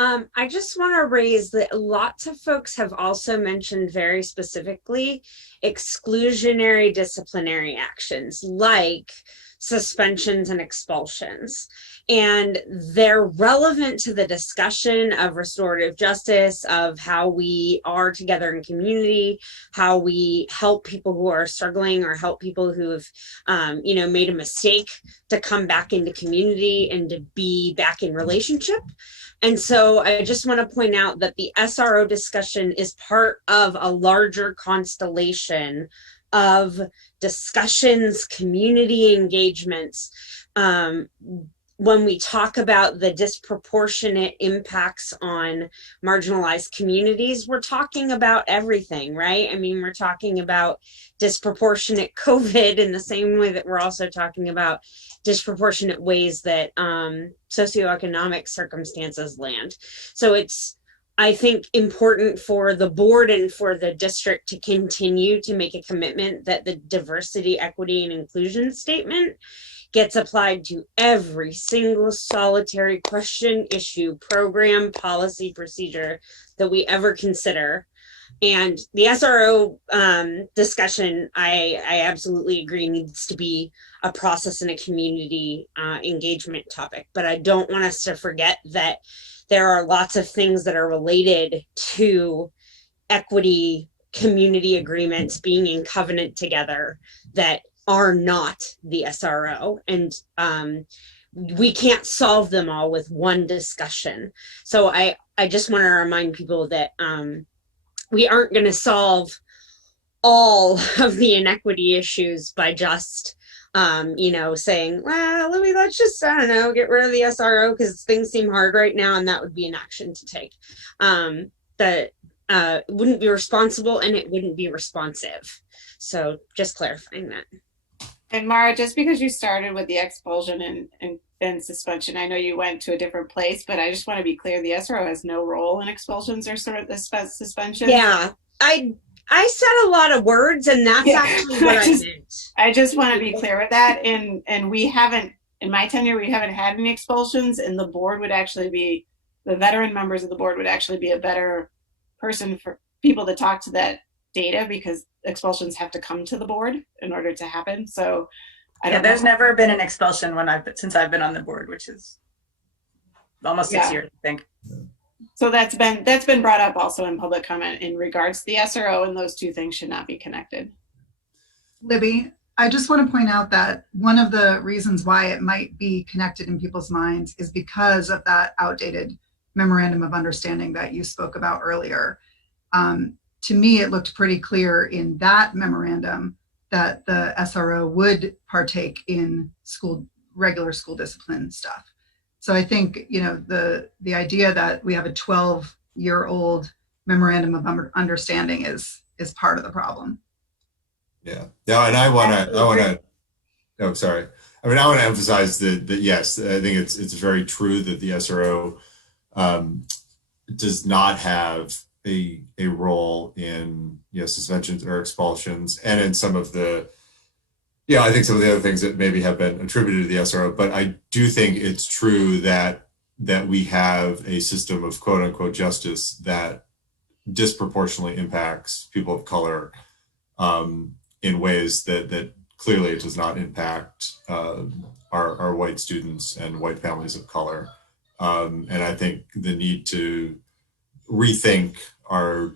I just want to raise that lots of folks have also mentioned very specifically exclusionary disciplinary actions like suspensions and expulsions. And they're relevant to the discussion of restorative justice, of how we are together in community, how we help people who are struggling or help people who have, made a mistake to come back into community and to be back in relationship. And so I just want to point out that the SRO discussion is part of a larger constellation of discussions, community engagements. When we talk about the disproportionate impacts on marginalized communities, we're talking about everything, right? I mean, we're talking about disproportionate COVID in the same way that we're also talking about disproportionate ways that socioeconomic circumstances land. So it's, I think, important for the board and for the district to continue to make a commitment that the diversity, equity, and inclusion statement gets applied to every single solitary question, issue, program, policy, procedure that we ever consider. And the SRO discussion, I absolutely agree, needs to be a process and a community engagement topic. But I don't want us to forget that there are lots of things that are related to equity, community agreements, being in covenant together that are not the SRO. And we can't solve them all with one discussion. So I just want to remind people that we aren't going to solve all of the inequity issues by just, saying, well, let's just, I don't know, get rid of the SRO because things seem hard right now, and that would be an action to take. That wouldn't be responsible, and it wouldn't be responsive. So just clarifying that. And Mara, just because you started with the expulsion and suspension, I know you went to a different place, but I just want to be clear, the SRO has no role in expulsions or sort of the suspensions. Yeah, I said a lot of words, and that's actually what I meant. I just want to be clear with that, and we haven't in my tenure, we haven't had any expulsions, and the board would actually be, the veteran members of the board would actually be a better person for people to talk to that data, because expulsions have to come to the board in order to happen. So I don't there's know. never been an expulsion since I've been on the board, which is almost 6 years, I think. So that's been brought up also in public comment in regards to the SRO, and those two things should not be connected. Libby, I just want to point out that one of the reasons why it might be connected in people's minds is because of that outdated memorandum of understanding that you spoke about earlier. To me, it looked pretty clear in that memorandum that the SRO would partake in regular school discipline stuff. So I think, you know, the idea that we have a 12-year-old memorandum of understanding is part of the problem. Yeah. And I want to, oh, sorry. I mean, I want to emphasize that yes, I think it's very true that the SRO does not have a role in, you know, suspensions or expulsions, and in some of the, I think some of the other things that maybe have been attributed to the SRO. But I do think it's true that we have a system of quote unquote justice that disproportionately impacts people of color in ways that clearly it does not impact our white students and white families of color. And I think the need to rethink our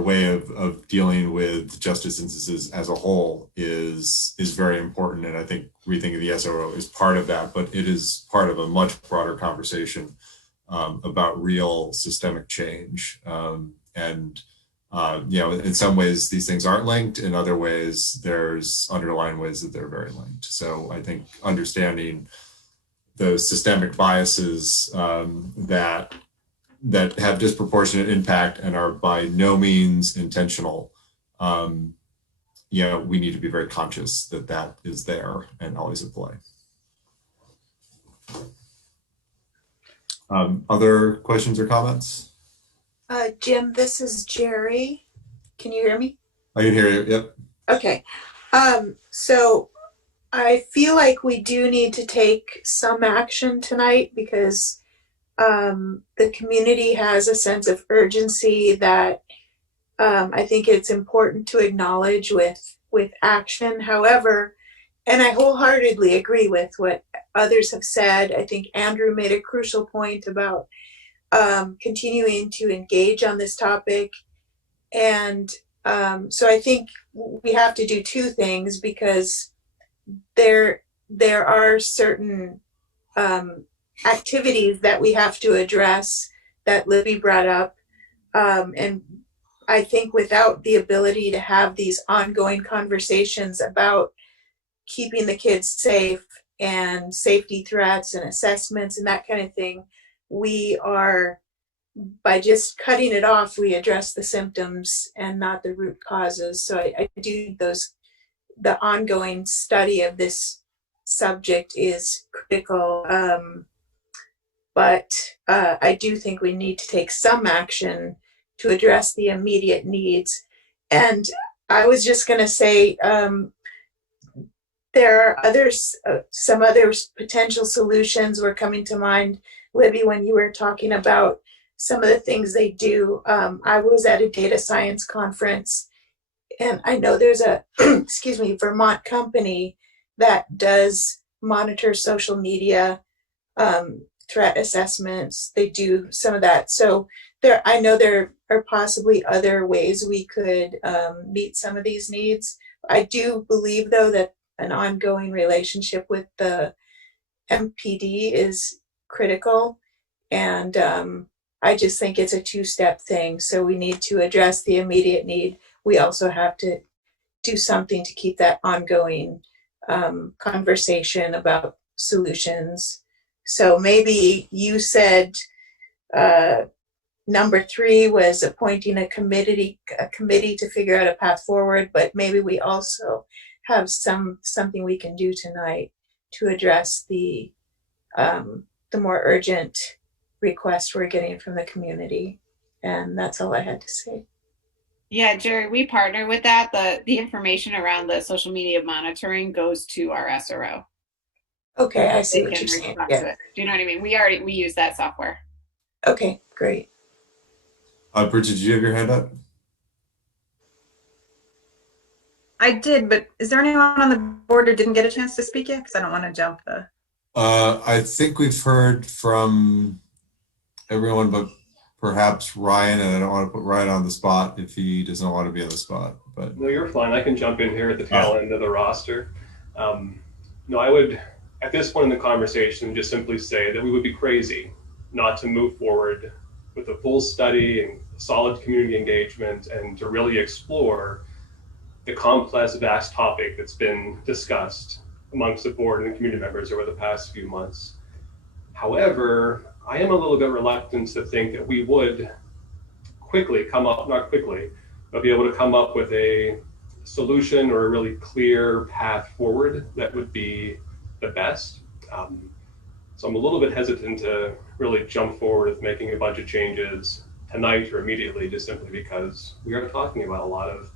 way of dealing with justice instances as a whole is very important. And I think rethinking the SRO is part of that, but it is part of a much broader conversation about real systemic change. You know, in some ways these things aren't linked. In other ways, there's underlying ways that they're very linked. So I think understanding the systemic biases that have disproportionate impact and are by no means intentional, you know, we need to be very conscious that that is there and always at play. Other questions or comments? Jim, this is Jerry. Can you hear me? I can hear you, yep. Okay. So I feel like we do need to take some action tonight, because the community has a sense of urgency that I think it's important to acknowledge with action. However, and I wholeheartedly agree with what others have said. I think Andrew made a crucial point about continuing to engage on this topic. And so I think we have to do two things, because there are certain activities that we have to address that Libby brought up. And I think without the ability to have these ongoing conversations about keeping the kids safe and safety threats and assessments and that kind of thing, we are, by just cutting it off, we address the symptoms and not the root causes. So I do the ongoing study of this subject is critical. But I do think we need to take some action to address the immediate needs. And I was just going to say, there are others, some other potential solutions were coming to mind, Libby, when you were talking about some of the things they do. I was at a data science conference, and I know there's a, excuse me, Vermont company that does monitor social media threat assessments. They do some of that. So I know there are possibly other ways we could meet some of these needs. I do believe, though, that an ongoing relationship with the MPD is critical. And I just think it's a two-step thing. So we need to address the immediate need. We also have to do something to keep that ongoing conversation about solutions. So maybe you said number 3 was appointing a committee to figure out a path forward, but maybe we also have something we can do tonight to address the more urgent requests we're getting from the community. And that's all I had to say. Yeah, Jerry, we partner with that. The information around the social media monitoring goes to our SRO. Okay, I see They what can you're saying. respond Yeah. to it. Do you know what I mean? We use that software. Okay, great. Bridget, did you have your hand up? I did, but is there anyone on the board who didn't get a chance to speak yet? Because I don't want to jump the. I think we've heard from everyone, but perhaps Ryan, and I don't want to put Ryan on the spot if he doesn't want to be on the spot. But no, you're fine. I can jump in here at the tail end of the roster. No, I would, at this point in the conversation, just simply say that we would be crazy not to move forward with a full study and solid community engagement and to really explore the complex, vast topic that's been discussed amongst the board and the community members over the past few months. However, I am a little bit reluctant to think that we would quickly come up, not quickly, but be able to come up with a solution or a really clear path forward that would be the best. So I'm a little bit hesitant to really jump forward with making a bunch of changes tonight or immediately, just simply because we are talking about a lot of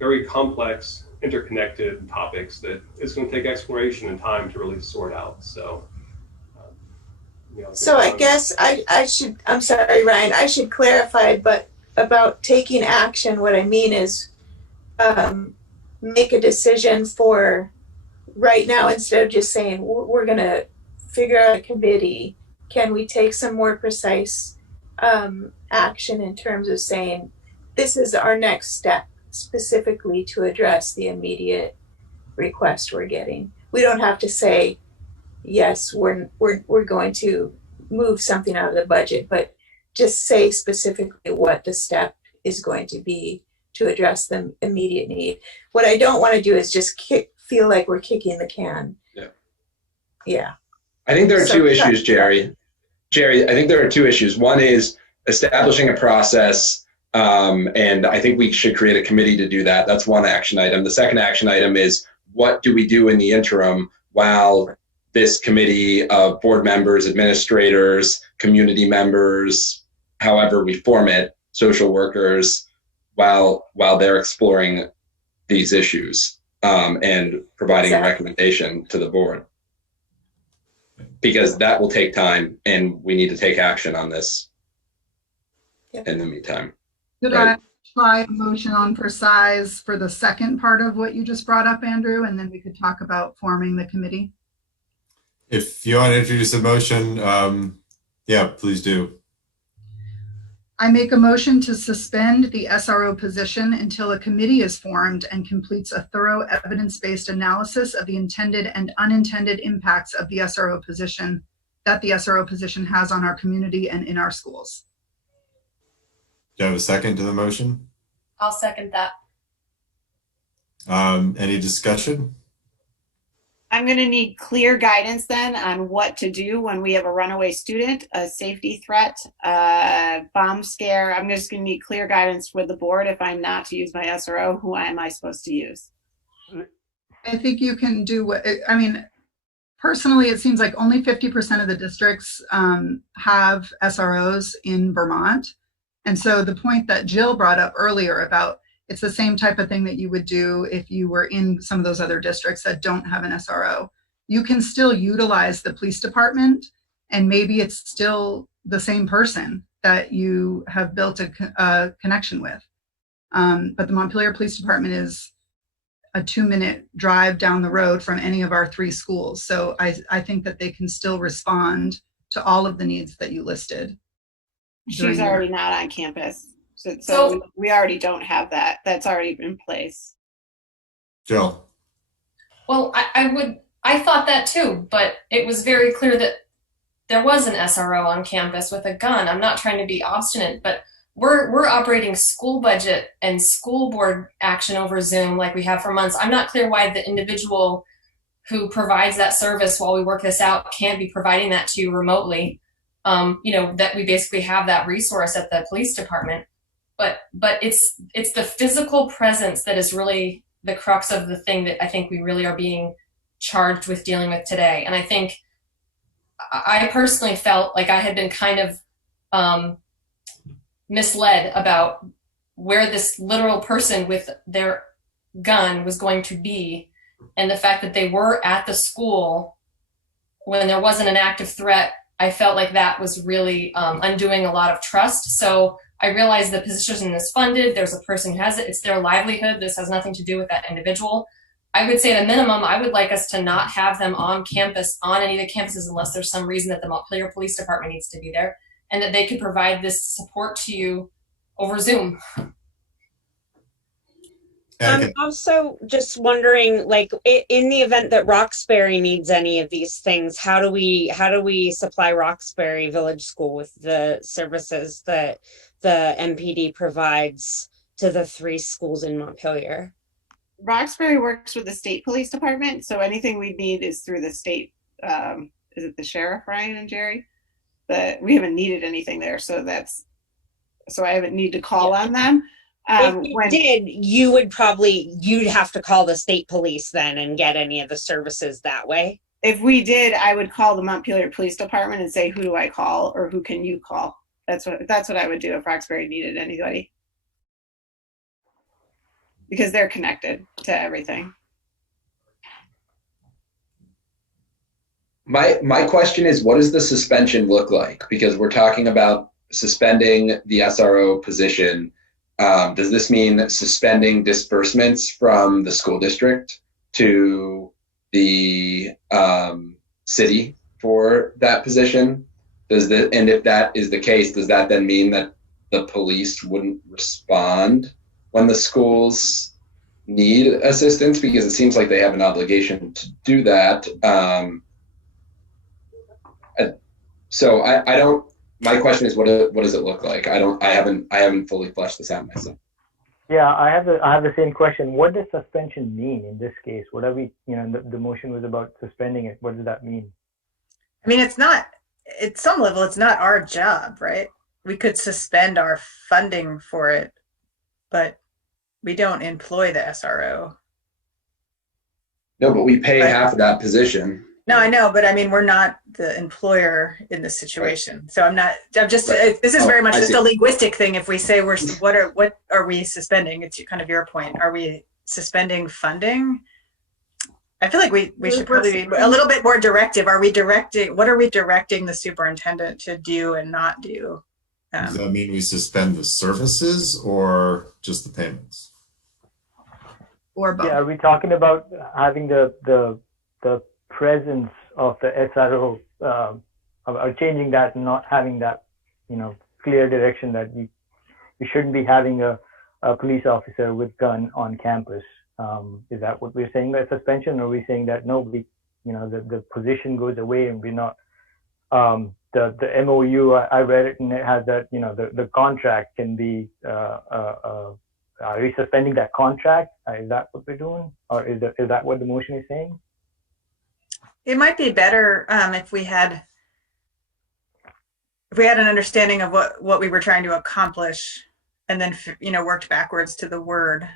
very complex, interconnected topics that it's going to take exploration and time to really sort out. So, So I guess I should, I'm sorry, Ryan, I should clarify, but about taking action, what I mean is make a decision for right now instead of just saying we're going to figure out a committee. Can we take some more precise action in terms of saying this is our next step specifically to address the immediate request we're getting? We don't have to say yes, we're going to move something out of the budget, but just say specifically what the step is going to be to address the immediate need. What I don't want to do is just feel like we're kicking the can. Yeah. I think there are two issues, Jerry. Jerry, I think there are two issues. One is establishing a process, and I think we should create a committee to do that. That's one action item. The second action item is what do we do in the interim while this committee of board members, administrators, community members, however we form it, social workers, while they're exploring these issues and providing a recommendation to the board. Because that will take time and we need to take action on this in the meantime. Could I try a motion on for size for the second part of what you just brought up, Andrew, and then we could talk about forming the committee? if you want to introduce a motion, yeah, please do. I make a motion to suspend the SRO position until a committee is formed and completes a thorough evidence-based analysis of the intended and unintended impacts of the SRO position that the SRO position has on our community and in our schools. Do you have a second to the motion? I'll second that. Any discussion? I'm going to need clear guidance then on what to do when we have a runaway student, a safety threat, a bomb scare. I'm just going to need clear guidance with the board. If I'm not to use my SRO, who am I supposed to use? I think you can do what, I mean, personally, it seems like only 50% of the districts have SROs in Vermont. And so the point that Jill brought up earlier about it's the same type of thing that you would do if you were in some of those other districts that don't have an SRO. You can still utilize the police department, and maybe it's still the same person that you have built a connection with. But the Montpelier Police Department is a 2-minute drive down the road from any of our 3 schools. So I think that they can still respond to all of the needs that you listed. She's already not on campus. So we already don't have that. That's already in place. Jill. Well, I thought that too, but it was very clear that there was an SRO on campus with a gun. I'm not trying to be obstinate, but we're operating school budget and school board action over Zoom like we have for months. I'm not clear why the individual who provides that service while we work this out can't be providing that to you remotely. You know, that we basically have that resource at the police department. But it's the physical presence that is really the crux of the thing that I think we really are being charged with dealing with today. And I think I personally felt like I had been kind of misled about where this literal person with their gun was going to be, and the fact that they were at the school when there wasn't an active threat, I felt like that was really undoing a lot of trust. So I realized the position is funded. There's a person who has it. It's their livelihood. This has nothing to do with that individual. I would say at a minimum, I would like us to not have them on campus, on any of the campuses, unless there's some reason that the Montpelier Police Department needs to be there, and that they could provide this support to you over Zoom. I'm also just wondering, like, in the event that Roxbury needs any of these things, how do we supply Roxbury Village School with the services that the MPD provides to the 3 schools in Montpelier? Roxbury works with the state police department, so anything we need is through the state. Is it the sheriff, Ryan and Jerry? But we haven't needed anything there, so I haven't need to call on them. If you did, you'd have to call the state police then and get any of the services that way. If we did, I would call the Montpelier Police Department and say, who do I call, or who can you call? That's what I would do if Roxbury needed anybody, because they're connected to everything. My question is, what does the suspension look like? Because we're talking about suspending the SRO position. Does this mean suspending disbursements from the school district to the city for that position? And if that is the case, does that then mean that the police wouldn't respond when the schools need assistance? Because it seems like they have an obligation to do that. So I don't. My question is, what does it look like? I haven't fully fleshed this out myself. Yeah, I have the same question. What does suspension mean in this case? What are we, the motion was about suspending it. What does that mean? I mean, it's not, at some level, it's not our job, right? We could suspend our funding for it, but we don't employ the SRO. No, but we pay half of that position. No, I know, but I mean, we're not the employer in this situation. So this is very much just a linguistic thing. If we say what are we suspending? It's kind of your point. Are we suspending funding? I feel like we should probably be a little bit more directive. What are we directing the superintendent to do and not do? Does that mean we suspend the services or just the payments? Or both? Yeah, are we talking about having the presence of the SRO, or changing that and not having that, clear direction that you shouldn't be having a police officer with gun on campus? Is that what we're saying by suspension, or are we saying that no, the position goes away and we're not, the MOU, I read it and it has that, the contract can be, are we suspending that contract? Is that what we're doing? Or is that what the motion is saying? It might be better if we had an understanding of what we were trying to accomplish, and then worked backwards to the word.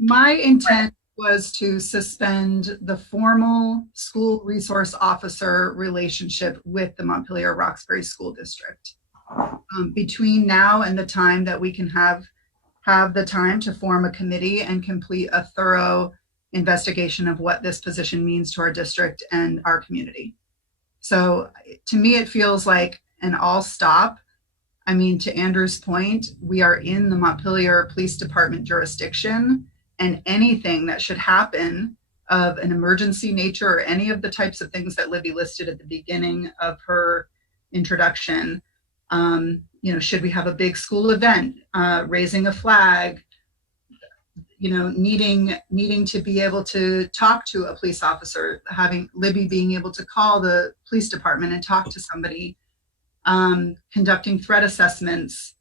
My intent was to suspend the formal school resource officer relationship with the Montpelier-Roxbury School District. Between now and the time that we can have the time to form a committee and complete a thorough investigation of what this position means to our district and our community. So to me, it feels like an all stop. I mean, to Andrew's point, we are in the Montpelier Police Department jurisdiction, and anything that should happen of an emergency nature, or any of the types of things that Libby listed at the beginning of her introduction, should we have a big school event, raising a flag, needing to be able to talk to a police officer, having Libby being able to call the police department and talk to somebody, conducting threat assessments,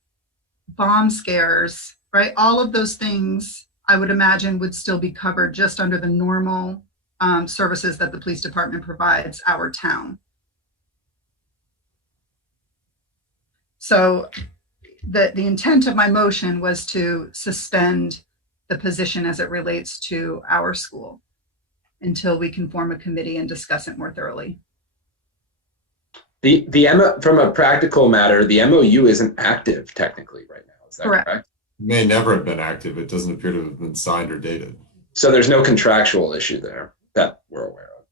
bomb scares, right? All of those things I would imagine would still be covered just under the normal services that the police department provides our town. So the intent of my motion was to suspend the position as it relates to our school until we can form a committee and discuss it more thoroughly. From a practical matter, the MOU isn't active technically right now. Is that correct? It may never have been active. It doesn't appear to have been signed or dated. So there's no contractual issue there that we're aware of.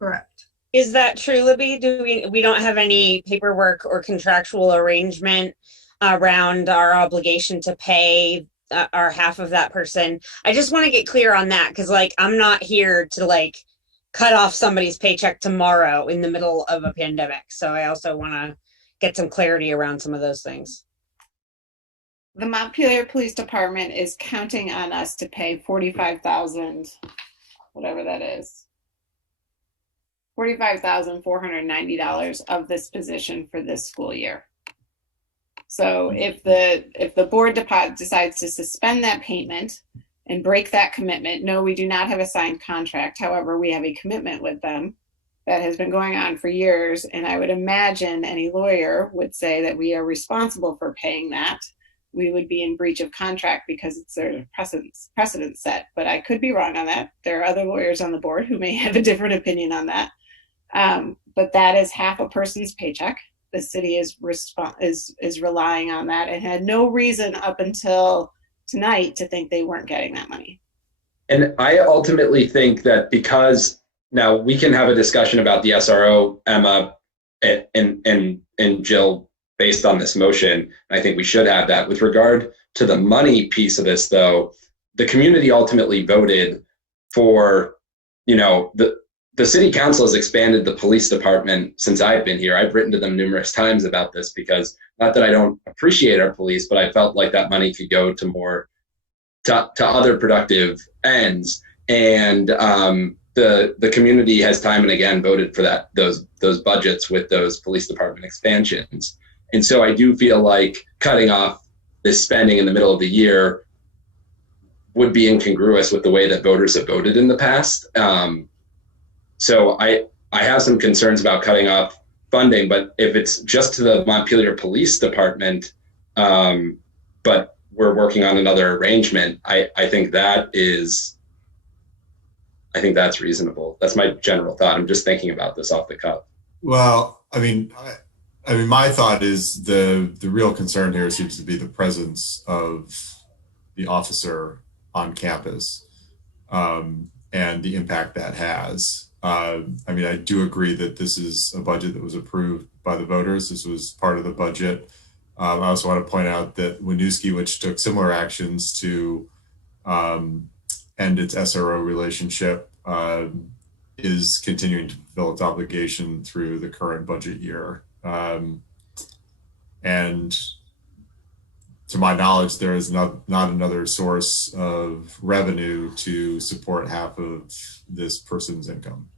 Correct. Is that true, Libby? We don't have any paperwork or contractual arrangement around our obligation to pay our half of that person? I just want to get clear on that, because like I'm not here to like cut off somebody's paycheck tomorrow in the middle of a pandemic. So I also want to get some clarity around some of those things. The Montpelier Police Department is counting on us to pay 45,000, whatever that is. $45,490 of this position for this school year. So if the board decides to suspend that payment and break that commitment, no, we do not have a signed contract. However, we have a commitment with them that has been going on for years. And I would imagine any lawyer would say that we are responsible for paying that. We would be in breach of contract because it's their precedent set. But I could be wrong on that. There are other lawyers on the board who may have a different opinion on that. But that is half a person's paycheck. The city is relying on that and had no reason up until tonight to think they weren't getting that money. And I ultimately think that because now we can have a discussion about the SRO, Emma, and Jill, based on this motion. I think we should have that. With regard to the money piece of this, though, the community ultimately voted for, the city council has expanded the police department since I've been here. I've written to them numerous times about this because not that I don't appreciate our police, but I felt like that money could go to more to other productive ends. And the community has time and again voted for those budgets with those police department expansions. And so I do feel like cutting off this spending in the middle of the year would be incongruous with the way that voters have voted in the past. So I have some concerns about cutting off funding, but if it's just to the Montpelier Police Department, but we're working on another arrangement, I think that's reasonable. That's my general thought. I'm just thinking about this off the cuff. Well, I mean, my thought is the real concern here seems to be the presence of the officer on campus, and the impact that has. I mean, I do agree that this is a budget that was approved by the voters. This was part of the budget. I also want to point out that Winooski, which took similar actions to end its SRO relationship, is continuing to fulfill its obligation through the current budget year. And to my knowledge, there is not another source of revenue to support half of this person's income.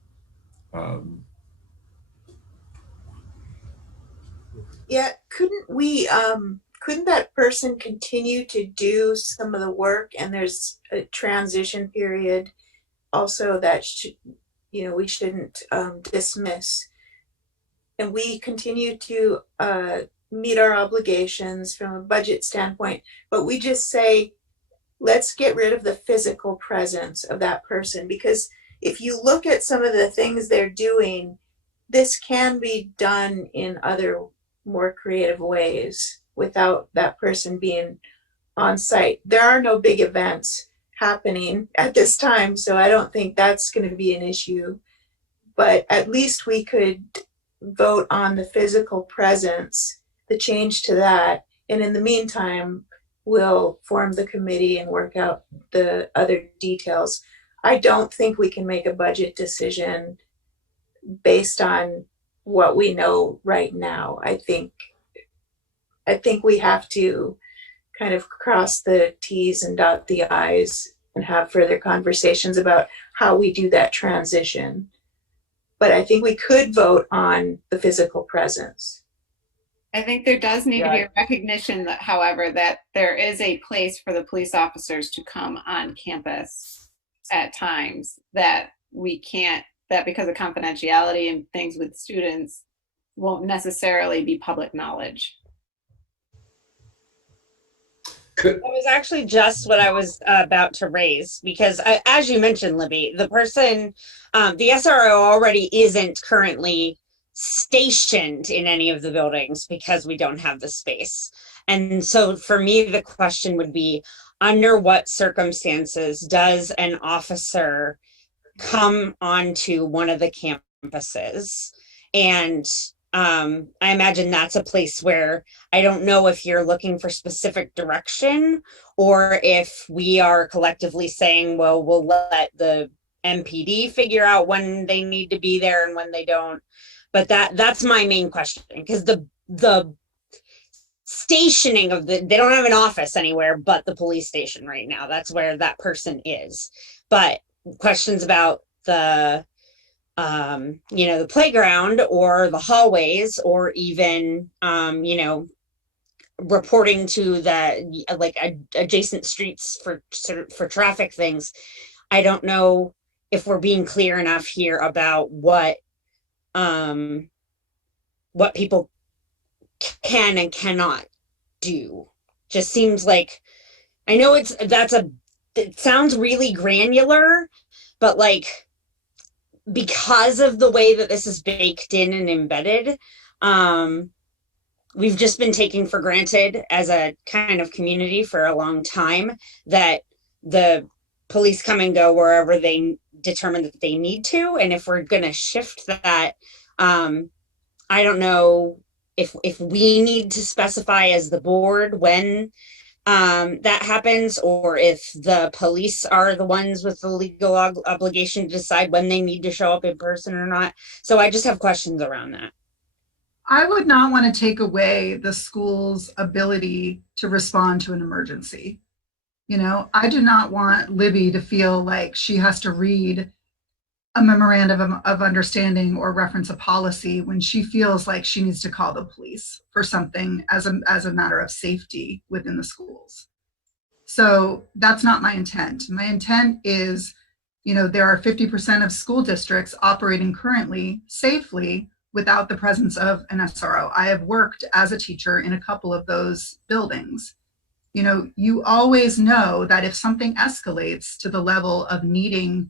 Yeah, couldn't that person continue to do some of the work, and there's a transition period also that we shouldn't dismiss, and we continue to meet our obligations from a budget standpoint, but we just say, let's get rid of the physical presence of that person, because if you look at some of the things they're doing, this can be done in other more creative ways without that person being on site. There are no big events happening at this time, so I don't think that's going to be an issue, but at least we could vote on the physical presence, the change to that, and in the meantime we'll form the committee and work out the other details. I don't think we can make a budget decision based on what we know right now. I think we have to kind of cross the T's and dot the I's and have further conversations about how we do that transition. But I think we could vote on the physical presence. I think there does need to be a recognition that, however, that there is a place for the police officers to come on campus at times that we can't, that because of confidentiality and things with students won't necessarily be public knowledge. That was actually just what I was about to raise, because as you mentioned, Libby, the person, the SRO already isn't currently stationed in any of the buildings because we don't have the space. And so for me, the question would be, under what circumstances does an officer come onto one of the campuses campuses. And I imagine that's a place where I don't know if you're looking for specific direction or if we are collectively saying, well, we'll let the MPD figure out when they need to be there and when they don't. But that's my main question, because the stationing of they don't have an office anywhere but the police station right now. That's where that person is. But questions about the the playground or the hallways, or even reporting to the adjacent streets for traffic things. I don't know if we're being clear enough here about what people can and cannot do. Just seems like, I know it sounds really granular, but like, because of the way that this is baked in and embedded, we've just been taking for granted as a kind of community for a long time that the police come and go wherever they determine that they need to. And if we're going to shift that, I don't know if we need to specify as the board when that happens, or if the police are the ones with the legal obligation to decide when they need to show up in person or not. So I just have questions around that. I would not want to take away the school's ability to respond to an emergency. I do not want Libby to feel like she has to read a memorandum of understanding or reference a policy when she feels like she needs to call the police for something as a matter of safety within the schools. So that's not my intent. My intent is, there are 50% of school districts operating currently safely without the presence of an SRO. I have worked as a teacher in a couple of those buildings. You always know that if something escalates to the level of needing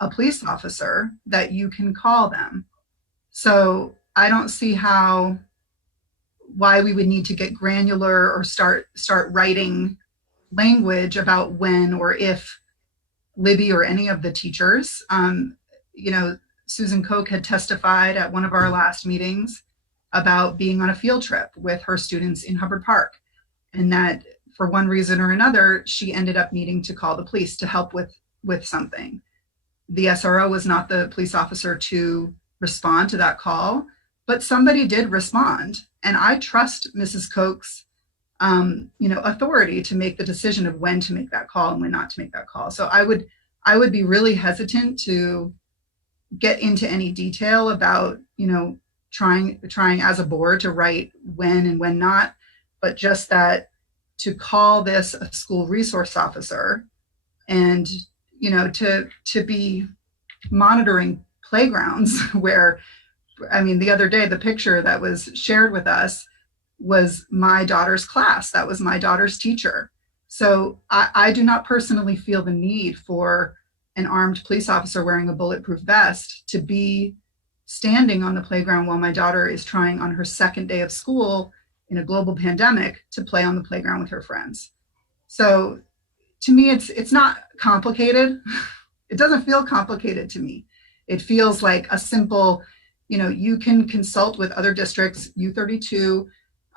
a police officer, that you can call them. So I don't see why we would need to get granular or start writing language about when or if Libby or any of the teachers, Susan Koch had testified at one of our last meetings about being on a field trip with her students in Hubbard Park, and that for one reason or another, she ended up needing to call the police to help with something. The SRO was not the police officer to respond to that call, but somebody did respond. And I trust Mrs. Koch's, authority to make the decision of when to make that call and when not to make that call. So I would be really hesitant to get into any detail about, trying as a board to write when and when not, but just that to call this a school resource officer and to be monitoring playgrounds where, the other day, the picture that was shared with us was my daughter's class. That was my daughter's teacher. So I do not personally feel the need for an armed police officer wearing a bulletproof vest to be standing on the playground while my daughter is trying on her second day of school in a global pandemic to play on the playground with her friends. So to me, it's not complicated. It doesn't feel complicated to me. It feels like a simple, you can consult with other districts, U32,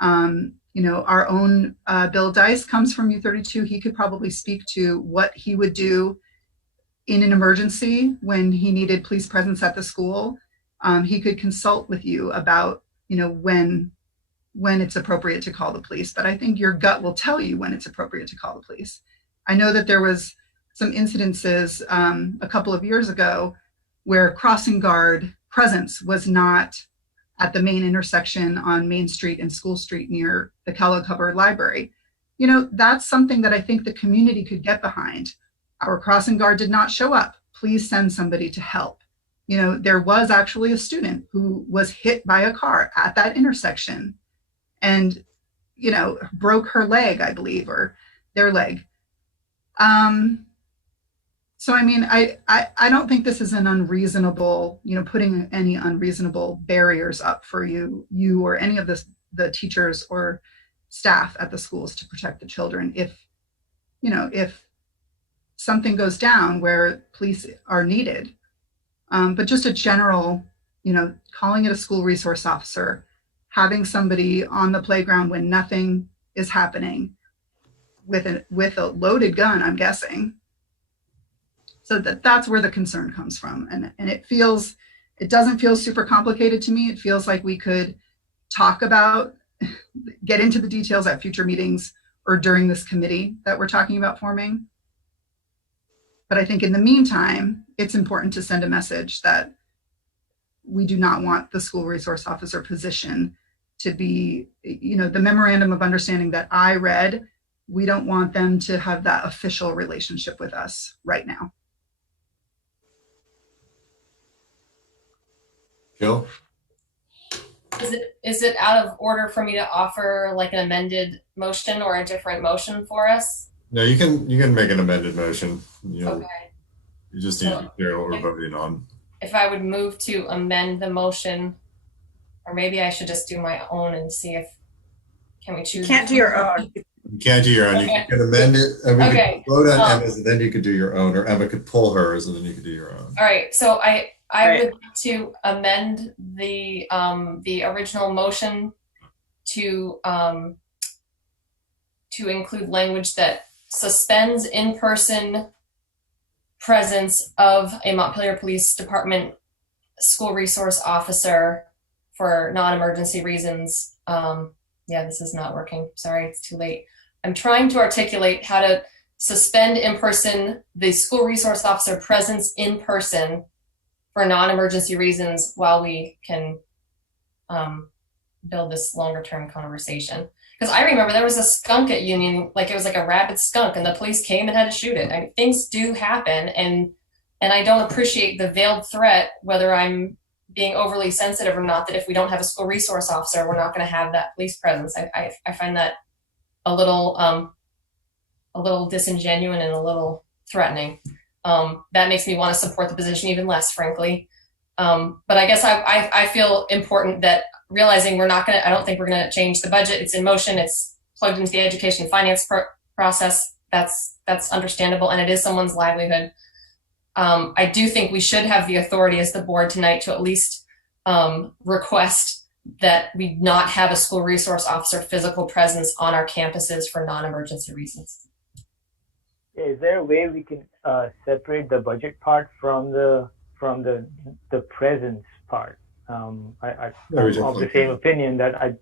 our own Bill Dice comes from U32. He could probably speak to what he would do in an emergency when he needed police presence at the school. He could consult with you about, when it's appropriate to call the police. But I think your gut will tell you when it's appropriate to call the police. I know that there was some incidences a couple of years ago where crossing guard presence was not at the main intersection on Main Street and School Street near the Kellogg Hubbard Library. That's something that I think the community could get behind. Our crossing guard did not show up. Please send somebody to help. There was actually a student who was hit by a car at that intersection and, broke her leg, I believe, or their leg. So, I don't think this is an unreasonable, putting any unreasonable barriers up for you or any of the teachers or staff at the schools to protect the children. If something goes down where police are needed, but just a general, calling it a school resource officer, having somebody on the playground when nothing is happening with a loaded gun, I'm guessing. So that's where the concern comes from. And it doesn't feel super complicated to me. It feels like we could talk about, get into the details at future meetings or during this committee that we're talking about forming. But I think in the meantime, it's important to send a message that we do not want the school resource officer position to be, the memorandum of understanding that I read, we don't want them to have that official relationship with us right now. Jill? Is it out of order for me to offer like an amended motion or a different motion for us? No, you can make an amended motion. Okay. You just need to hear what we're voting on. If I would move to amend the motion, or maybe I should just do my own and see if, can we choose? You can't do your own. You can't do your own. Okay. You can amend it. And we okay. Could vote on Emma's, and then you could do your own, or Emma could pull hers, and then you could do your own. All right. So I would like to amend the original motion to include language that suspends in-person presence of a Montpelier Police Department school resource officer for non-emergency reasons. Yeah, this is not working. Sorry, it's too late. I'm trying to articulate how to suspend in person the school resource officer presence in person for non-emergency reasons while we can build this longer term conversation. Because I remember there was a skunk at Union, like it was like a rabid skunk, and the police came and had to shoot it. I mean, things do happen, and I don't appreciate the veiled threat, whether I'm being overly sensitive or not, that if we don't have a school resource officer, we're not going to have that police presence. I find that a little disingenuous and a little threatening. That makes me want to support the position even less, frankly. But I guess I feel important that realizing I don't think we're going to change the budget. It's in motion. It's plugged into the education and finance process. That's understandable. And it is someone's livelihood. I do think we should have the authority as the board tonight to at least request that we not have a school resource officer physical presence on our campuses for non-emergency reasons. Is there a way we can separate the budget part from the presence part? I'm of the same opinion that I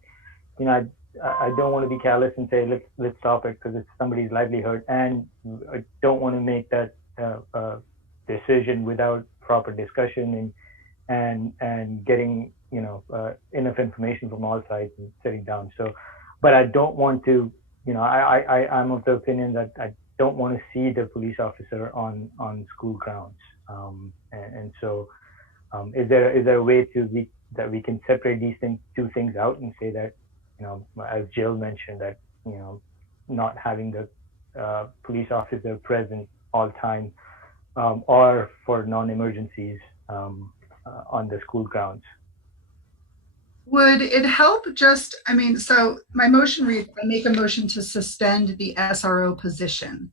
don't want to be careless and say let's stop it because it's somebody's livelihood, and I don't want to make that decision without proper discussion and getting enough information from all sides and sitting down. So, but I don't want to. I'm of the opinion that I don't want to see the police officer on school grounds, and so. Is there a way that we can separate these two things out and say that, as Jill mentioned, that not having the police officer present all time, or for non-emergencies on the school grounds? Would it help so my motion reads, I make a motion to suspend the SRO position.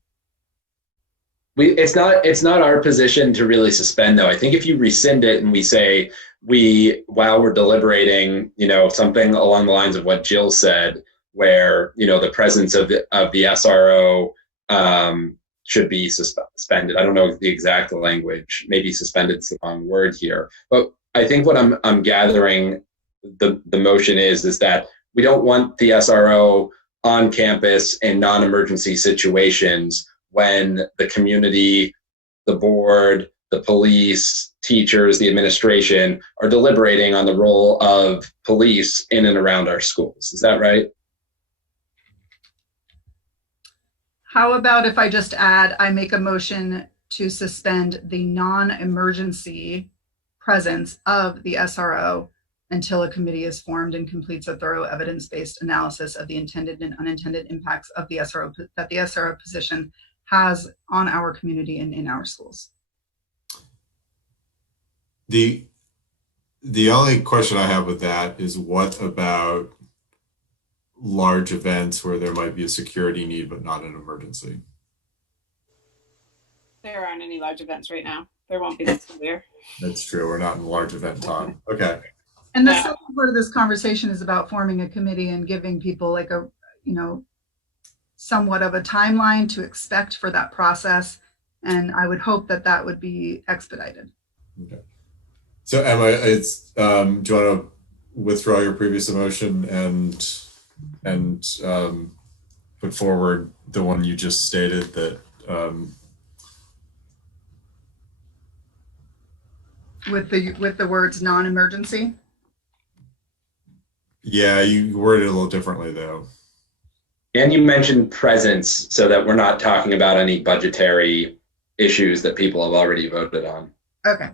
It's not our position to really suspend, though. I think if you rescind it and we say while we're deliberating, something along the lines of what Jill said, where the presence of the SRO should be suspended. I don't know the exact language. Maybe suspended is the wrong word here, but I think what I'm gathering the motion is that we don't want the SRO on campus in non-emergency situations when the community, the board, the police, teachers, the administration are deliberating on the role of police in and around our schools. Is that right? How about if I just add, I make a motion to suspend the non-emergency presence of the SRO until a committee is formed and completes a thorough evidence-based analysis of the intended and unintended impacts of the SRO position has on our community and in our schools. The only question I have with that is, what about large events where there might be a security need but not an emergency? There aren't any large events right now there won't be this year. That's true. We're not in large event time. Okay. And the second part of this conversation is about forming a committee and giving people like a, somewhat of a timeline to expect for that process. And I would hope that that would be expedited. Okay. So Emma, it's do you want to withdraw your previous motion and put forward the one you just stated that with the words non-emergency? Yeah, you worded it a little differently though. And you mentioned presence so that we're not talking about any budgetary issues that people have already voted on. Okay.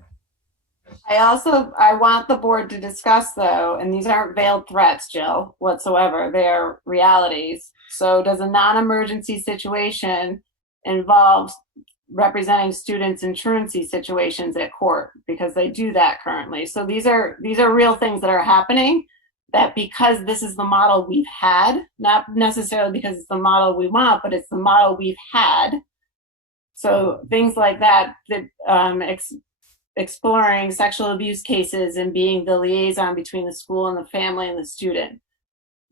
I want the board to discuss though, and these aren't veiled threats, Jill, whatsoever. They're realities. So does a non-emergency situation involve representing students in truancy situations at court? Because they do that currently. So these are real things that are happening, that because this is the model we've had, not necessarily because it's the model we want, but it's the model we've had. So things like that, exploring sexual abuse cases and being the liaison between the school and the family and the student.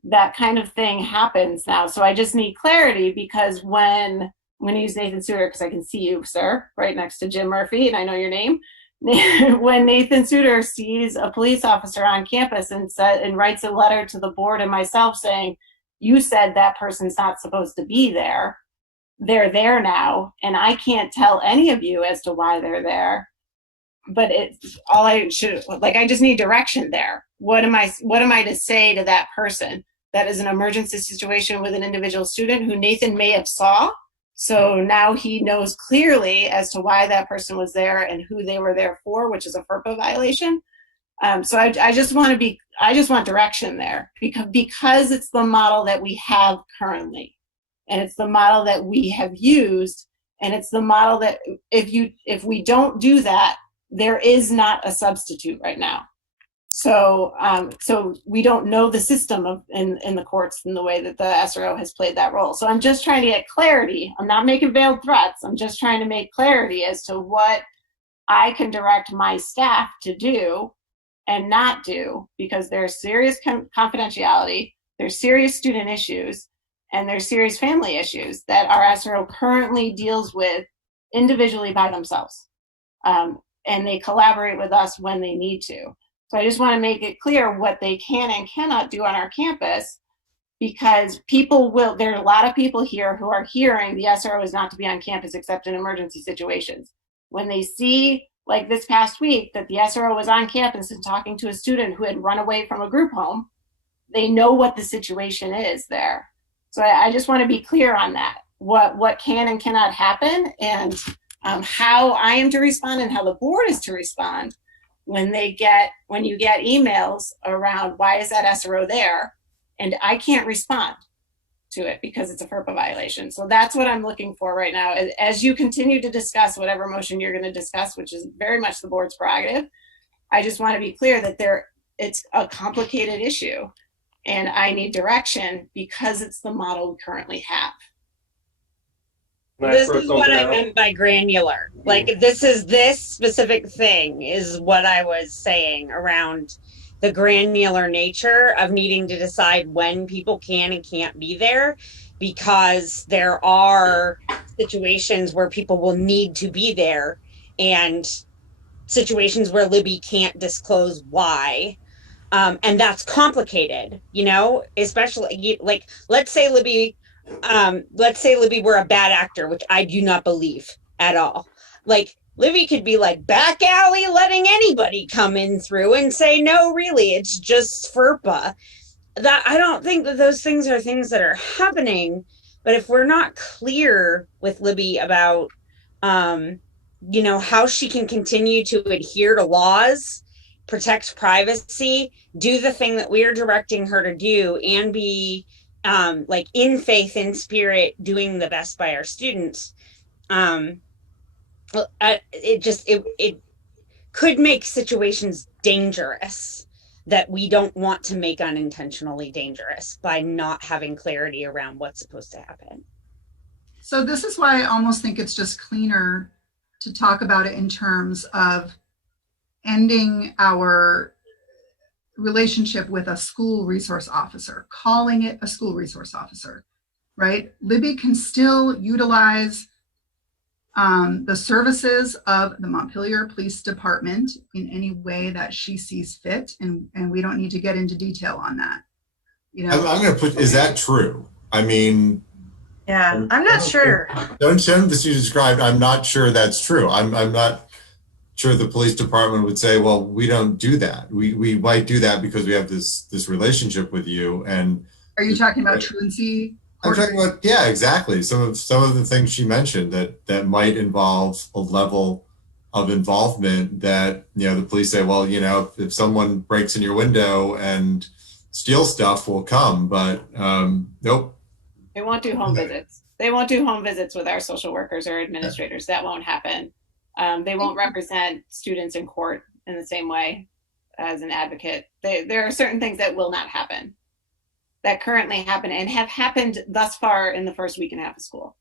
That kind of thing happens now. So I just need clarity, because when I'm going to use Nathan Suter because I can see you, sir, right next to Jim Murphy, and I know your name. When Nathan Suter sees a police officer on campus and writes a letter to the board and myself saying, you said that person's not supposed to be there. They're there now, and I can't tell any of you as to why they're there. But it's all I just need direction there. What am I to say to that person? That is an emergency situation with an individual student who Nathan may have saw. So now he knows clearly as to why that person was there and who they were there for, which is a FERPA violation. So I just want direction there, because it's the model that we have currently, and it's the model that we have used, and it's the model that if we don't do that, there is not a substitute right now. So we don't know the system in the courts in the way that the SRO has played that role. So I'm just trying to get clarity. I'm not making veiled threats. I'm just trying to make clarity as to what I can direct my staff to do and not do, because there's serious confidentiality, there's serious student issues, and there's serious family issues that our SRO currently deals with individually by themselves. And they collaborate with us when they need to. So I just want to make it clear what they can and cannot do on our campus, because there are a lot of people here who are hearing the SRO is not to be on campus except in emergency situations. When they see, like this past week, that the SRO was on campus and talking to a student who had run away from a group home, they know what the situation is there. So I just want to be clear on that, what can and cannot happen, and how I am to respond and how the board is to respond when you get emails around why is that SRO there, and I can't respond to it because it's a FERPA violation. So that's what I'm looking for right now. As you continue to discuss whatever motion you're going to discuss, which is very much the board's prerogative, I just want to be clear that it's a complicated issue, and I need direction because it's the model we currently have. This is what I meant by granular. Like this specific thing is what I was saying around the granular nature of needing to decide when people can and can't be there, because there are situations where people will need to be there and situations where Libby can't disclose why. And that's complicated, especially like, let's say Libby were a bad actor, which I do not believe at all. Like Libby could be like back alley letting anybody come in through and say, no, really, it's just FERPA. That I don't think that those things are things that are happening. But if we're not clear with Libby about, how she can continue to adhere to laws, protect privacy, do the thing that we're directing her to do, and be like in faith, in spirit, doing the best by our students, it could make situations dangerous that we don't want to make unintentionally dangerous by not having clarity around what's supposed to happen. So this is why I almost think it's just cleaner to talk about it in terms of ending our relationship with a school resource officer, calling it a school resource officer, right? Libby can still utilize the services of the Montpelier Police Department in any way that she sees fit, and we don't need to get into detail on that. You know, I'm going to put, is that true? I mean, yeah, I'm not sure. Don't this you described. I'm not sure that's true. I'm not sure the police department would say, well, we don't do that. We might do that because we have this relationship with you. And are you talking about truancy? I'm talking about, yeah, exactly. Some of the things she mentioned that might involve a level of involvement that, you know, the police say, well, you know, if someone breaks in your window and steals stuff, we'll come. But nope. They won't do home visits. They won't do home visits with our social workers or administrators. That won't happen. They won't represent students in court in the same way as an advocate. There are certain things that will not happen, that currently happen and have happened thus far in the first week and a half of school.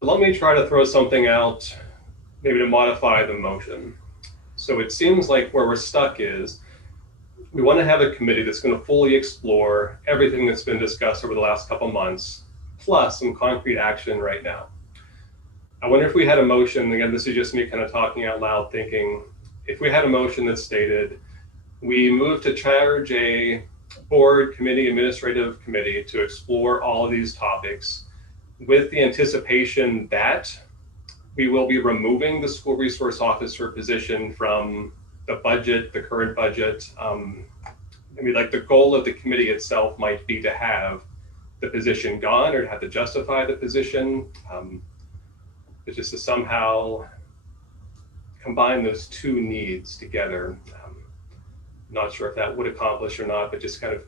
Let me try to throw something out, maybe to modify the motion. So it seems like where we're stuck is we want to have a committee that's going to fully explore everything that's been discussed over the last couple months, plus some concrete action right now. I wonder if we had a motion, again, this is just me kind of talking out loud, thinking, if we had a motion that stated, we move to charge a board committee, administrative committee to explore all of these topics with the anticipation that we will be removing the school resource officer position from the budget, the current budget. I mean, like the goal of the committee itself might be to have the position gone or to have to justify the position. But just to somehow combine those two needs together. Not sure if that would accomplish or not, but just kind of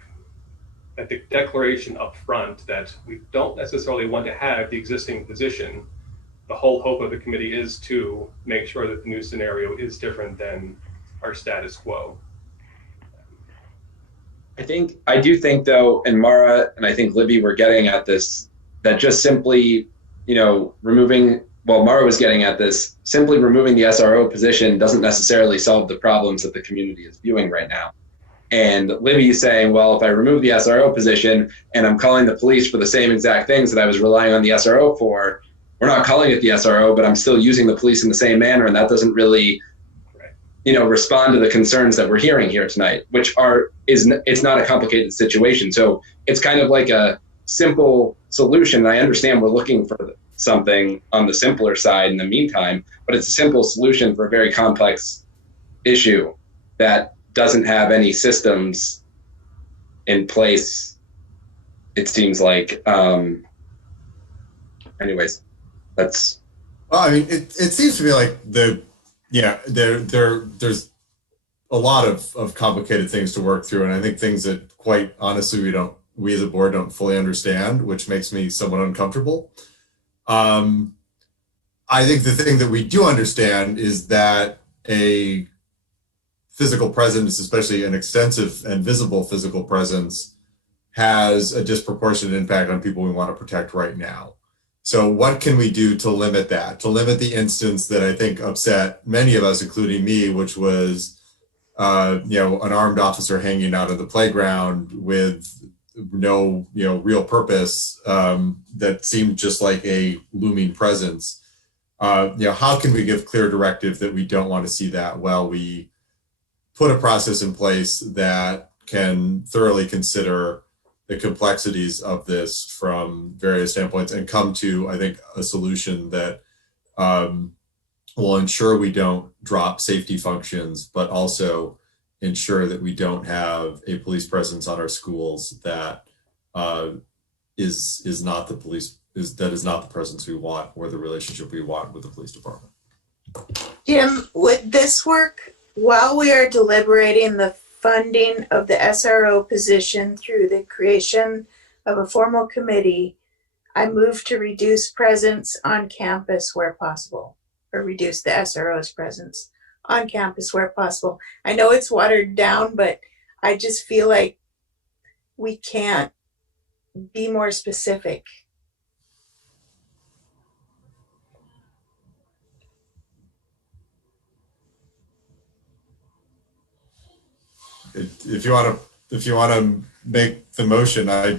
at the declaration up front that we don't necessarily want to have the existing position. The whole hope of the committee is to make sure that the new scenario is different than our status quo. I do think though, and Mara and I think Libby were getting at this, that just simply, you know, Mara was getting at this, simply removing the SRO position doesn't necessarily solve the problems that the community is viewing right now. And Libby is saying, well, if I remove the SRO position and I'm calling the police for the same exact things that I was relying on the SRO for, we're not calling it the SRO, but I'm still using the police in the same manner. And that doesn't really, you know, respond to the concerns that we're hearing here tonight, which it's not a complicated situation. So it's kind of like a simple solution. I understand we're looking for something on the simpler side in the meantime, but it's a simple solution for a very complex issue that doesn't have any systems in place, it seems like. Anyways, that's. Well, I mean, it seems to me like there's a lot of complicated things to work through, and I think things that quite honestly we as a board don't fully understand, which makes me somewhat uncomfortable. I think the thing that we do understand is that a physical presence, especially an extensive and visible physical presence, has a disproportionate impact on people we want to protect right now. So what can we do to limit that, to limit the instance that I think upset many of us, including me, which was, you know, an armed officer hanging out of the playground with no, you know, real purpose, that seemed just like a looming presence. You know, how can we give clear directive that we don't want to see that? Well, we put a process in place that can thoroughly consider the complexities of this from various standpoints and come to, I think, a solution that will ensure we don't drop safety functions, but also ensure that we don't have a police presence on our schools that is not the presence we want or the relationship we want with the police department. Jim, would this work while we are deliberating the funding of the SRO position through the creation of a formal committee? I move to reduce presence on campus where possible, or reduce the SRO's presence on campus where possible. I know it's watered down, but I just feel like we can't be more specific. if you want to make the motion, I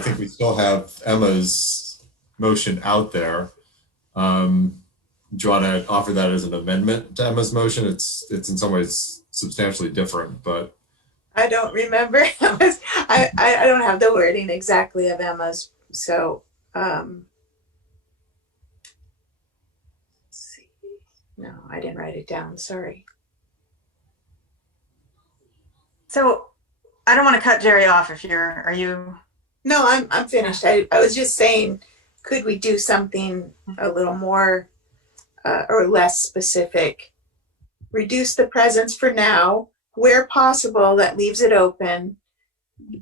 think we still have Emma's motion out there. Do you want to offer that as an amendment to Emma's motion? It's in some ways substantially different, but I don't remember Emma's. I don't have the wording exactly of Emma's. So let's see. No, I didn't write it down. Sorry. So I don't want to cut Jerry off if are you? No, I'm finished. I was just saying, could we do something a little more or less specific? Reduce the presence for now, where possible, that leaves it open,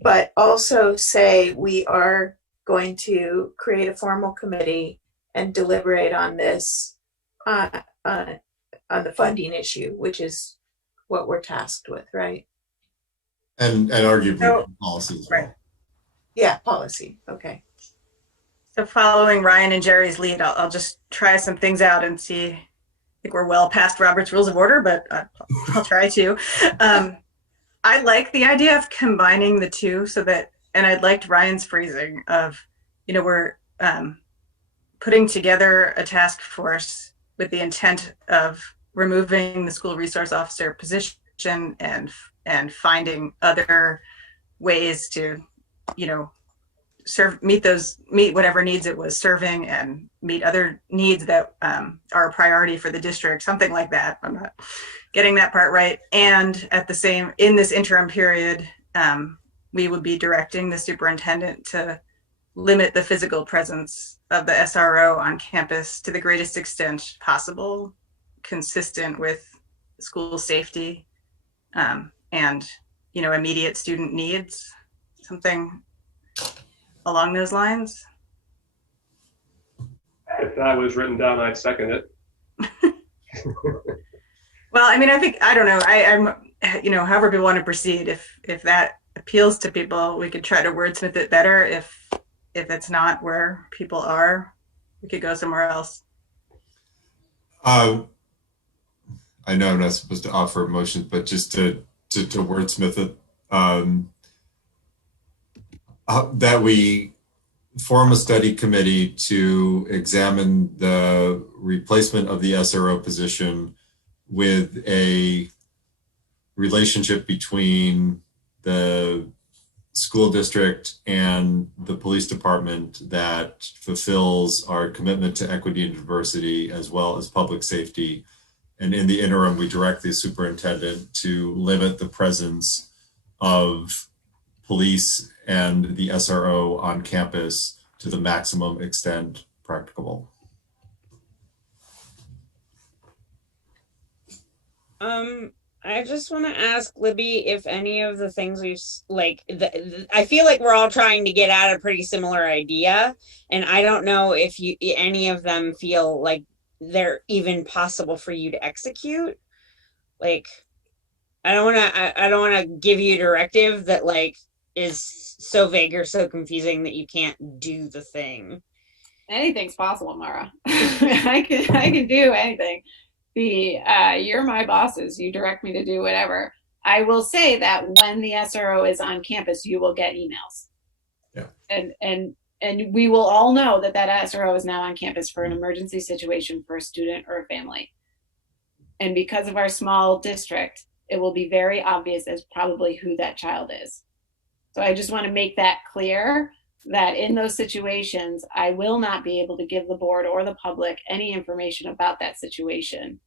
but also say we are going to create a formal committee and deliberate on this on the funding issue, which is what we're tasked with, right? And arguably policy as well. Right. Yeah, policy. Okay. So following Ryan and Jerry's lead, I'll just try some things out and see. I think we're well past Robert's Rules of Order, but I'll try to. I like the idea of combining the two so that, and I liked Ryan's phrasing of, we're putting together a task force with the intent of removing the school resource officer position and finding other ways to, meet whatever needs it was serving and meet other needs that are a priority for the district, something like that. I'm not getting that part right. And in this interim period, we would be directing the superintendent to limit the physical presence of the SRO on campus to the greatest extent possible, consistent with school safety and, immediate student needs, something along those lines. If that was written down, I'd second it. Well, I don't know. I'm, however people want to proceed, if that appeals to people, we could try to wordsmith it better. If it's not where people are, we could go somewhere else. I know I'm not supposed to offer motions, but just to wordsmith it, that we form a study committee to examine the replacement of the SRO position with a relationship between the school district and the police department that fulfills our commitment to equity and diversity as well as public safety. And in the interim, we direct the superintendent to limit the presence of police and the SRO on campus to the maximum extent practicable. I just want to ask Libby if any of the things I feel like we're all trying to get at a pretty similar idea, and I don't know if any of them feel like they're even possible for you to execute. Like, I don't want to give you a directive that is so vague or so confusing that you can't do the thing. Anything's possible, Mara. I can do anything. You're my bosses. You direct me to do whatever. I will say that when the SRO is on campus, you will get emails. Yeah. And we will all know that SRO is now on campus for an emergency situation for a student or a family. And because of our small district, it will be very obvious as probably who that child is. So I just want to make that clear that in those situations, I will not be able to give the board or the public any information about that situation.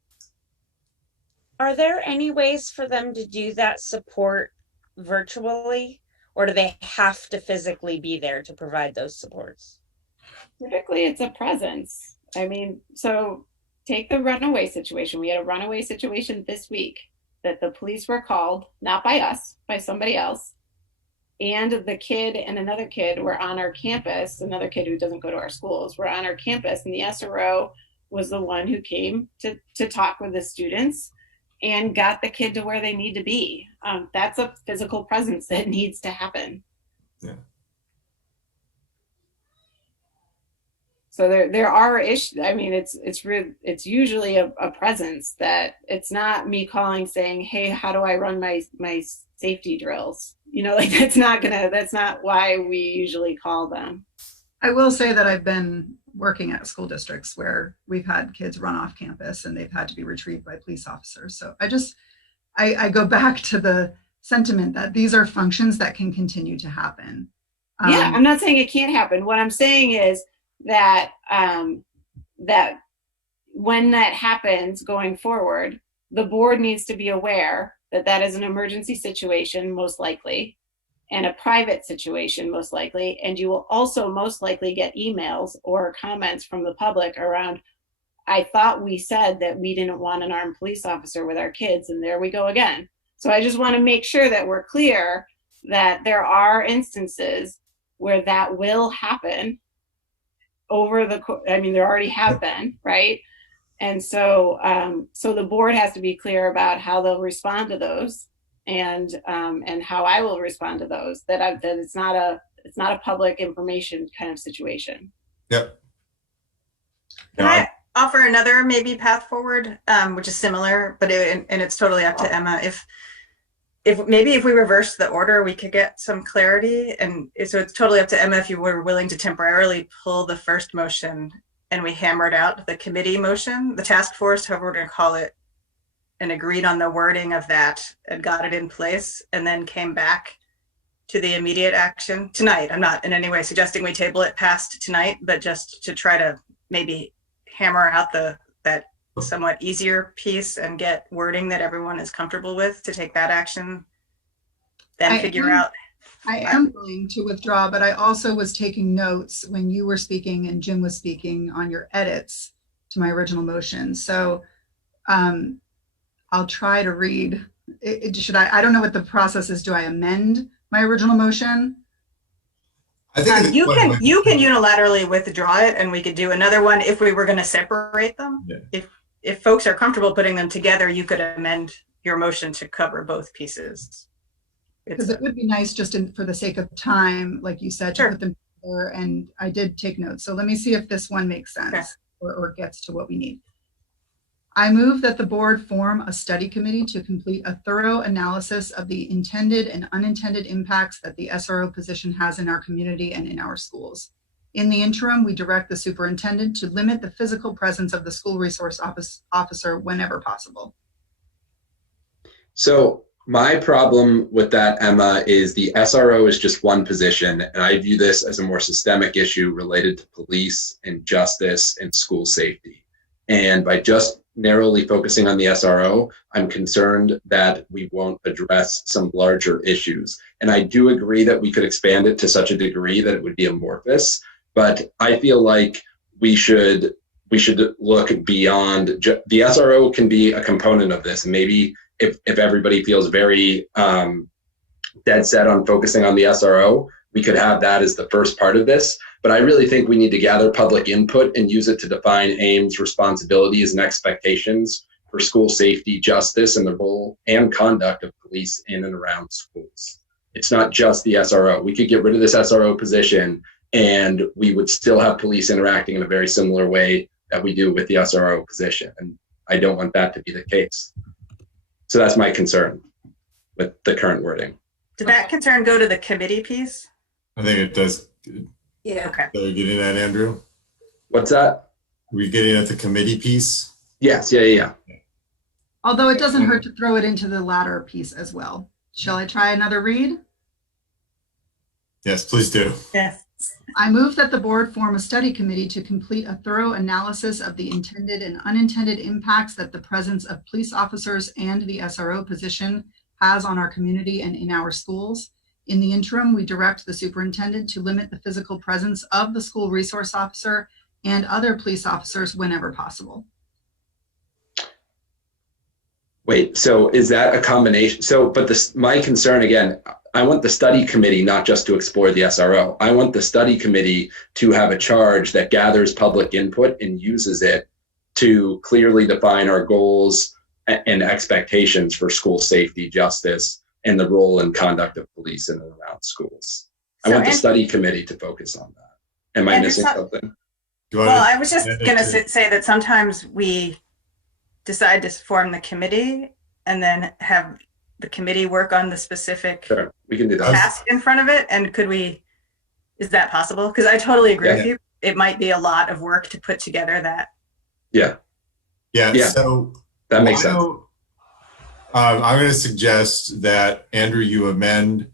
Are there any ways for them to do that support virtually, or do they have to physically be there to provide those supports? Typically, it's a presence. So take the runaway situation. We had a runaway situation this week that the police were called, not by us, by somebody else. And the kid and another kid were on our campus, another kid who doesn't go to our schools, were on our campus, and the SRO was the one who came to talk with the students and got the kid to where they need to be. That's a physical presence that needs to happen. Yeah. So there are issues. I mean, it's usually a presence that it's not me calling saying, hey, how do I run my safety drills? You know, like that's not why we usually call them. I will say that I've been working at school districts where we've had kids run off campus and they've had to be retrieved by police officers. So I go back to the sentiment that these are functions that can continue to happen. Yeah, I'm not saying it can't happen. What I'm saying is that that when that happens going forward, the board needs to be aware that that is an emergency situation, most likely, and a private situation, most likely. And you will also most likely get emails or comments from the public around, I thought we said that we didn't want an armed police officer with our kids, and there we go again. So I just want to make sure that we're clear that there are instances where that will happen over there already have been, right? And so so the board has to be clear about how they'll respond to those, and how I will respond to those, that it's not a public information kind of situation. Yep. Can I offer another maybe path forward, which is similar, but it's totally up to Emma. If we reverse the order, we could get some clarity. And so it's totally up to Emma if you were willing to temporarily pull the first motion and we hammered out the committee motion, the task force, however we're going to call it, and agreed on the wording of that and got it in place, and then came back to the immediate action tonight. I'm not in any way suggesting we table it past tonight, but just to try to maybe hammer out that somewhat easier piece and get wording that everyone is comfortable with to take that action, then I am willing to withdraw, but I also was taking notes when you were speaking and Jim was speaking on your edits to my original motion. So I'll try to read. I don't know what the process is. Do I amend my original motion? I think you can unilaterally withdraw it, and we could do another one if we were going to separate them. Yeah. If folks are comfortable putting them together, you could amend your motion to cover both pieces. Because it would be nice, just for the sake of time, like you said, to put them together. And I did take notes. So let me see if this one makes sense or gets to what we need. I move that the board form a study committee to complete a thorough analysis of the intended and unintended impacts that the SRO position has in our community and in our schools. In the interim, we direct the superintendent to limit the physical presence of the school resource officer whenever possible. So my problem with that, Emma, is the SRO is just one position, and I view this as a more systemic issue related to police and justice and school safety. And by just narrowly focusing on the SRO, I'm concerned that we won't address some larger issues. And I do agree that we could expand it to such a degree that it would be amorphous, but I feel like we should look beyond. The SRO can be a component of this. And maybe if everybody feels very dead set on focusing on the SRO, we could have that as the first part of this. But I really think we need to gather public input and use it to define aims, responsibilities, and expectations for school safety, justice, and the role and conduct of police in and around schools. It's not just the SRO. We could get rid of this SRO position and we would still have police interacting in a very similar way that we do with the SRO position. And I don't want that to be the case. So that's my concern with the current wording. Did that concern go to the committee piece? I think it does. Yeah. Okay. Are you getting that, Andrew? What's that? Were you getting at the committee piece? Yes. Yeah. Although it doesn't hurt to throw it into the latter piece as well. Shall I try another read? Yes, please do. Yes. I move that the board form a study committee to complete a thorough analysis of the intended and unintended impacts that the presence of police officers and the SRO position has on our community and in our schools. In the interim, we direct the superintendent to limit the physical presence of the school resource officer and other police officers whenever possible. Wait, so is that a combination? So, but my concern again, I want the study committee not just to explore the SRO. I want the study committee to have a charge that gathers public input and uses it to clearly define our goals and expectations for school safety, justice, and the role and conduct of police in and around schools. I want the study committee to focus on that. Am I missing something? Well, I was just going to say that sometimes we decide to form the committee and then have the committee work on the specific we can do that. task in front of it. And is that possible? Because I totally agree with you. It might be a lot of work to put together that. Yeah. So that makes sense. I'm going to suggest that, Andrew, you amend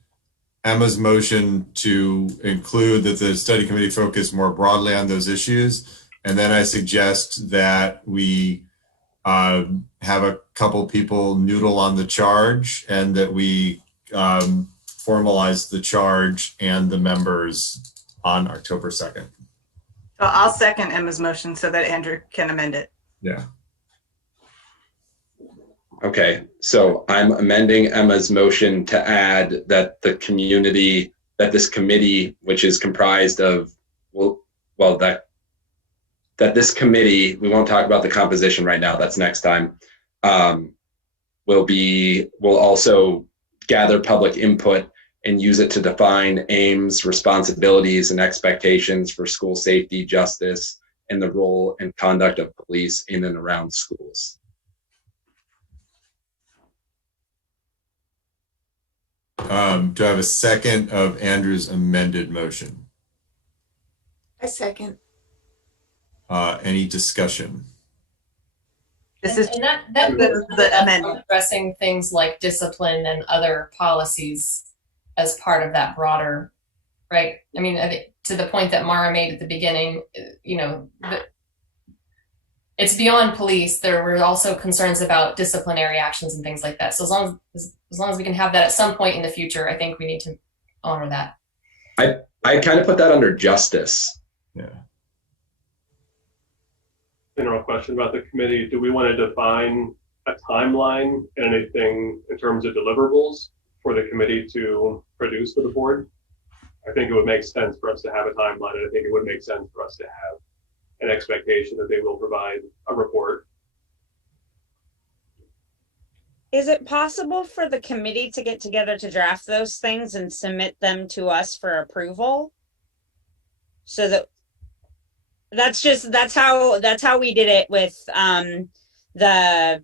Emma's motion to include that the study committee focus more broadly on those issues. And then I suggest that we have a couple people noodle on the charge, and that we formalize the charge and the members on October 2nd. So I'll second Emma's motion so that Andrew can amend it. Yeah. Okay, so I'm amending Emma's motion to add that this committee, which is comprised of, that this committee, we won't talk about the composition right now, that's next time, will also gather public input and use it to define aims, responsibilities, and expectations for school safety, justice, and the role and conduct of police in and around schools. Do I have a second of Andrew's amended motion? A second. Any discussion? This is the amendment addressing things like discipline and other policies as part of that broader, right? I mean, to the point that Mara made at the beginning, it's beyond police. There were also concerns about disciplinary actions and things like that. So as long as we can have that at some point in the future, I think we need to honor that. I kind of put that under justice. Yeah. General question about the committee. Do we want to define a timeline and anything in terms of deliverables for the committee to produce for the board? I think it would make sense for us to have a timeline, and I think it would make sense for us to have an expectation that they will provide a report. Is it possible for the committee to get together to draft those things and submit them to us for approval? So that's how we did it with the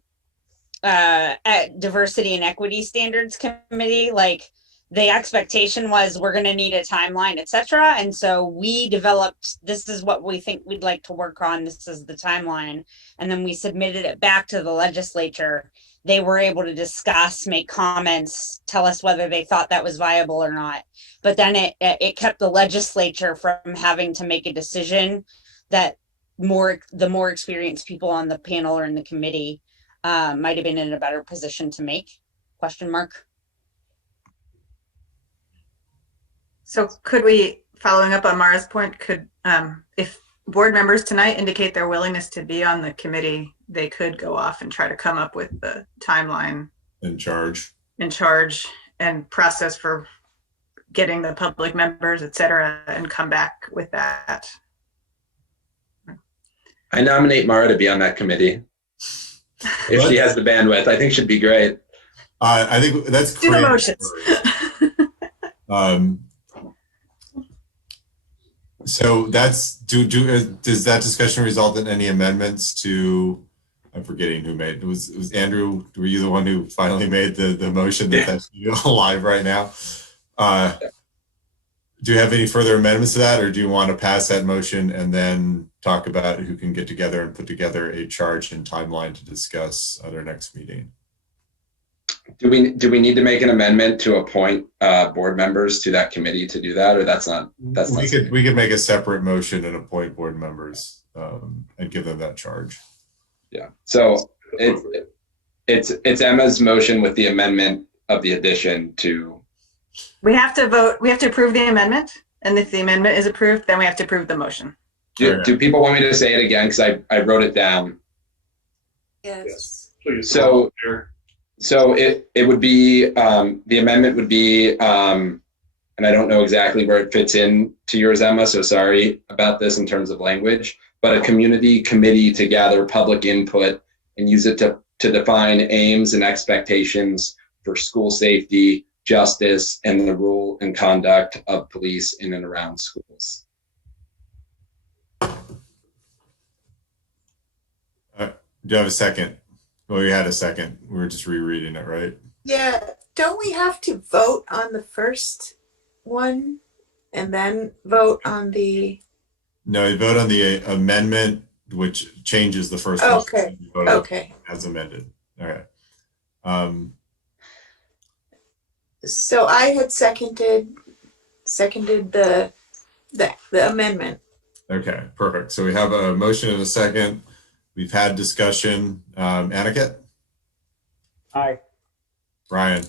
diversity and equity standards committee. Like, the expectation was we're going to need a timeline, etc. And so we developed, this is what we think we'd like to work on. This is the timeline. And then we submitted it back to the legislature. They were able to discuss, make comments, tell us whether they thought that was viable or not. But then it kept the legislature from having to make a decision that the more experienced people on the panel or in the committee might have been in a better position to make, ? So could we, following up on Mara's point, if board members tonight indicate their willingness to be on the committee, they could go off and try to come up with the timeline in charge and process for getting the public members, et cetera, and come back with that. I nominate Mara to be on that committee. If she has the bandwidth, I think she'd be great. I think that's do the motions. So does that discussion result in any amendments to? I'm forgetting who made it. Was Andrew? Were you the one who finally made the motion that's live right now? Do you have any further amendments to that, or do you want to pass that motion and then talk about who can get together and put together a charge and timeline to discuss at our next meeting? Do we need to make an amendment to appoint board members to that committee to do that, or we could make a separate motion and appoint board members and give them that charge. Yeah. So it's Emma's motion with the amendment of the addition to. We have to vote. We have to approve the amendment, and if the amendment is approved, then we have to approve the motion. Do people want me to say it again? Because I wrote it down. Yes. Please. So it would be, the amendment would be, and I don't know exactly where it fits in to yours, Emma, so sorry about this in terms of language, but a community committee to gather public input and use it to define aims and expectations for school safety, justice, and the role and conduct of police in and around schools. Do you have a second? Well, we had a second. We were just rereading it, right? Yeah, don't we have to vote on the first one and then vote on the? No, you vote on the amendment, which changes the first one. Okay, You vote okay. as amended. All right. So I had seconded the amendment. Okay, perfect. So we have a motion and a second. We've had discussion. Aniket? Aye. Brian?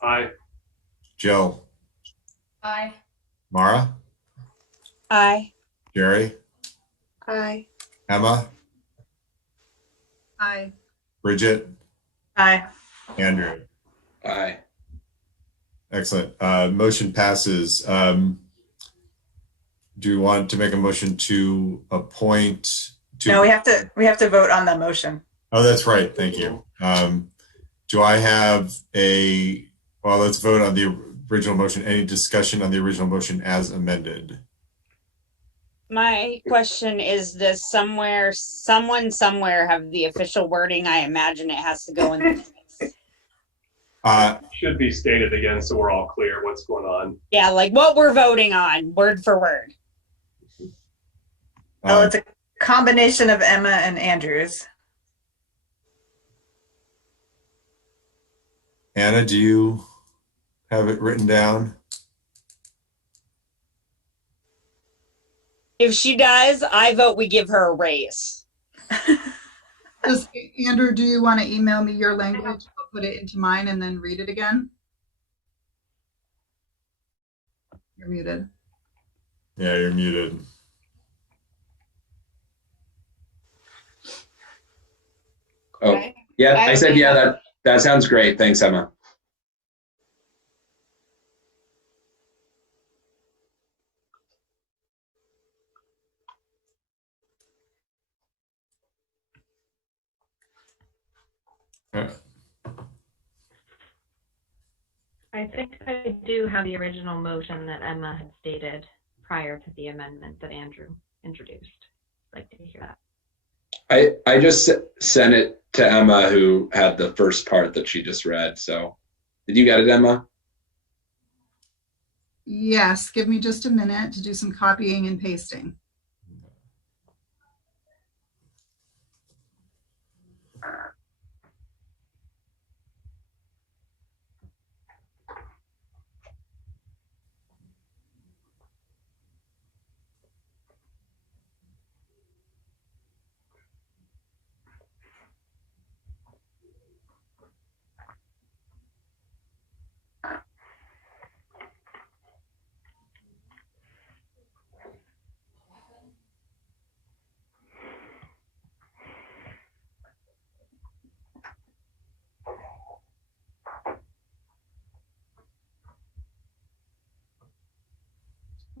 Aye. Jill? Aye. Mara? Aye. Jerry? Aye. Emma? Aye. Bridget? Aye. Andrew? Aye. Excellent. Motion passes. Do you want to make a motion to appoint? No, we have to vote on the motion. Oh, that's right. Thank you. Do I have well, let's vote on the original motion. Any discussion on the original motion as amended? My question is, does someone somewhere have the official wording? I imagine it has to go in. Should be stated again so we're all clear what's going on. Yeah, like what we're voting on, word for word. Well, it's a combination of Emma and Andrews. Anna, do you have it written down? If she does, I vote we give her a raise. Andrew, do you want to email me your language? I'll put it into mine and then read it again. You're muted. Yeah, you're muted. Oh, yeah, I said, yeah, that sounds great. Thanks, Emma. I think I do have the original motion that Emma had stated prior to the amendment that Andrew introduced. I'd like to hear that. I just sent it to Emma, who had the first part that she just read. So did you get it, Emma? Yes, give me just a minute to do some copying and pasting.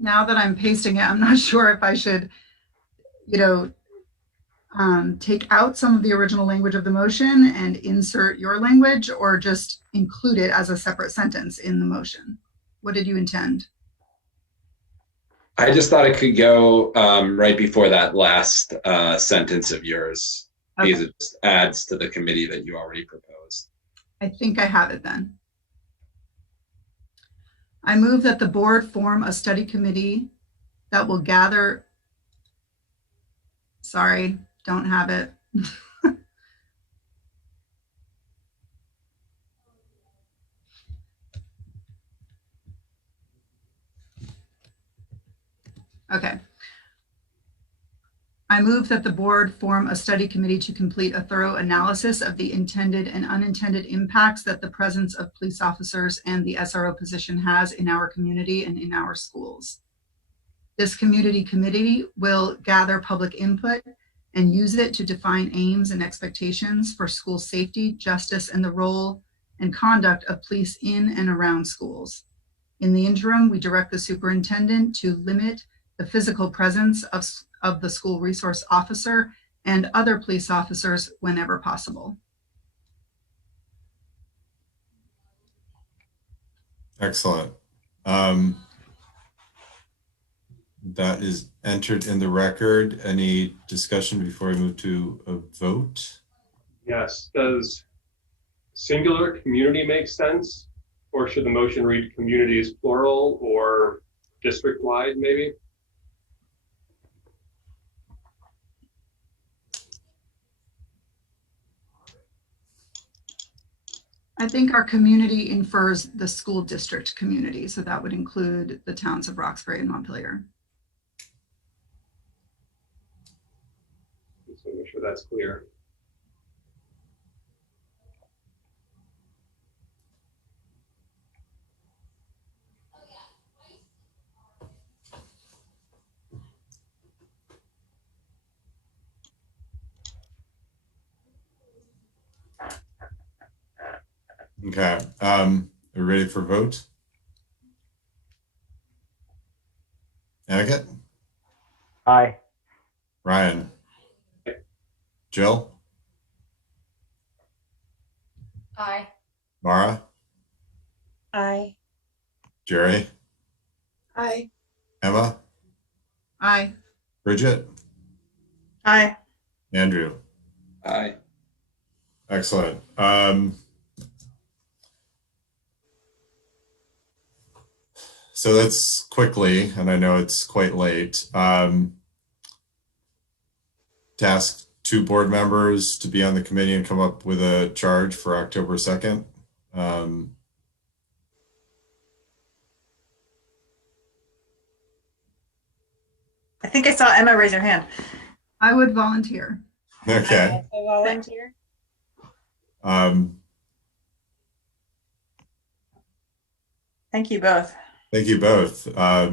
Now that I'm pasting it, I'm not sure if I should, take out some of the original language of the motion and insert your language, or just include it as a separate sentence in the motion. What did you intend? I just thought it could go right before that last sentence of yours, because it just adds to the committee that you already proposed. I think I have it then. I move that the board form a study committee that will gather. Sorry, don't have it. Okay. I move that the board form a study committee to complete a thorough analysis of the intended and unintended impacts that the presence of police officers and the SRO position has in our community and in our schools. This committee will gather public input and use it to define aims and expectations for school safety, justice, and the role and conduct of police in and around schools. In the interim, we direct the superintendent to limit the physical presence of the school resource officer and other police officers whenever possible. Excellent. That is entered in the record. Any discussion before we move to a vote? Yes. Does singular community make sense? Or should the motion read communities plural or district-wide maybe? I think our community infers the school district community, so that would include the towns of Roxbury and Montpelier. Just to make sure that's clear. Okay. Are we ready for vote? Aniket? Aye. Ryan? Jill? Aye. Mara? Aye. Jerry? Aye. Emma? Aye. Bridget? Aye. Andrew? Aye. Excellent. So let's quickly, and I know it's quite late, task 2 board members to be on the committee and come up with a charge for October 2nd. I think I saw Emma raise her hand. I would volunteer. Okay. I volunteer. Thank you both. Thank you both. Do I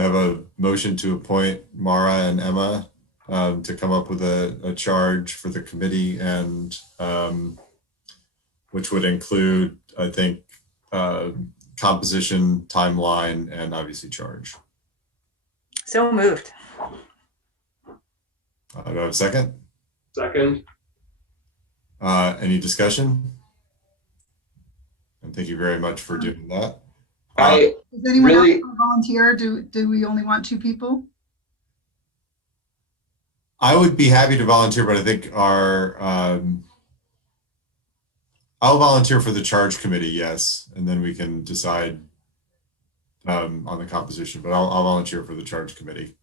have a motion to appoint Mara and Emma to come up with a charge for the committee, and which would include, I think, composition, timeline, and obviously charge. So moved. Do I have a second? Second. Any discussion? And thank you very much for doing that. I Does anyone really else want to volunteer? Do we only want 2 people? I would be happy to volunteer, but I think I'll volunteer for the charge committee, yes, and then we can decide on the composition, but I'll volunteer for the charge committee.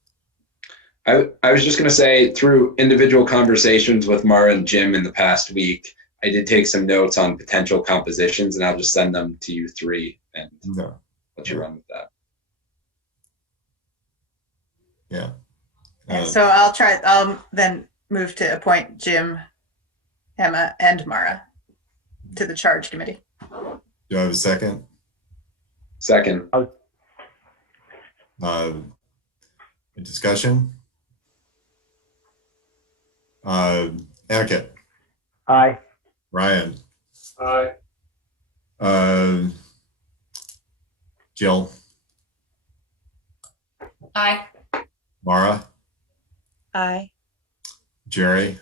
I was just going to say, through individual conversations with Mara and Jim in the past week, I did take some notes on potential compositions, and I'll just send them to you 3 and let you run with that. Yeah. So I'll then move to appoint Jim, Emma, and Mara to the charge committee. Do I have a second? Second. A discussion? Aniket? Aye. Ryan? Aye. Jill? Aye. Mara? Aye. Jerry?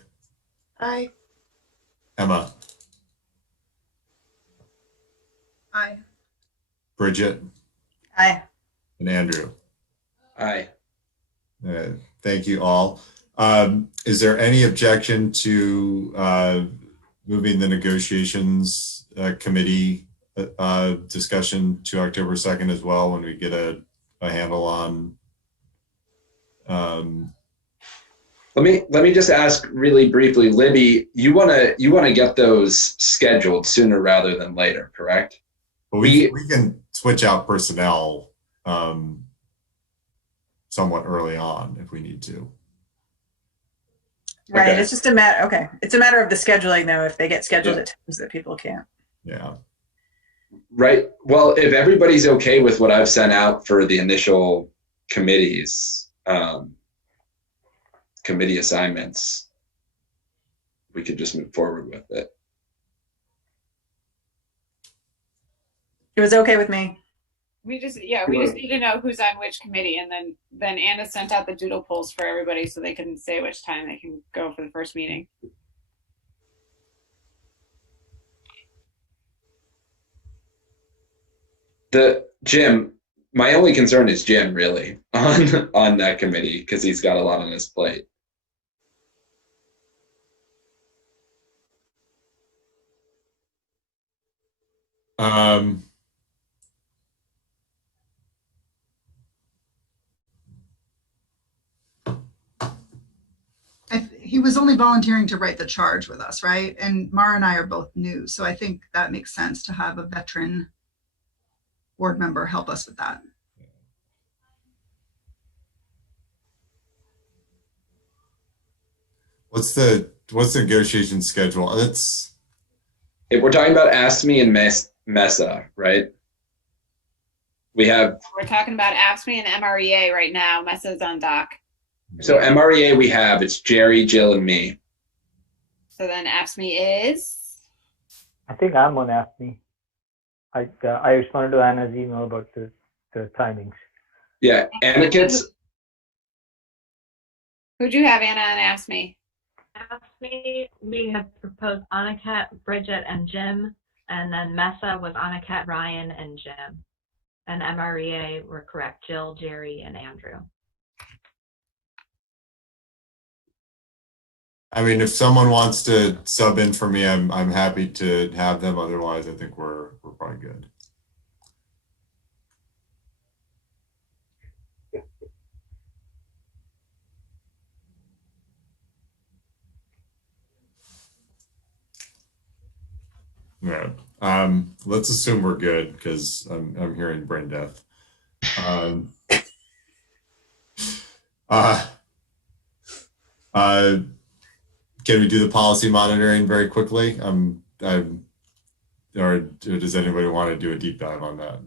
Aye. Emma? Aye. Bridget? Aye. And Andrew? Aye. Thank you all. Is there any objection to moving the negotiations committee discussion to October 2nd as well, when we get a handle on? Let me just ask really briefly, Libby, you wanna get those scheduled sooner rather than later, correct? But we can switch out personnel somewhat early on if we need to. Right. Okay. It's just a matter. Okay. It's a matter of the scheduling, though. If they get scheduled at times that people can't. Yeah. Right. Well, if everybody's okay with what I've sent out for the initial committees, committee assignments, we could just move forward with it. It was okay with me. We just need to know who's on which committee, and then Anna sent out the doodle polls for everybody so they can say which time they can go for the first meeting. Jim, My only concern is Jim, really, on that committee, because he's got a lot on his plate. He was only volunteering to write the charge with us, right? And Mara and I are both new, so I think that makes sense to have a veteran board member help us with that. What's the negotiation schedule? If we're talking about ASME and MESA, right? We're talking about AFSCME and MREA right now. MESA's on doc. So MREA it's Jerry, Jill, and me. So then AFSCME is? I think I'm on AFSCME. I responded to Anna's email about the timings. Yeah, Anna Who'd you have, Anna, on AFSCME? AFSCME, we have proposed Anakat, Bridget, and Jim, and then MESA was Anakat, Ryan, and Jim. And MREA were correct, Jill, Jerry, and Andrew. I mean, if someone wants to sub in for me, I'm happy to have them. Otherwise, I think we're probably good. Yeah. Let's assume we're good because I'm hearing brain death. Can we do the policy monitoring very quickly? Or does anybody want to do a deep dive on that?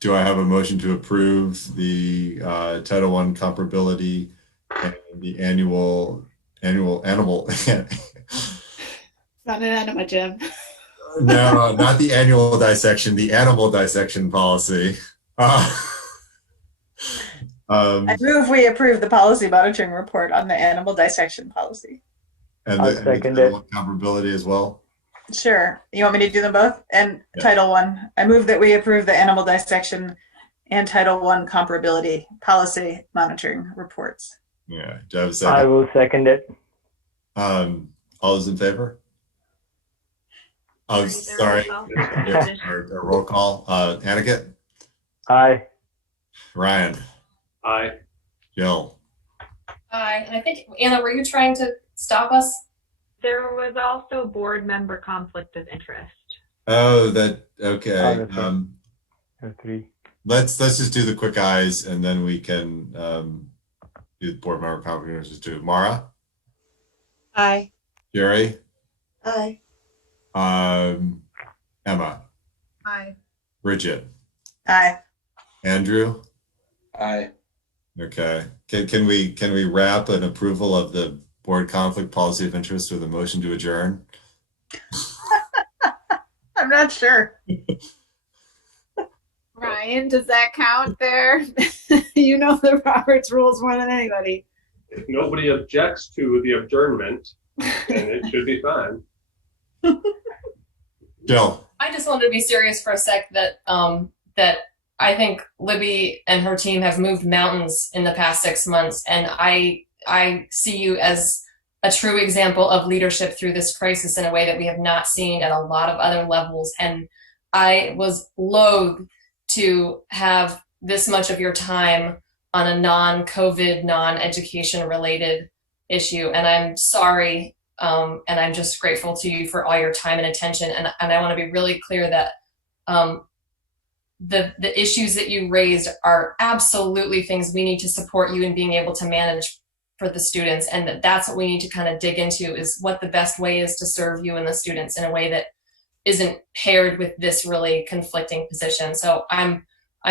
Do I have a motion to approve the Title I comparability and the annual animal? It's not an enema, Jim. No, not the annual dissection, the animal dissection policy. I move we approve the policy monitoring report on the animal dissection policy. And the Title I comparability as well? Sure. You want me to do them both? And yeah. Title I. I move that we approve the animal dissection and Title I comparability policy monitoring reports. Yeah. Do I have a second? I will second it. All those in favor? Oh, sorry. A roll call. Anakat? Aye. Ryan? Aye. Jill? Aye. And I think, Anna, were you trying to stop us? There was also board member conflict of interest. Oh, okay. Three. Let's just do the quick ayes and then we can do the board member conflict of interest too. Mara? Aye. Jerry? Aye. Emma? Aye. Bridget? Aye. Andrew? Aye. Okay. Can we wrap an approval of the board conflict policy of interest with a motion to adjourn? I'm not sure. Ryan, does that count there? You know the Roberts rules more than anybody. If nobody objects to the adjournment, then it should be fine. Jill? I just wanted to be serious for a sec that I think Libby and her team have moved mountains in the past 6 months, and I see you as a true example of leadership through this crisis in a way that we have not seen at a lot of other levels. And I was loath to have this much of your time on a non-COVID, non-education related issue. And I'm sorry, and I'm just grateful to you for all your time and attention. And I want to be really clear that the issues that you raised are absolutely things we need to support you in being able to manage for the students, and that's what we need to kind of dig into, is what the best way is to serve you and the students in a way that isn't paired with this really conflicting position. So I'm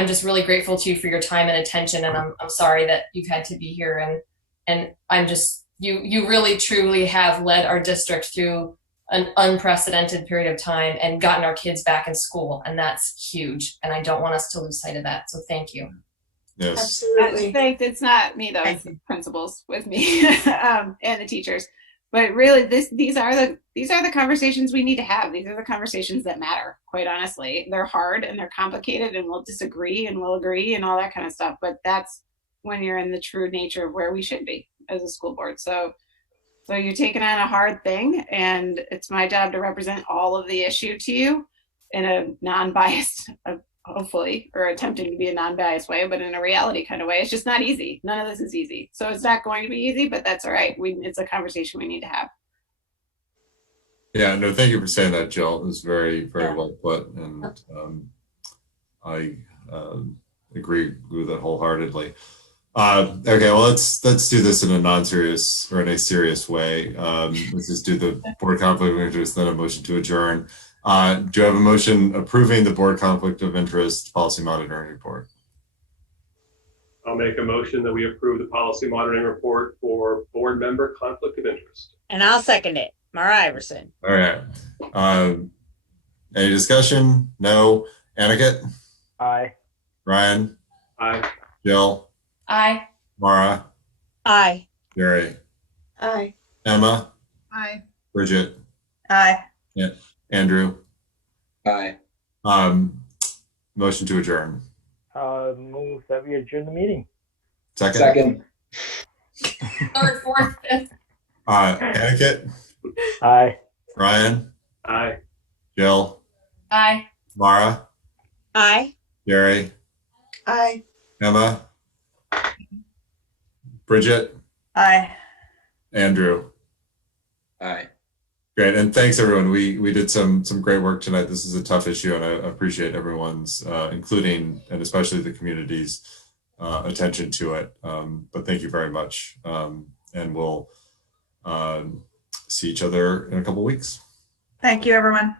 just really grateful to you for your time and attention, and I'm sorry that you've had to be here, and I'm just, you really truly have led our district through an unprecedented period of time and gotten our kids back in school, and that's huge, and I don't want us to lose sight of that. So thank you. Yes. Absolutely. It's not me though, it's the principals with me and the teachers. But really, these are the conversations we need to have. These are the conversations that matter, quite honestly. They're hard and they're complicated, and we'll disagree and we'll agree and all that kind of stuff. But that's when you're in the true nature of where we should be as a school board. So you're taking on a hard thing, and it's my job to represent all of the issue to you in a non-biased, hopefully, or attempting to be a non-biased way, but in a reality kind of way. It's just not easy. None of this is easy. So it's not going to be easy, but that's all right. It's a conversation we need to have. Yeah, no, thank you for saying that, Jill. It was very, very well put. And I agree with it wholeheartedly. Okay, well, let's do this in a non-serious or in a serious way. Let's just do the board conflict of interest, then a motion to adjourn. Do you have a motion approving the board conflict of interest policy monitoring report? I'll make a motion that we approve the policy monitoring report for board member conflict of interest. And I'll second it. Mara Iverson. All right. Any discussion? No. Aniket? Aye. Ryan? Aye. Jill? Aye. Mara? Aye. Jerry? Aye. Emma? Aye. Bridget? Aye. Yeah. Andrew? Aye. Motion to adjourn. Move that we adjourn the meeting. Second? Third, fourth, fifth. Aniket? Aye. Ryan? Aye. Jill? Aye. Mara? Aye. Jerry? Aye. Emma? Bridget? Aye. Andrew? Aye. Great, and thanks everyone. We did some great work tonight. This is a tough issue, and I appreciate everyone's, including and especially the community's attention to it. But thank you very much, and we'll see each other in a couple weeks. Thank you, everyone.